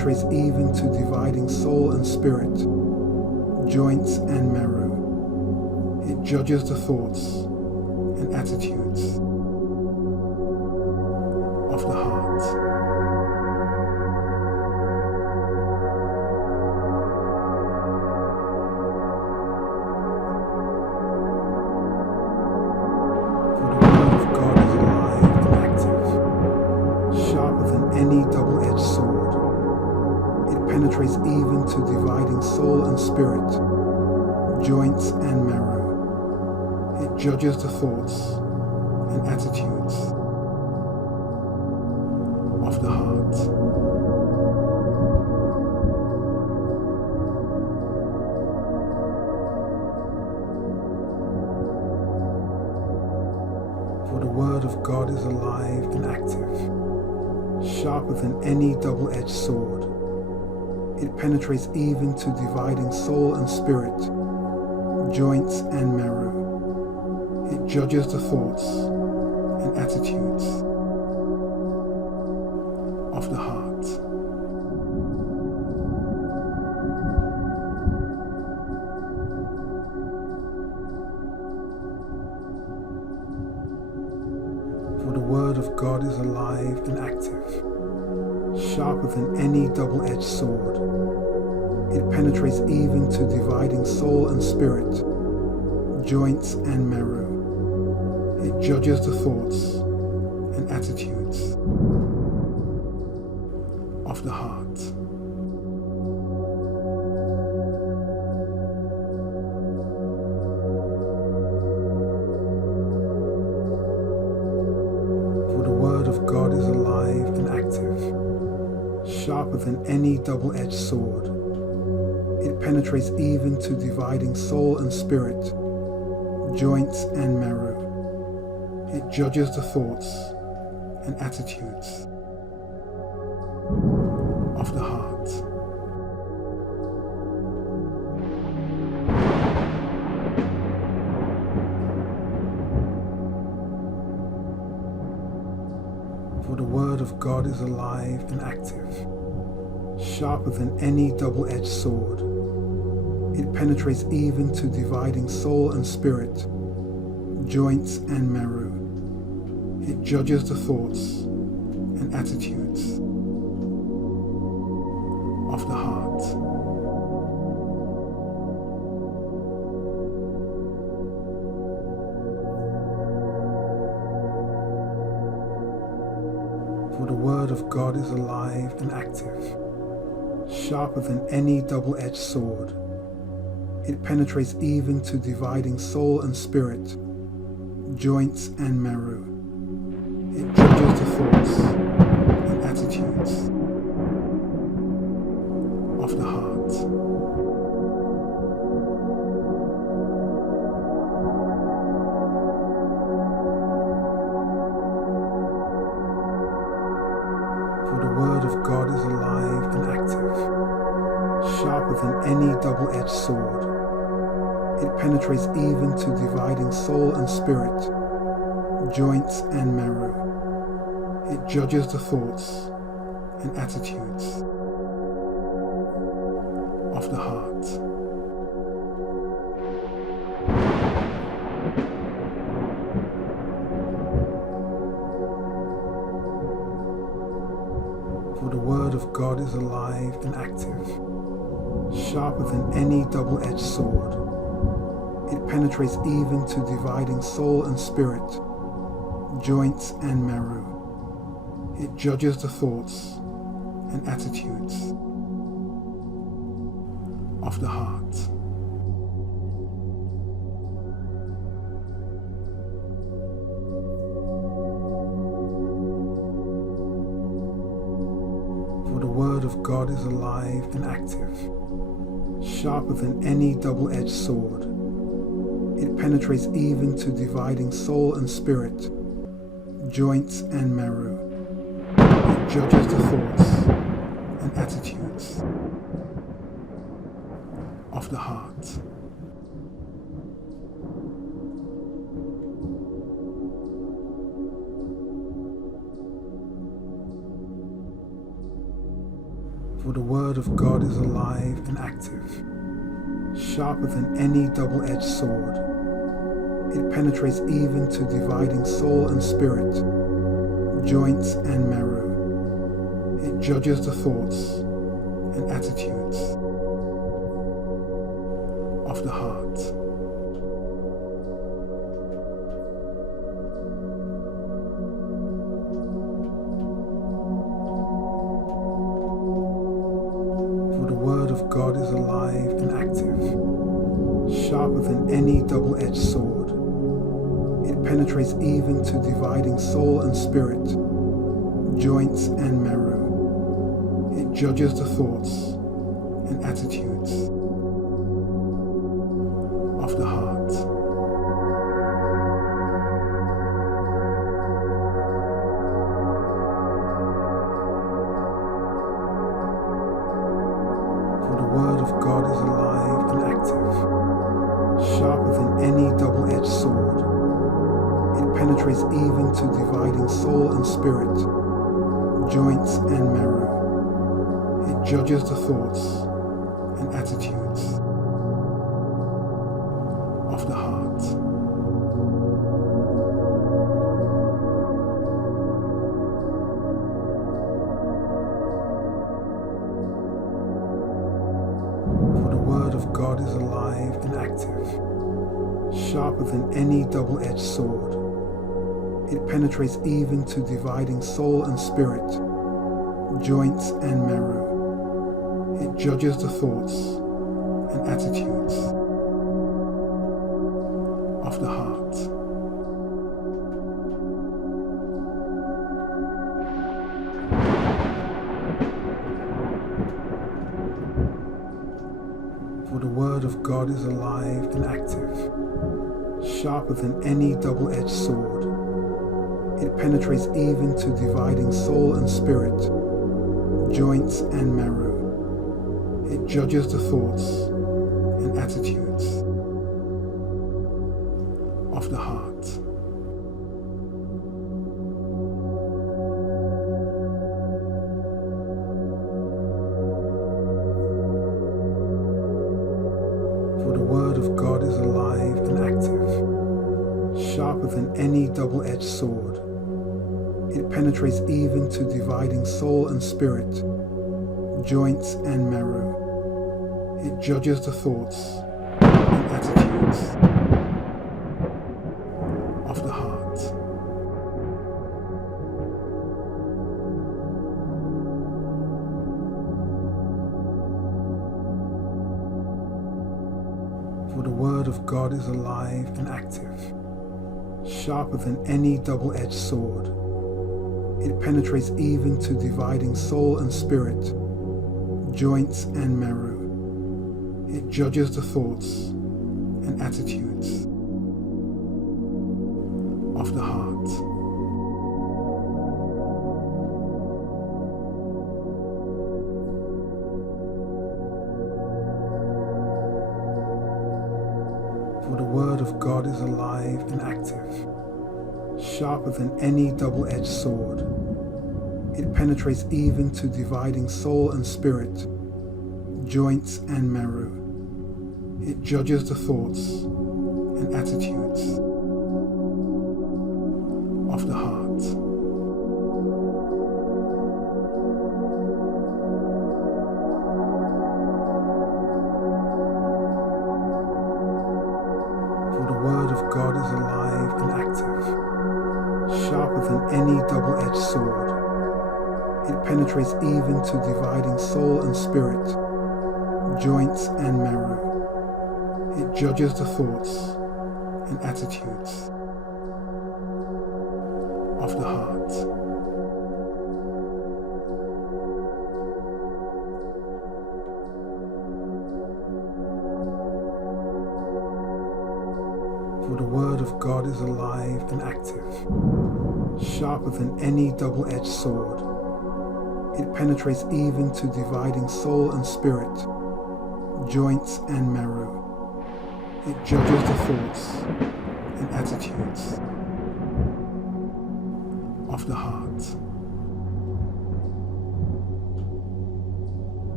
penetrates even to dividing soul and spirit, joints and marrow. It judges the thoughts and attitudes of the heart. For the word of God is alive and active, sharper than any double-edged sword. It penetrates even to dividing soul and spirit, joints and marrow. It judges the thoughts and attitudes of the heart. For the word of God is alive and active, sharper than any double-edged sword. It penetrates even to dividing soul and spirit, joints and marrow. It judges the thoughts and attitudes of the heart. For the word of God is alive and active, sharper than any double-edged sword. It penetrates even to dividing soul and spirit, joints and marrow. It judges the thoughts and attitudes of the heart. For the word of God is alive and active, sharper than any double-edged sword. It penetrates even to dividing soul and spirit, joints and marrow. It judges the thoughts and attitudes of the heart. For the word of God is alive and active, sharper than any double-edged sword. It penetrates even to dividing soul and spirit, joints and marrow. It judges the thoughts and attitudes of the heart. For the word of God is alive and active, sharper than any double-edged sword. It penetrates even to dividing soul and spirit, joints and marrow. It judges the thoughts and attitudes of the heart. For the word of God is alive and active, sharper than any double-edged sword. It penetrates even to dividing soul and spirit, joints and marrow. It judges the thoughts and attitudes of the heart. For the word of God is alive and active, sharper than any double-edged sword. It penetrates even to dividing soul and spirit, joints and marrow. It judges the thoughts and attitudes of the heart. For the word of God is alive and active, sharper than any double-edged sword. It penetrates even to dividing soul and spirit, joints and marrow. It judges the thoughts and attitudes of the heart. For For the word of God is alive and active, sharper than any double-edged sword. It penetrates even to dividing soul and spirit, joints and marrow. It judges the thoughts and attitudes of the heart. For the word of God is alive and active, sharper than any double-edged sword. It penetrates even to dividing soul and spirit, joints and marrow. It judges the thoughts and attitudes of the heart. For the word of God is alive and active, sharper than any double-edged sword. It penetrates even to dividing soul and spirit, joints and marrow. It judges the thoughts and attitudes of the heart. For the word of God is alive and active, sharper than any double-edged sword. It penetrates even to dividing soul and spirit, joints and marrow. It judges the thoughts and attitudes of the heart. For the word of God is alive and active, sharper than any double-edged sword. It penetrates even to dividing soul and spirit, joints and marrow. It judges the thoughts and attitudes of the heart. For the word of God is alive and active, sharper than any double-edged sword. It penetrates even to dividing soul and spirit, joints and marrow. It judges the thoughts and attitudes of the heart. For the word of God is alive and active, sharper than any double-edged sword. It penetrates even to dividing soul and spirit, joints and marrow. It judges the thoughts and attitudes of the heart. For the word of God is alive and active, sharper than any double-edged sword. It penetrates even to dividing soul and spirit, joints and marrow. It judges the thoughts and attitudes of the heart. For the word of God is alive and active, sharper than any double-edged sword. It penetrates even to dividing soul and spirit, joints and marrow. It judges the thoughts and attitudes of the heart. For the word of God is alive and active, sharper than any double-edged sword. It penetrates even to dividing soul and spirit, joints and marrow. It judges the thoughts and attitudes of the heart.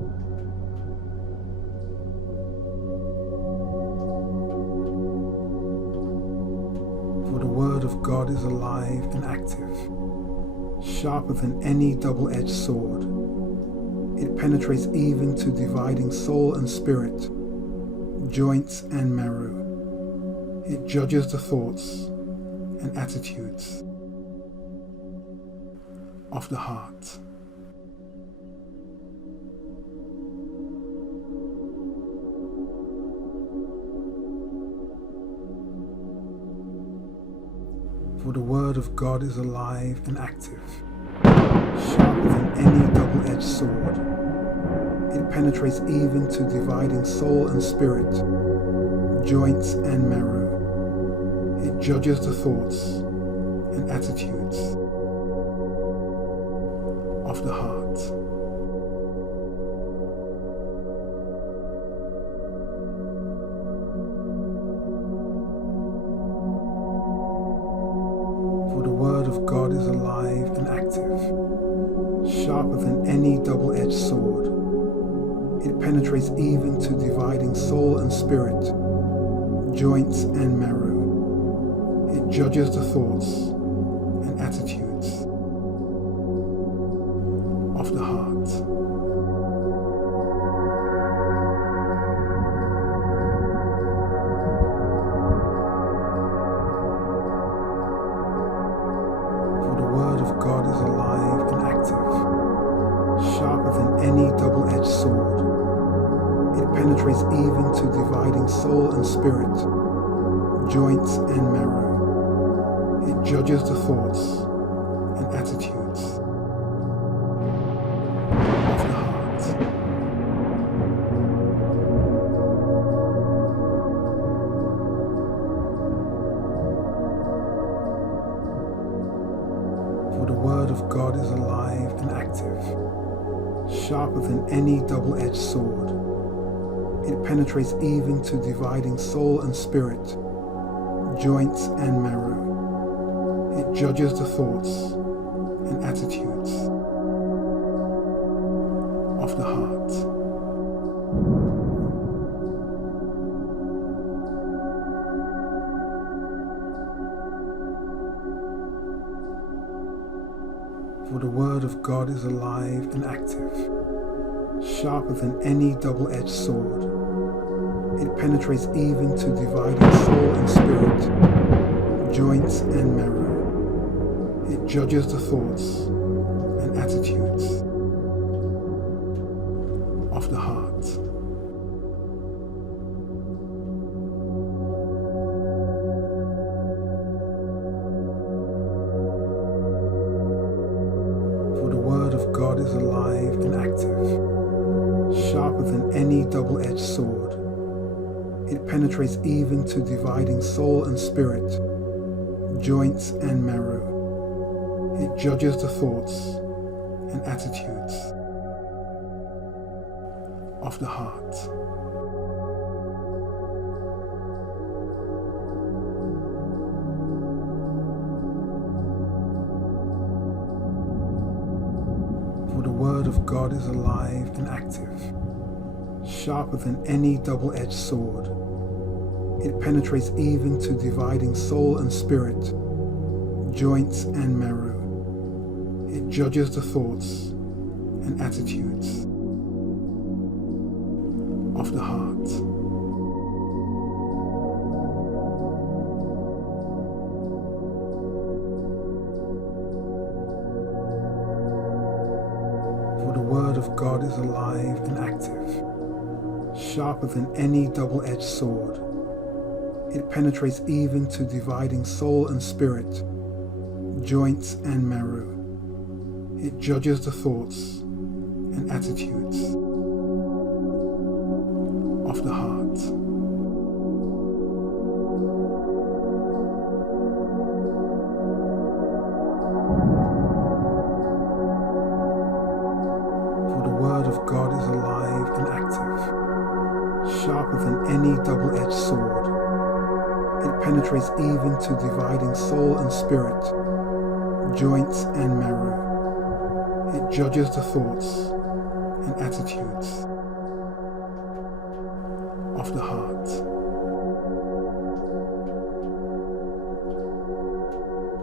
God is alive and active, sharper than any double-edged sword. It penetrates even to dividing soul and spirit, joints and marrow. It judges the thoughts and attitudes of the heart. For the word of God is alive and active, sharper than any double-edged sword. It penetrates even to dividing soul and spirit, joints and marrow. It judges the thoughts and attitudes of the heart. For the word of God is alive and active, sharper than any double-edged sword. It penetrates even to dividing soul and spirit, joints and marrow. It judges the thoughts and attitudes of the heart. For the word of God is alive and active, sharper than any double-edged sword. It penetrates even to dividing soul and spirit, joints and marrow. It judges the thoughts and attitudes of the heart. For the word of God is alive and active, sharper than any double-edged sword. It penetrates even to dividing soul and spirit, joints and marrow. It judges the thoughts and attitudes of the heart. For the word of God is alive and active, sharper than any double-edged sword. It penetrates even to dividing soul and spirit, joints and marrow. It judges the thoughts and attitudes of the heart. For the word of God is alive and active, sharper than any double-edged sword. It penetrates even to dividing soul and spirit, joints and marrow. It judges the thoughts and attitudes of the heart. For the word of God is alive and active, sharper than any double-edged sword. It penetrates even to dividing soul and spirit, joints and marrow. It judges the thoughts and attitudes of the heart. For the word of God is alive and active, sharper than any double-edged sword. It penetrates even to dividing soul and spirit, joints and marrow. It judges the thoughts and attitudes of the heart. For the word of God is alive and active, sharper than any double-edged sword. It penetrates even to dividing soul and spirit, joints and marrow. It judges the thoughts and attitudes of the heart.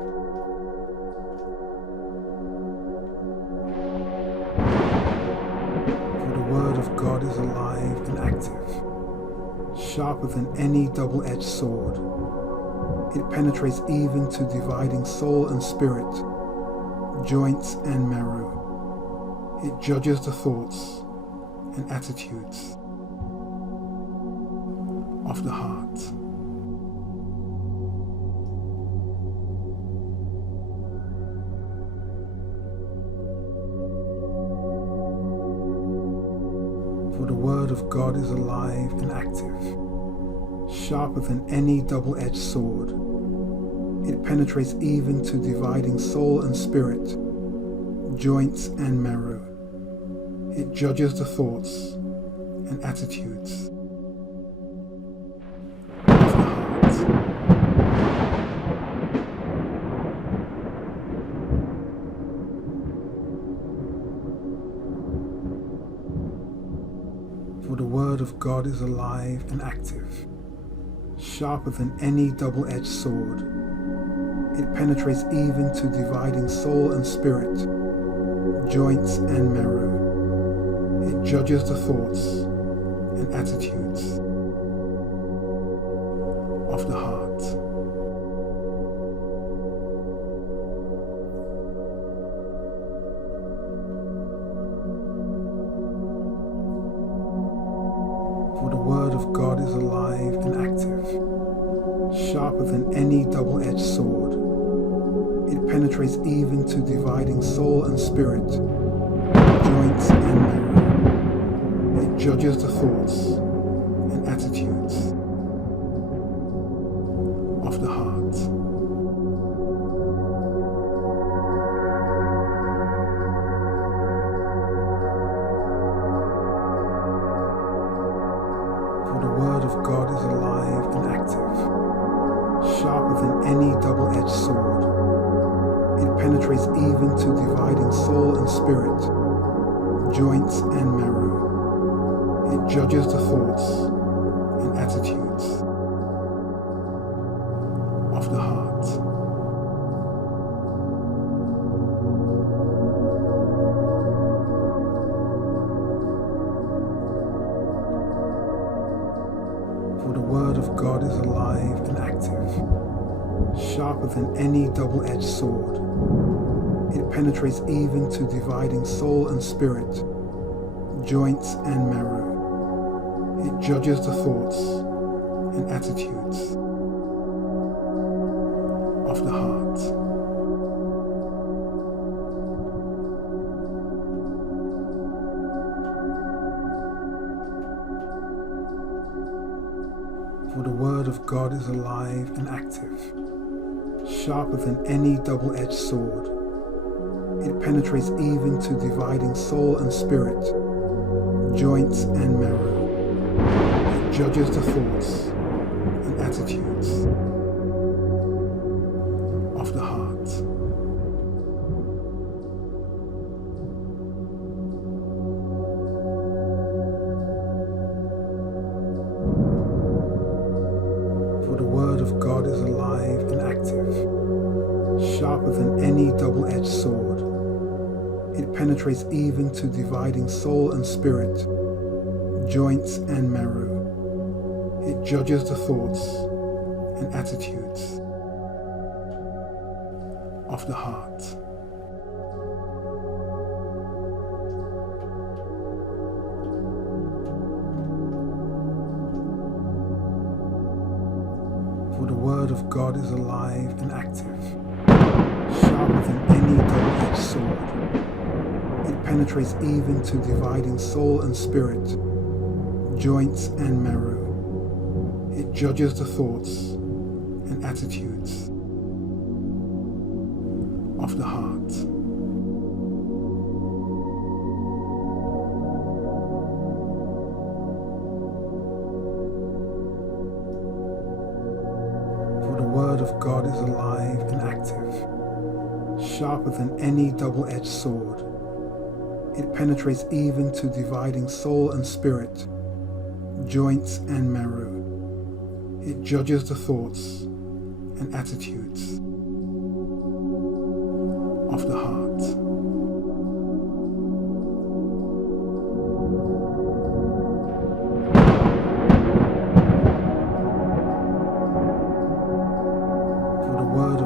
sharper than any double-edged sword. It penetrates even to dividing soul and spirit, joints and marrow. It judges the thoughts and attitudes of the heart. For the word of God is alive and active, sharper than any double-edged sword. It penetrates even to dividing soul and spirit, joints and marrow. It judges the thoughts and attitudes of the heart. For the word of God is alive and active, sharper than any double-edged sword. It penetrates even to dividing soul and spirit, joints and marrow. It judges the thoughts and attitudes of the heart. For the word of God is alive and active, sharper than any double-edged sword. It penetrates even to dividing soul and spirit, joints and marrow. It judges the thoughts and attitudes of the heart. For the word of God is alive and active, sharper than any double-edged sword. It penetrates even to dividing soul and spirit, joints and marrow. It judges the thoughts and attitudes of the heart. For the word of God is alive and active, sharper than any double-edged sword. It penetrates even to dividing soul and spirit, joints and marrow. It judges the thoughts and attitudes of the heart. For the word of God is alive and active, sharper than any double-edged sword. It penetrates even to dividing soul and spirit, joints and marrow. It judges the thoughts and attitudes of the heart. For the word of God is alive and active, sharper than any double-edged sword. It penetrates even to dividing soul and spirit, joints and marrow. It judges the thoughts and attitudes of the heart. For the word of God is alive and active, sharper than any double-edged sword. It penetrates even to dividing soul and spirit, joints and marrow. It judges the thoughts and attitudes of the heart. For the word of God is alive and active, sharper than any double-edged sword. It penetrates even to dividing soul and spirit, joints and marrow. It judges the thoughts and attitudes of the heart.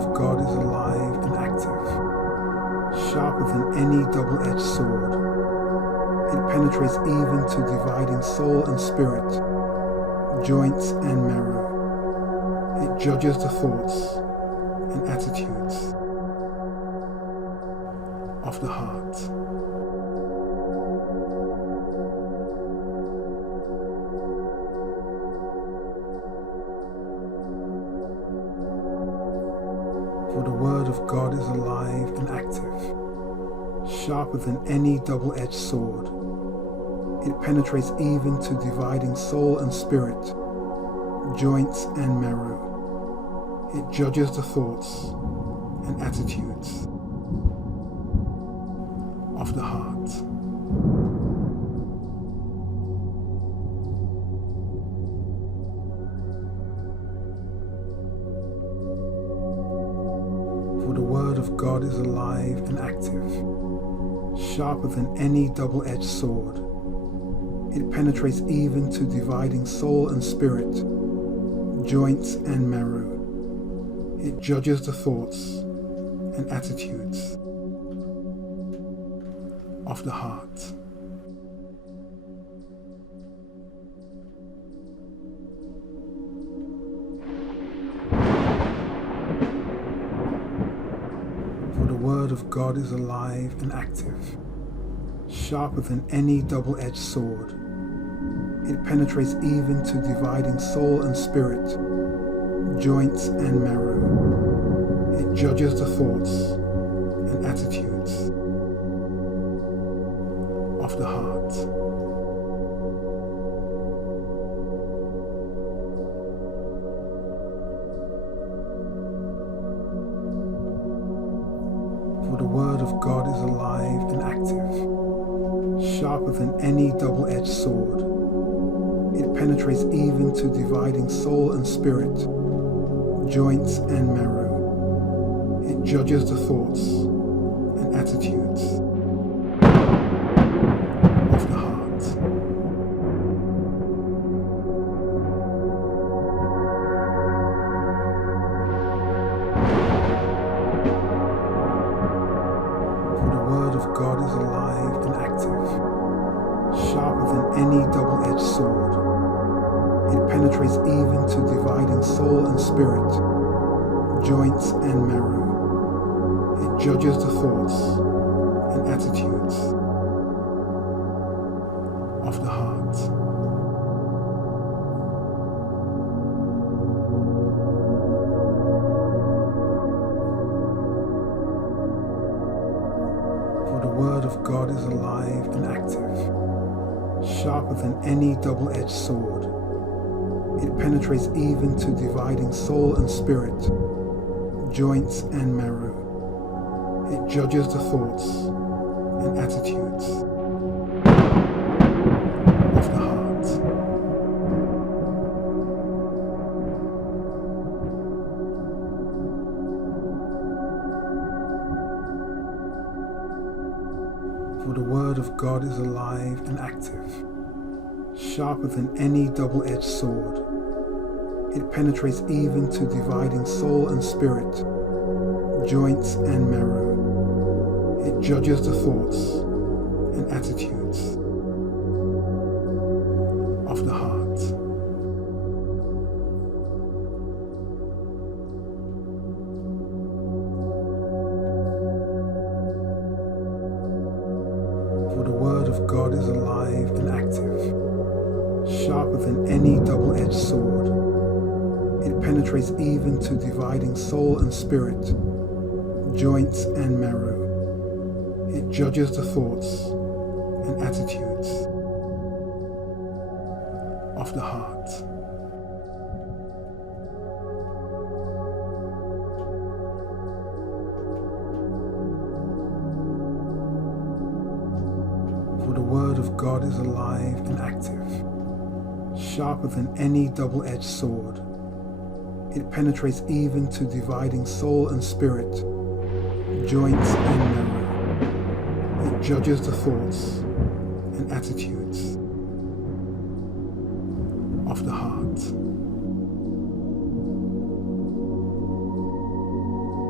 of God is alive and active, sharper than any double-edged sword. It penetrates even to dividing soul and spirit, joints and marrow. It judges the thoughts and attitudes of the heart. For the word of God is alive and active, sharper than any double-edged sword. It penetrates even to dividing soul and spirit, joints and marrow. It judges the thoughts and attitudes of the heart. For the word of God is alive and active, sharper than any double-edged sword. It penetrates even to dividing soul and spirit, joints and marrow. It judges the thoughts and attitudes of the heart. For the word of God is alive and active, sharper than any double-edged sword. It penetrates even to dividing soul and spirit, joints and marrow. It judges the thoughts and attitudes of the heart. For the word of God is alive and active, sharper than any double-edged sword. It penetrates even to dividing soul and spirit, joints and marrow. It judges the thoughts and attitudes of the heart. For the word of God is alive and active, sharper than any double-edged sword. It penetrates even to dividing soul and spirit, joints and marrow. It judges the thoughts and attitudes of the heart. For the word of God is alive and active, sharper than any double-edged sword. It penetrates even to dividing soul and spirit, joints and marrow. It judges the thoughts and attitudes of the heart. For the word of God is alive and active, sharper than any double-edged sword. It penetrates even to dividing soul and spirit, joints and marrow. It judges the thoughts and attitudes of the heart. For the word of God is alive and active, sharper than any double-edged sword. It penetrates even to dividing soul and spirit, joints and marrow. It judges the thoughts and attitudes of the heart. For the word of God is alive and active, sharper than any double-edged sword. It penetrates even to dividing soul and spirit, joints and marrow. It judges the thoughts and attitudes of the heart.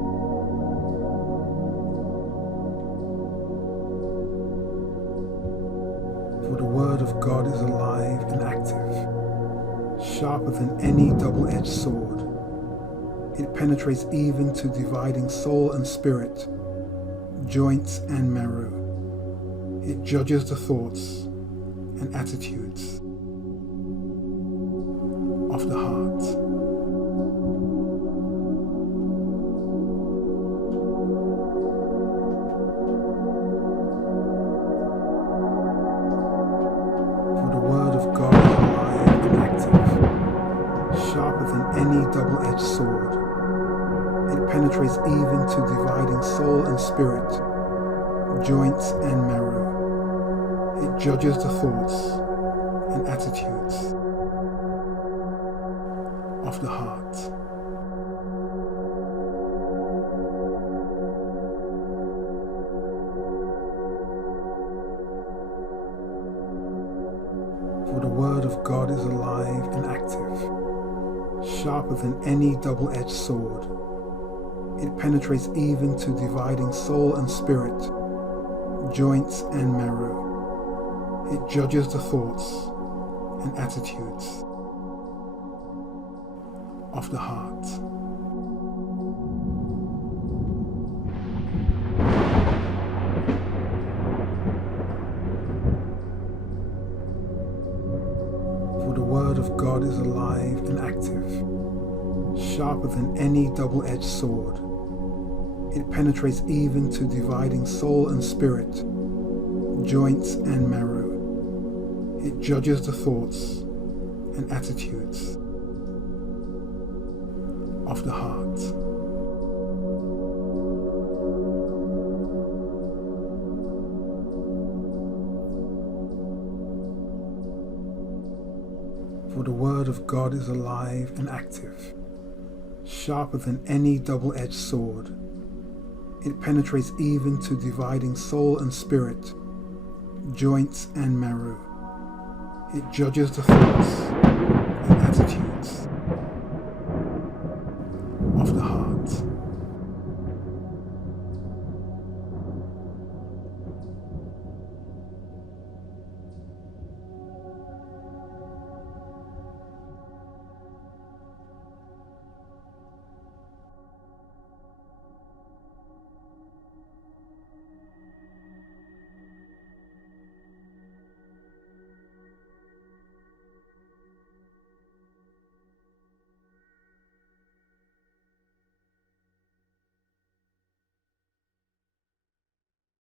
God is alive and active, sharper than any double-edged sword. It penetrates even to dividing soul and spirit, joints and marrow. It judges the thoughts and attitudes of the heart. For the word of God is alive and active, sharper than any double-edged sword. It penetrates even to dividing soul and spirit, joints and marrow. It judges the thoughts and attitudes of the heart. For the word of God is alive and active, sharper than any double-edged sword. It penetrates even to dividing soul and spirit, joints and marrow. It judges the thoughts and attitudes of the heart. For the word of God is alive and active, sharper than any double-edged sword. It penetrates even to dividing soul and spirit, joints and marrow. It judges the thoughts and attitudes of the heart. For the word of God is alive and active, sharper than any double-edged sword. It penetrates even to dividing soul and spirit, joints and marrow. It judges the thoughts and attitudes